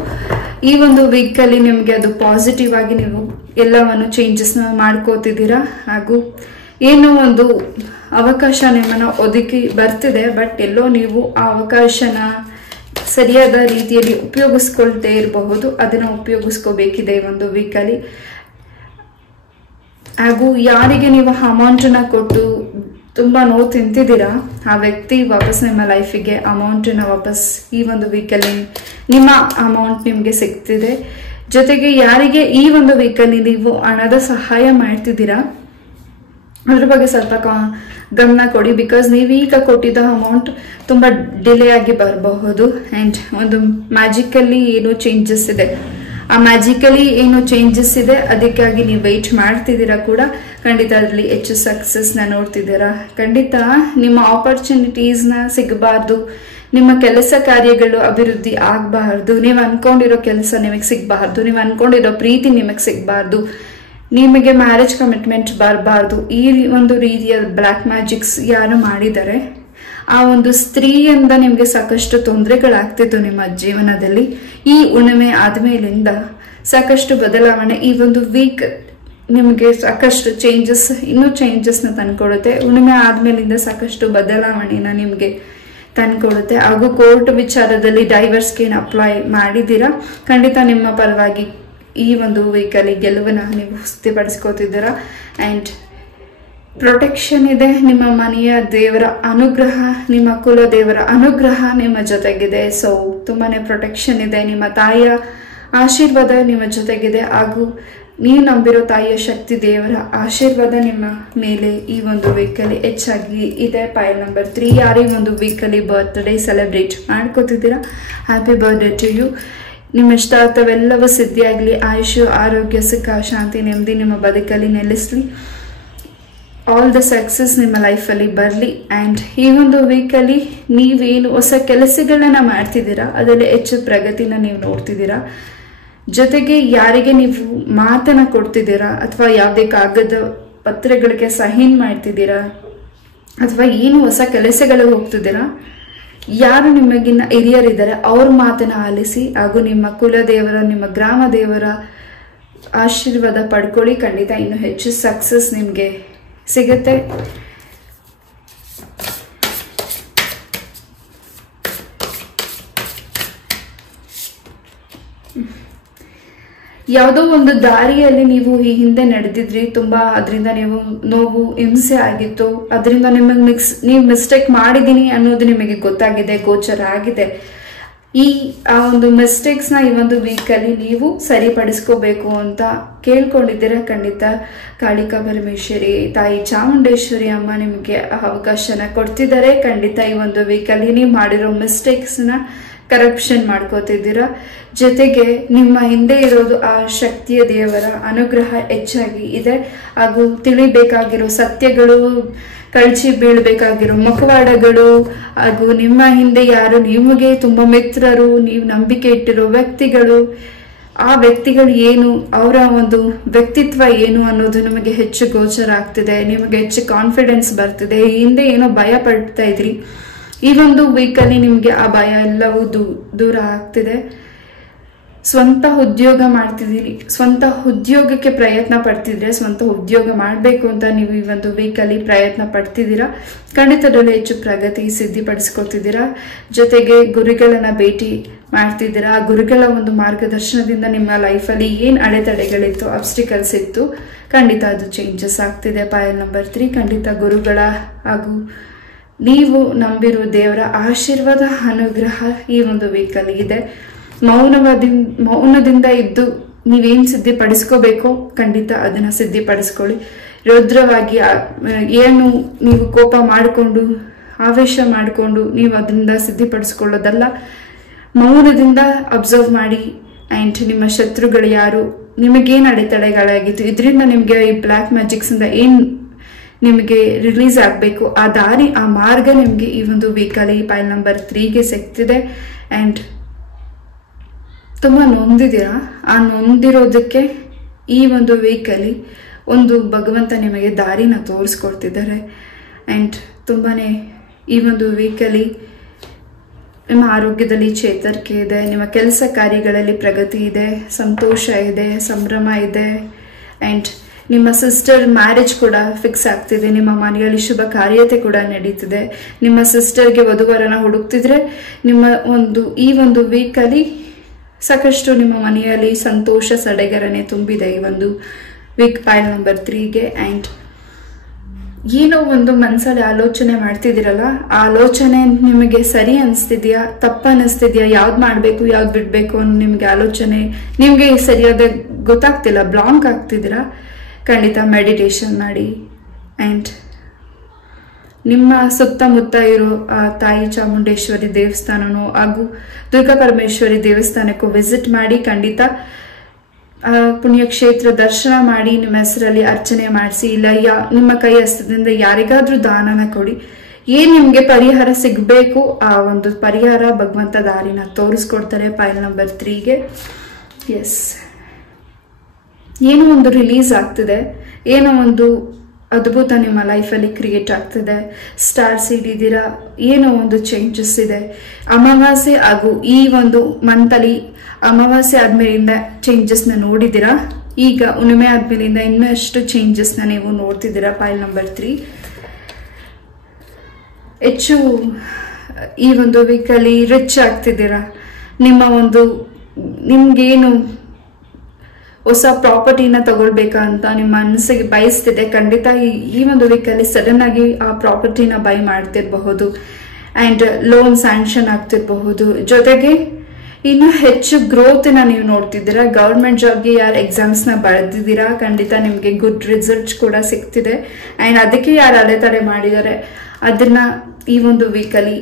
ಈ ಒಂದು ವೀಕಲ್ಲಿ ನಿಮ್ಗೆ ಅದು ಪಾಸಿಟಿವ್ ಆಗಿ ನೀವು ಎಲ್ಲವನ್ನು ಚೇಂಜಸ್ನ ಮಾಡ್ಕೋತಿದ್ದೀರಾ. ಹಾಗೂ ಏನೋ ಒಂದು ಅವಕಾಶ ನಿಮ್ಮನ್ನ ಒದಗಿ ಬರ್ತಿದೆ, ಬಟ್ ಎಲ್ಲೋ ನೀವು ಆ ಅವಕಾಶನ ಸರಿಯಾದ ರೀತಿಯಲ್ಲಿ ಉಪಯೋಗಿಸ್ಕೊಳ್ತೇ ಇರಬಹುದು. ಅದನ್ನ ಉಪಯೋಗಿಸ್ಕೋಬೇಕಿದೆ ಈ ಒಂದು ವೀಕಲ್ಲಿ. ಹಾಗೂ ಯಾರಿಗೆ ನೀವು ಅಮೌಂಟನ್ನ ಕೊಟ್ಟು ತುಂಬಾ ನೋವು ತಿಂತಿದ್ದೀರಾ ಆ ವ್ಯಕ್ತಿ ವಾಪಸ್ ನಿಮ್ಮ ಲೈಫಿಗೆ ಅಮೌಂಟನ್ನ ವಾಪಸ್ ಈ ಒಂದು ವೀಕಲ್ಲಿ ನಿಮ್ಮ ಅಮೌಂಟ್ ನಿಮ್ಗೆ ಸಿಗ್ತಿದೆ. ಜೊತೆಗೆ ಯಾರಿಗೆ ಈ ಒಂದು ವೀಕಲ್ಲಿ ನೀವು ಹಣದ ಸಹಾಯ ಮಾಡ್ತಿದ್ದೀರಾ ಅದ್ರ ಬಗ್ಗೆ ಸ್ವಲ್ಪ ಗಮನ ಕೊಡಿ. ಬಿಕಾಸ್ ನೀವೀಗ ಕೊಟ್ಟಿದ್ದ ಅಮೌಂಟ್ ತುಂಬಾ ಡಿಲೇ ಆಗಿ ಬರಬಹುದು. ಆ್ಯಂಡ್ ಒಂದು ಮ್ಯಾಜಿಕಲಿ ಏನು ಚೇಂಜಸ್ ಇದೆ, ಆ ಮ್ಯಾಜಿಕಲಿ ಏನು ಚೇಂಜಸ್ ಇದೆ ಅದಕ್ಕಾಗಿ ನೀವು ವೆಯ್ಟ್ ಮಾಡ್ತಿದ್ದೀರಾ ಕೂಡ. ಖಂಡಿತ ಅದರಲ್ಲಿ ಹೆಚ್ಚು ಸಕ್ಸಸ್ನ ನೋಡ್ತಿದ್ದೀರಾ. ಖಂಡಿತ ನಿಮ್ಮ ಆಪರ್ಚುನಿಟೀಸ್ನ ಸಿಗಬಾರ್ದು, ನಿಮ್ಮ ಕೆಲಸ ಕಾರ್ಯಗಳು ಅಭಿವೃದ್ಧಿ ಆಗಬಾರ್ದು, ನೀವು ಅನ್ಕೊಂಡಿರೋ ಕೆಲಸ ನಿಮಗೆ ಸಿಗಬಾರ್ದು, ನೀವು ಅನ್ಕೊಂಡಿರೋ ಪ್ರೀತಿ ನಿಮಗೆ ಸಿಗಬಾರ್ದು, ನಿಮಗೆ ಮ್ಯಾರೇಜ್ ಕಮಿಟ್ಮೆಂಟ್ ಬರಬಾರ್ದು. ಈ ಒಂದು ರೀತಿಯ ಬ್ಲ್ಯಾಕ್ ಮ್ಯಾಜಿಕ್ಸ್ ಯಾರು ಮಾಡಿದ್ದಾರೆ ಆ ಒಂದು ಸ್ತ್ರೀಯಿಂದ ನಿಮ್ಗೆ ಸಾಕಷ್ಟು ತೊಂದರೆಗಳಾಗ್ತಿತ್ತು ನಿಮ್ಮ ಜೀವನದಲ್ಲಿ. ಈ ಹುಣ್ಣಿಮೆ ಆದ್ಮೇಲಿಂದ ಸಾಕಷ್ಟು ಬದಲಾವಣೆ, ಈ ಒಂದು ವೀಕ್ ನಿಮಗೆ ಸಾಕಷ್ಟು ಚೇಂಜಸ್ನ ತಂದ್ಕೊಡುತ್ತೆ. ಹುಣ್ಣಿಮೆ ಆದ್ಮೇಲಿಂದ ಸಾಕಷ್ಟು ಬದಲಾವಣೆನ ನಿಮ್ಗೆ ತಂದ್ಕೊಡುತ್ತೆ. ಹಾಗೂ ಕೋರ್ಟ್ ವಿಚಾರದಲ್ಲಿ ಡೈವರ್ಸ್ಗೆ ಏನು ಅಪ್ಲೈ ಮಾಡಿದ್ದೀರಾ, ಖಂಡಿತ ನಿಮ್ಮ ಪರವಾಗಿ ಈ ಒಂದು ವೀಕಲ್ಲಿ ಗೆಲುವನ್ನ ನೀವು ಸ್ಥಿರಪಡಿಸ್ಕೋತಿದ್ದೀರಾ. ಆ್ಯಂಡ್ ಪ್ರೊಟೆಕ್ಷನ್ ಇದೆ. ನಿಮ್ಮ ಮನೆಯ ದೇವರ ಅನುಗ್ರಹ, ನಿಮ್ಮ ಕುಲ ದೇವರ ಅನುಗ್ರಹ ನಿಮ್ಮ ಜೊತೆಗಿದೆ. ಸೊ ತುಂಬಾನೇ ಪ್ರೊಟೆಕ್ಷನ್ ಇದೆ. ನಿಮ್ಮ ತಾಯಿಯ ಆಶೀರ್ವಾದ ನಿಮ್ಮ ಜೊತೆಗಿದೆ. ಹಾಗೂ ನೀವು ನಂಬಿರೋ ತಾಯಿಯ ಶಕ್ತಿ ದೇವರ ಆಶೀರ್ವಾದ ನಿಮ್ಮ ಮೇಲೆ ಈ ಒಂದು ವೀಕಲ್ಲಿ ಹೆಚ್ಚಾಗಿ ಇದೆ. ಪೈಲ್ ನಂಬರ್ 3, ಯಾರು ಈ ಒಂದು ವೀಕಲ್ಲಿ ಬರ್ತ್ಡೇ ಸೆಲೆಬ್ರೇಟ್ ಮಾಡ್ಕೋತಿದ್ದೀರಾ, ಹ್ಯಾಪಿ ಬರ್ತ್ಡೇ ಟು ಯು. ನಿಮ್ಮ ಇಷ್ಟಾರ್ಥವೆಲ್ಲವೂ ಸಿದ್ಧಿಯಾಗಲಿ. ಆಯುಷು, ಆರೋಗ್ಯ, ಸುಖ, ಶಾಂತಿ, ನೆಮ್ಮದಿ ನಿಮ್ಮ ಬದುಕಲ್ಲಿ ನೆಲೆಸಲಿ. ಆಲ್ ದ ಸಕ್ಸಸ್ ನಿಮ್ಮ ಲೈಫಲ್ಲಿ ಬರಲಿ. ಆ್ಯಂಡ್ ಈ ಒಂದು ವೀಕಲ್ಲಿ ನೀವೇನು ಹೊಸ ಕೆಲಸಗಳನ್ನ ಮಾಡ್ತಿದ್ದೀರಾ ಅದರಲ್ಲಿ ಹೆಚ್ಚು ಪ್ರಗತಿನ ನೀವು ನೋಡ್ತಿದ್ದೀರಾ. ಜೊತೆಗೆ ಯಾರಿಗೆ ನೀವು ಮಾತನ್ನ ಕೊಡ್ತಿದ್ದೀರಾ ಅಥವಾ ಯಾವುದೇ ಕಾಗದ ಪತ್ರಗಳಿಗೆ ಸಹಿನ್ ಮಾಡ್ತಿದ್ದೀರಾ ಅಥವಾ ಏನು ಹೊಸ ಕೆಲಸಗಳಿಗೆ ಹೋಗ್ತಿದ್ದೀರಾ, ಯಾರು ನಿಮಗಿನ್ನ ಹಿರಿಯರಿದ್ದಾರೆ ಅವ್ರ ಮಾತನ್ನ ಆಲಿಸಿ. ಹಾಗೂ ನಿಮ್ಮ ಕುಲದೇವರ, ನಿಮ್ಮ ಗ್ರಾಮ ದೇವರ ಆಶೀರ್ವಾದ ಪಡ್ಕೊಳ್ಳಿ. ಖಂಡಿತ ಇನ್ನು ಹೆಚ್ಚು ಸಕ್ಸಸ್ ನಿಮಗೆ ಸಿಗುತ್ತೆ. ಯಾವುದೋ ಒಂದು ದಾರಿಯಲ್ಲಿ ನೀವು ಈ ಹಿಂದೆ ನಡೆದಿದ್ರಿ, ತುಂಬಾ ಅದರಿಂದ ನೀವು ನೋವು ಹಿಂಸೆ ಆಗಿತ್ತು, ಅದರಿಂದ ನೀವು ಮಿಸ್ಟೇಕ್ ಮಾಡಿದೀನಿ ಅನ್ನೋದು ನಿಮಗೆ ಗೊತ್ತಾಗಿದೆ, ಗೋಚರ ಆಗಿದೆ. ಆ ಒಂದು ಮಿಸ್ಟೇಕ್ಸ್ನ ಈ ಒಂದು ವೀಕಲ್ಲಿ ನೀವು ಸರಿಪಡಿಸ್ಕೋಬೇಕು ಅಂತ ಕೇಳ್ಕೊಂಡಿದ್ದೀರಾ. ಖಂಡಿತ ಕಾಳಿಕಾ ಪರಮೇಶ್ವರಿ, ತಾಯಿ ಚಾಮುಂಡೇಶ್ವರಿ ಅಮ್ಮ ನಿಮಗೆ ಅವಕಾಶನ ಕೊಡ್ತಿದ್ದಾರೆ. ಖಂಡಿತ ಈ ಒಂದು ವೀಕಲ್ಲಿ ನೀವು ಮಾಡಿರೋ ಮಿಸ್ಟೇಕ್ಸ್ನ ಕರಪ್ಷನ್ ಮಾಡ್ಕೋತಿದ್ದೀರಾ. ಜೊತೆಗೆ ನಿಮ್ಮ ಹಿಂದೆ ಇರೋದು ಆ ಶಕ್ತಿಯ ದೇವರ ಅನುಗ್ರಹ ಹೆಚ್ಚಾಗಿ ಇದೆ. ಹಾಗೂ ತಿಳಿಬೇಕಾಗಿರೋ ಸತ್ಯಗಳು, ಕಳಚಿ ಬೀಳ್ಬೇಕಾಗಿರೋ ಮುಖವಾಡಗಳು, ಹಾಗೂ ನಿಮ್ಮ ಹಿಂದೆ ಯಾರು ನಿಮಗೆ ತುಂಬಾ ಮಿತ್ರರು, ನೀವು ನಂಬಿಕೆ ಇಟ್ಟಿರೋ ವ್ಯಕ್ತಿಗಳು, ಆ ವ್ಯಕ್ತಿಗಳು ಏನು, ಅವರ ಒಂದು ವ್ಯಕ್ತಿತ್ವ ಏನು ಅನ್ನೋದು ನಿಮಗೆ ಹೆಚ್ಚು ಗೋಚರ ಆಗ್ತಿದೆ. ನಿಮಗೆ ಹೆಚ್ಚು ಕಾನ್ಫಿಡೆನ್ಸ್ ಬರ್ತಿದೆ. ಹಿಂದೆ ಏನೋ ಭಯ ಪಡ್ತಾ ಇದ್ರಿ, ಈ ಒಂದು ವೀಕಲ್ಲಿ ನಿಮ್ಗೆ ಆ ಭಯ ಎಲ್ಲವೂ ದೂರ ಆಗ್ತಿದೆ. ಸ್ವಂತ ಉದ್ಯೋಗ ಮಾಡ್ತಿದ್ದೀರಿ, ಸ್ವಂತ ಉದ್ಯೋಗಕ್ಕೆ ಪ್ರಯತ್ನ ಪಡ್ತಿದ್ರೆ, ಸ್ವಂತ ಉದ್ಯೋಗ ಮಾಡಬೇಕು ಅಂತ ನೀವು ಈ ಒಂದು ವೀಕಲ್ಲಿ ಪ್ರಯತ್ನ ಪಡ್ತಿದ್ದೀರಾ. ಖಂಡಿತದಲ್ಲಿ ಹೆಚ್ಚು ಪ್ರಗತಿ ಸಿದ್ಧಿಪಡಿಸ್ಕೊತಿದ್ದೀರಾ. ಜೊತೆಗೆ ಗುರುಗಳನ್ನ ಭೇಟಿ ಮಾಡ್ತಿದ್ದೀರಾ. ಆ ಗುರುಗಳ ಒಂದು ಮಾರ್ಗದರ್ಶನದಿಂದ ನಿಮ್ಮ ಲೈಫಲ್ಲಿ ಏನು ಅಡೆತಡೆಗಳಿತ್ತು, ಅಬ್ಸ್ಟಿಕಲ್ಸ್ ಇತ್ತು, ಖಂಡಿತ ಅದು ಚೇಂಜಸ್ ಆಗ್ತಿದೆ. ಪೈಲ್ ನಂಬರ್ 3, ಖಂಡಿತ ಗುರುಗಳ ಹಾಗೂ ನೀವು ನಂಬಿರುವ ದೇವರ ಆಶೀರ್ವಾದ ಅನುಗ್ರಹ ಈ ಒಂದು ವೀಕಲ್ಲಿ ಇದೆ. ಮೌನದಿಂದ ಇದ್ದು ನೀವೇನು ಸಿದ್ಧಿಪಡಿಸ್ಕೋಬೇಕೋ ಖಂಡಿತ ಅದನ್ನ ಸಿದ್ಧಿಪಡಿಸ್ಕೊಳ್ಳಿ. ರುದ್ರವಾಗಿ ಏನು ನೀವು ಕೋಪ ಮಾಡಿಕೊಂಡು ಆವೇಶ ಮಾಡಿಕೊಂಡು ನೀವು ಅದರಿಂದ ಸಿದ್ಧಿಪಡಿಸ್ಕೊಳ್ಳೋದಲ್ಲ. ಮೌನದಿಂದ ಅಬ್ಸರ್ವ್ ಮಾಡಿ. ಆ್ಯಂಡ್ ನಿಮ್ಮ ಶತ್ರುಗಳು ಯಾರು, ನಿಮಗೇನು ಅಡೆತಡೆಗಳಾಗಿತ್ತು, ಇದರಿಂದ ನಿಮಗೆ ಈ ಬ್ಲ್ಯಾಕ್ ಮ್ಯಾಜಿಕ್ಸ್ ಇಂದ ಏನು ನಿಮಗೆ ರಿಲೀಸ್ ಆಗಬೇಕು, ಆ ದಾರಿ, ಆ ಮಾರ್ಗ ನಿಮಗೆ ಈ ಒಂದು ವೀಕಲ್ಲಿ ಪೈಲ್ ನಂಬರ್ 3ಗೆ ಸಿಗ್ತಿದೆ. ಆ್ಯಂಡ್ ತುಂಬ ನೊಂದಿದ್ದೀರಾ. ಆ ನೊಂದಿರೋದಕ್ಕೆ ಈ ಒಂದು ವೀಕಲ್ಲಿ ಒಂದು ಭಗವಂತ ನಿಮಗೆ ದಾರಿನ ತೋರಿಸ್ಕೊಡ್ತಿದ್ದಾರೆ. ಆ್ಯಂಡ್ ತುಂಬಾನೇ ಈ ಒಂದು ವೀಕಲ್ಲಿ ನಿಮ್ಮ ಆರೋಗ್ಯದಲ್ಲಿ ಚೇತರಿಕೆ ಇದೆ, ನಿಮ್ಮ ಕೆಲಸ ಕಾರ್ಯಗಳಲ್ಲಿ ಪ್ರಗತಿ ಇದೆ, ಸಂತೋಷ ಇದೆ, ಸಂಭ್ರಮ ಇದೆ. ಆ್ಯಂಡ್ ನಿಮ್ಮ ಸಿಸ್ಟರ್ ಮ್ಯಾರೇಜ್ ಕೂಡ ಫಿಕ್ಸ್ ಆಗ್ತಿದೆ. ನಿಮ್ಮ ಮನೆಯಲ್ಲಿ ಶುಭ ಕಾರ್ಯತೆ ಕೂಡ ನಡೀತಿದೆ. ನಿಮ್ಮ ಸಿಸ್ಟರ್ಗೆ ವಧುವರನ ಹುಡುಕ್ತಿದ್ರೆ ಈ ಒಂದು ವೀಕಲ್ಲಿ ಸಾಕಷ್ಟು ನಿಮ್ಮ ಮನೆಯಲ್ಲಿ ಸಂತೋಷ ಸಡಗರನೆ ತುಂಬಿದೆ ಈ ಒಂದು ವೀಕ್ ಪೈಲ್ ನಂಬರ್ 3ಗೆ. ಆ್ಯಂಡ್ ಏನೋ ಒಂದು ಮನಸ್ಸಲ್ಲಿ ಆಲೋಚನೆ ಮಾಡ್ತಿದ್ದೀರಲ್ಲ, ಆ ಆಲೋಚನೆ ನಿಮಗೆ ಸರಿ ಅನಿಸ್ತಿದ್ಯಾ, ತಪ್ಪ ಅನಿಸ್ತಿದ್ಯಾ, ಯಾವ್ದು ಮಾಡಬೇಕು ಯಾವ್ದು ಬಿಡಬೇಕು ಅನ್ನೋ ನಿಮಗೆ ಆಲೋಚನೆ ನಿಮಗೆ ಸರಿಯಾದ ಗೊತ್ತಾಗ್ತಿಲ್ಲ, ಬ್ಲಾಂಕ್ ಆಗ್ತಿದ್ದೀರಾ, ಖಂಡಿತ ಮೆಡಿಟೇಷನ್ ಮಾಡಿ. ಆ್ಯಂಡ್ ನಿಮ್ಮ ಸುತ್ತಮುತ್ತ ಇರೋ ತಾಯಿ ಚಾಮುಂಡೇಶ್ವರಿ ದೇವಸ್ಥಾನನೋ ಹಾಗೂ ದುರ್ಗಾ ಪರಮೇಶ್ವರಿ ದೇವಸ್ಥಾನಕ್ಕೂ ವಿಸಿಟ್ ಮಾಡಿ. ಖಂಡಿತ ಪುಣ್ಯಕ್ಷೇತ್ರ ದರ್ಶನ ಮಾಡಿ, ನಿಮ್ಮ ಹೆಸರಲ್ಲಿ ಅರ್ಚನೆ ಮಾಡಿಸಿ, ಇಲ್ಲ ನಿಮ್ಮ ಕೈ ಹಸ್ತದಿಂದ ಯಾರಿಗಾದ್ರೂ ದಾನನ ಕೊಡಿ. ಏನ್ ನಿಮ್ಗೆ ಪರಿಹಾರ ಸಿಗ್ಬೇಕು ಆ ಒಂದು ಪರಿಹಾರ ಭಗವಂತ ದಾರಿನ ತೋರಿಸ್ಕೊಡ್ತಾರೆ ಪೈಲ್ ನಂಬರ್ 3ಗೆ. ಎಸ್, ಏನೋ ಒಂದು ರಿಲೀಸ್ ಆಗ್ತಿದೆ, ಏನೋ ಒಂದು ಅದ್ಭುತ ನಿಮ್ಮ ಲೈಫಲ್ಲಿ ಕ್ರಿಯೇಟ್ ಆಗ್ತಿದೆ. ಸ್ಟಾರ್ ಸೀಡ್ ಇದ್ದೀರಾ, ಏನೋ ಒಂದು ಚೇಂಜಸ್ ಇದೆ. ಅಮಾವಾಸ್ಯೆ ಹಾಗೂ ಈ ಒಂದು ಮಂತಲ್ಲಿ ಅಮಾವಾಸ್ಯೆ ಆದ್ಮೇಲಿಂದ ಚೇಂಜಸ್ನ ನೋಡಿದ್ದೀರಾ. ಈಗ ಹುಣ್ಣಿಮೆ ಆದ್ಮೇಲಿಂದ ಇನ್ನಷ್ಟು ಚೇಂಜಸ್ನ ನೀವು ನೋಡ್ತಿದ್ದೀರಾ. ಪೈಲ್ ನಂಬರ್ 3 ಹೆಚ್ಚು ಈ ಒಂದು ವೀಕಲ್ಲಿ ರಿಚ್ ಆಗ್ತಿದ್ದೀರಾ. ನಿಮ್ಗೇನು ಹೊಸ ಪ್ರಾಪರ್ಟಿನ ತಗೊಳ್ಬೇಕಾ ಅಂತ ನಿಮ್ಮ ಮನಸ್ಸಿಗೆ ಬಯಸ್ತಿದೆ. ಖಂಡಿತ ಈ ಒಂದು ವೀಕಲ್ಲಿ ಸಡನ್ ಆಗಿ ಆ ಪ್ರಾಪರ್ಟಿನ ಬೈ ಮಾಡ್ತಿರಬಹುದು. ಅಂಡ್ ಲೋನ್ ಸ್ಯಾಂಕ್ಷನ್ ಆಗ್ತಿರಬಹುದು. ಜೊತೆಗೆ ಇನ್ನು ಹೆಚ್ಚು ಗ್ರೋತ್ನ ನೀವು ನೋಡ್ತಿದ್ದೀರಾ. ಗವರ್ಮೆಂಟ್ ಜಾಬ್ಗೆ ಯಾರು ಎಕ್ಸಾಮ್ಸ್ನ ಬರೆದಿದ್ದೀರಾ, ಖಂಡಿತ ನಿಮಗೆ ಗುಡ್ ರಿಸಲ್ಟ್ಸ್ ಕೂಡ ಸಿಗ್ತಿದೆ. ಅಂಡ್ ಅದಕ್ಕೆ ಯಾರು ಅಡೆತಡೆ ಮಾಡಿದ್ದಾರೆ ಅದನ್ನ ಈ ಒಂದು ವೀಕಲ್ಲಿ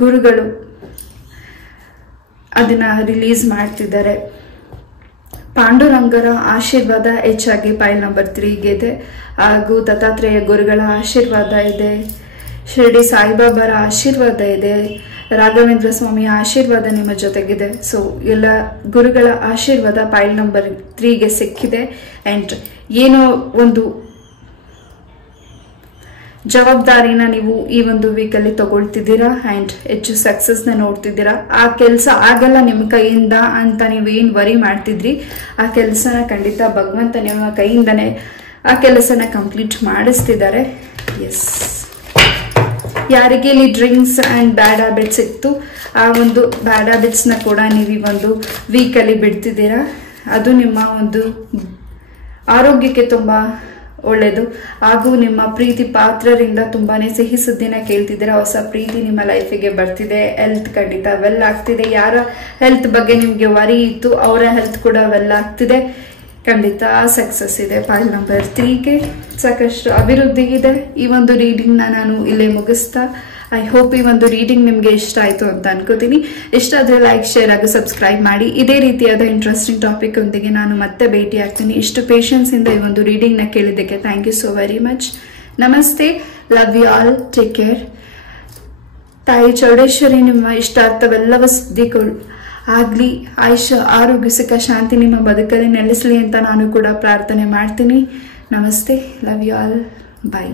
ಗುರುಗಳು ಅದನ್ನ ರಿಲೀಸ್ ಮಾಡ್ತಿದ್ದಾರೆ. ಪಾಂಡುರಂಗರ ಆಶೀರ್ವಾದ ಹೆಚ್ಚಾಗಿ ಪೈಲ್ ನಂಬರ್ 3 ಇದೆ. ಹಾಗೂ ದತ್ತಾತ್ರೇಯ ಗುರುಗಳ ಆಶೀರ್ವಾದ ಇದೆ. ಶಿರಡಿ ಸಾಯಿಬಾಬಾರ ಆಶೀರ್ವಾದ ಇದೆ. ರಾಘವೇಂದ್ರ ಸ್ವಾಮಿಯ ಆಶೀರ್ವಾದ ನಿಮ್ಮ ಜೊತೆಗಿದೆ. ಸೊ ಎಲ್ಲ ಗುರುಗಳ ಆಶೀರ್ವಾದ ಪೈಲ್ ನಂಬರ್ 3 ಸಿಕ್ಕಿದೆ. ಅಂಡ್ ಏನೋ ಒಂದು ಜವಾಬ್ದಾರಿನ ನೀವು ಈ ಒಂದು ವೀಕಲ್ಲಿ ತಗೊಳ್ತಿದ್ದೀರಾ. ಅಂಡ್ ಹೆಚ್ಚು ಸಕ್ಸಸ್ನ ನೋಡ್ತಿದ್ದೀರಾ. ಆ ಕೆಲಸ ಆಗಲ್ಲ ನಿಮ್ಮ ಕೈಯಿಂದ ಅಂತ ನೀವೇನು ವರಿ ಮಾಡ್ತಿದ್ರಿ, ಆ ಕೆಲಸನ ಖಂಡಿತ ಭಗವಂತ ನಿಮ್ಮ ಕೈಯಿಂದನೇ ಆ ಕೆಲಸನ ಕಂಪ್ಲೀಟ್ ಮಾಡಿಸ್ತಿದ್ದಾರೆ. ಎಸ್, ಯಾರಿಗೆ ಇಲ್ಲಿ ಡ್ರಿಂಕ್ಸ್ ಅಂಡ್ ಬ್ಯಾಡ್ ಹ್ಯಾಬಿಟ್ಸ್ ಇತ್ತು, ಆ ಒಂದು ಬ್ಯಾಡ್ ಹ್ಯಾಬಿಟ್ಸ್ನ ಕೂಡ ನೀವು ಈ ಒಂದು ವೀಕಲ್ಲಿ ಬಿಡ್ತಿದ್ದೀರಾ. ಅದು ನಿಮ್ಮ ಒಂದು ಆರೋಗ್ಯಕ್ಕೆ ತುಂಬ ಒಳ್ಳೆಯದು. ಹಾಗೂ ನಿಮ್ಮ ಪ್ರೀತಿ ಪಾತ್ರರಿಂದ ತುಂಬಾನೇ ಸಿಹಿ ಸುದ್ದಿನ ಕೇಳ್ತಿದ್ದೀರಾ. ಹೊಸ ಪ್ರೀತಿ ನಿಮ್ಮ ಲೈಫಿಗೆ ಬರ್ತಿದೆ. ಹೆಲ್ತ್ ಖಂಡಿತ ವೆಲ್ ಆಗ್ತಿದೆ. ಯಾರ ಹೆಲ್ತ್ ಬಗ್ಗೆ ನಿಮಗೆ ವರಿ ಇತ್ತು ಅವರ ಹೆಲ್ತ್ ಕೂಡ ವೆಲ್ ಆಗ್ತಿದೆ. ಖಂಡಿತ ಸಕ್ಸಸ್ ಇದೆ. ಪೈಲ್ ನಂಬರ್ 3 ಸಾಕಷ್ಟು ಅಭಿವೃದ್ಧಿ ಇದೆ. ಈ ಒಂದು ರೀಡಿಂಗ್ನ ನಾನು ಇಲ್ಲೇ ಮುಗಿಸ್ತಾ, ಐ ಹೋಪ್ ಈ ಒಂದು ರೀಡಿಂಗ್ ನಿಮಗೆ ಇಷ್ಟ ಆಯಿತು ಅಂತ ಅನ್ಕೋತೀನಿ. ಇಷ್ಟ ಆದರೆ ಲೈಕ್, ಶೇರ್ ಹಾಗೂ ಸಬ್ಸ್ಕ್ರೈಬ್ ಮಾಡಿ. ಇದೇ ರೀತಿಯಾದ ಇಂಟ್ರೆಸ್ಟಿಂಗ್ ಟಾಪಿಕ್ ಒಂದಿಗೆ ನಾನು ಮತ್ತೆ ಭೇಟಿ ಆಗ್ತೀನಿ. ಇಷ್ಟು ಪೇಷನ್ಸ್ ಇಂದ ಈ ಒಂದು ರೀಡಿಂಗ್ನ ಕೇಳಿದ್ದಕ್ಕೆ thank you so very much. ನಮಸ್ತೆ, love you all, take care. ತಾಯಿ ಚೌಡೇಶ್ವರಿ ನಿಮ್ಮ ಇಷ್ಟಾರ್ಥವೆಲ್ಲವ ಸಿದ್ಧಿಗಳು ಆಗ್ಲಿ. ಆಯುಷ, ಆರೋಗ್ಯ, ಸುಖ, ಶಾಂತಿ ನಿಮ್ಮ ಬದುಕಲ್ಲಿ ನೆಲೆಸಲಿ ಅಂತ ನಾನು ಕೂಡ ಪ್ರಾರ್ಥನೆ ಮಾಡ್ತೀನಿ. ನಮಸ್ತೆ, ಲವ್ ಯು ಆಲ್, ಬಾಯ್.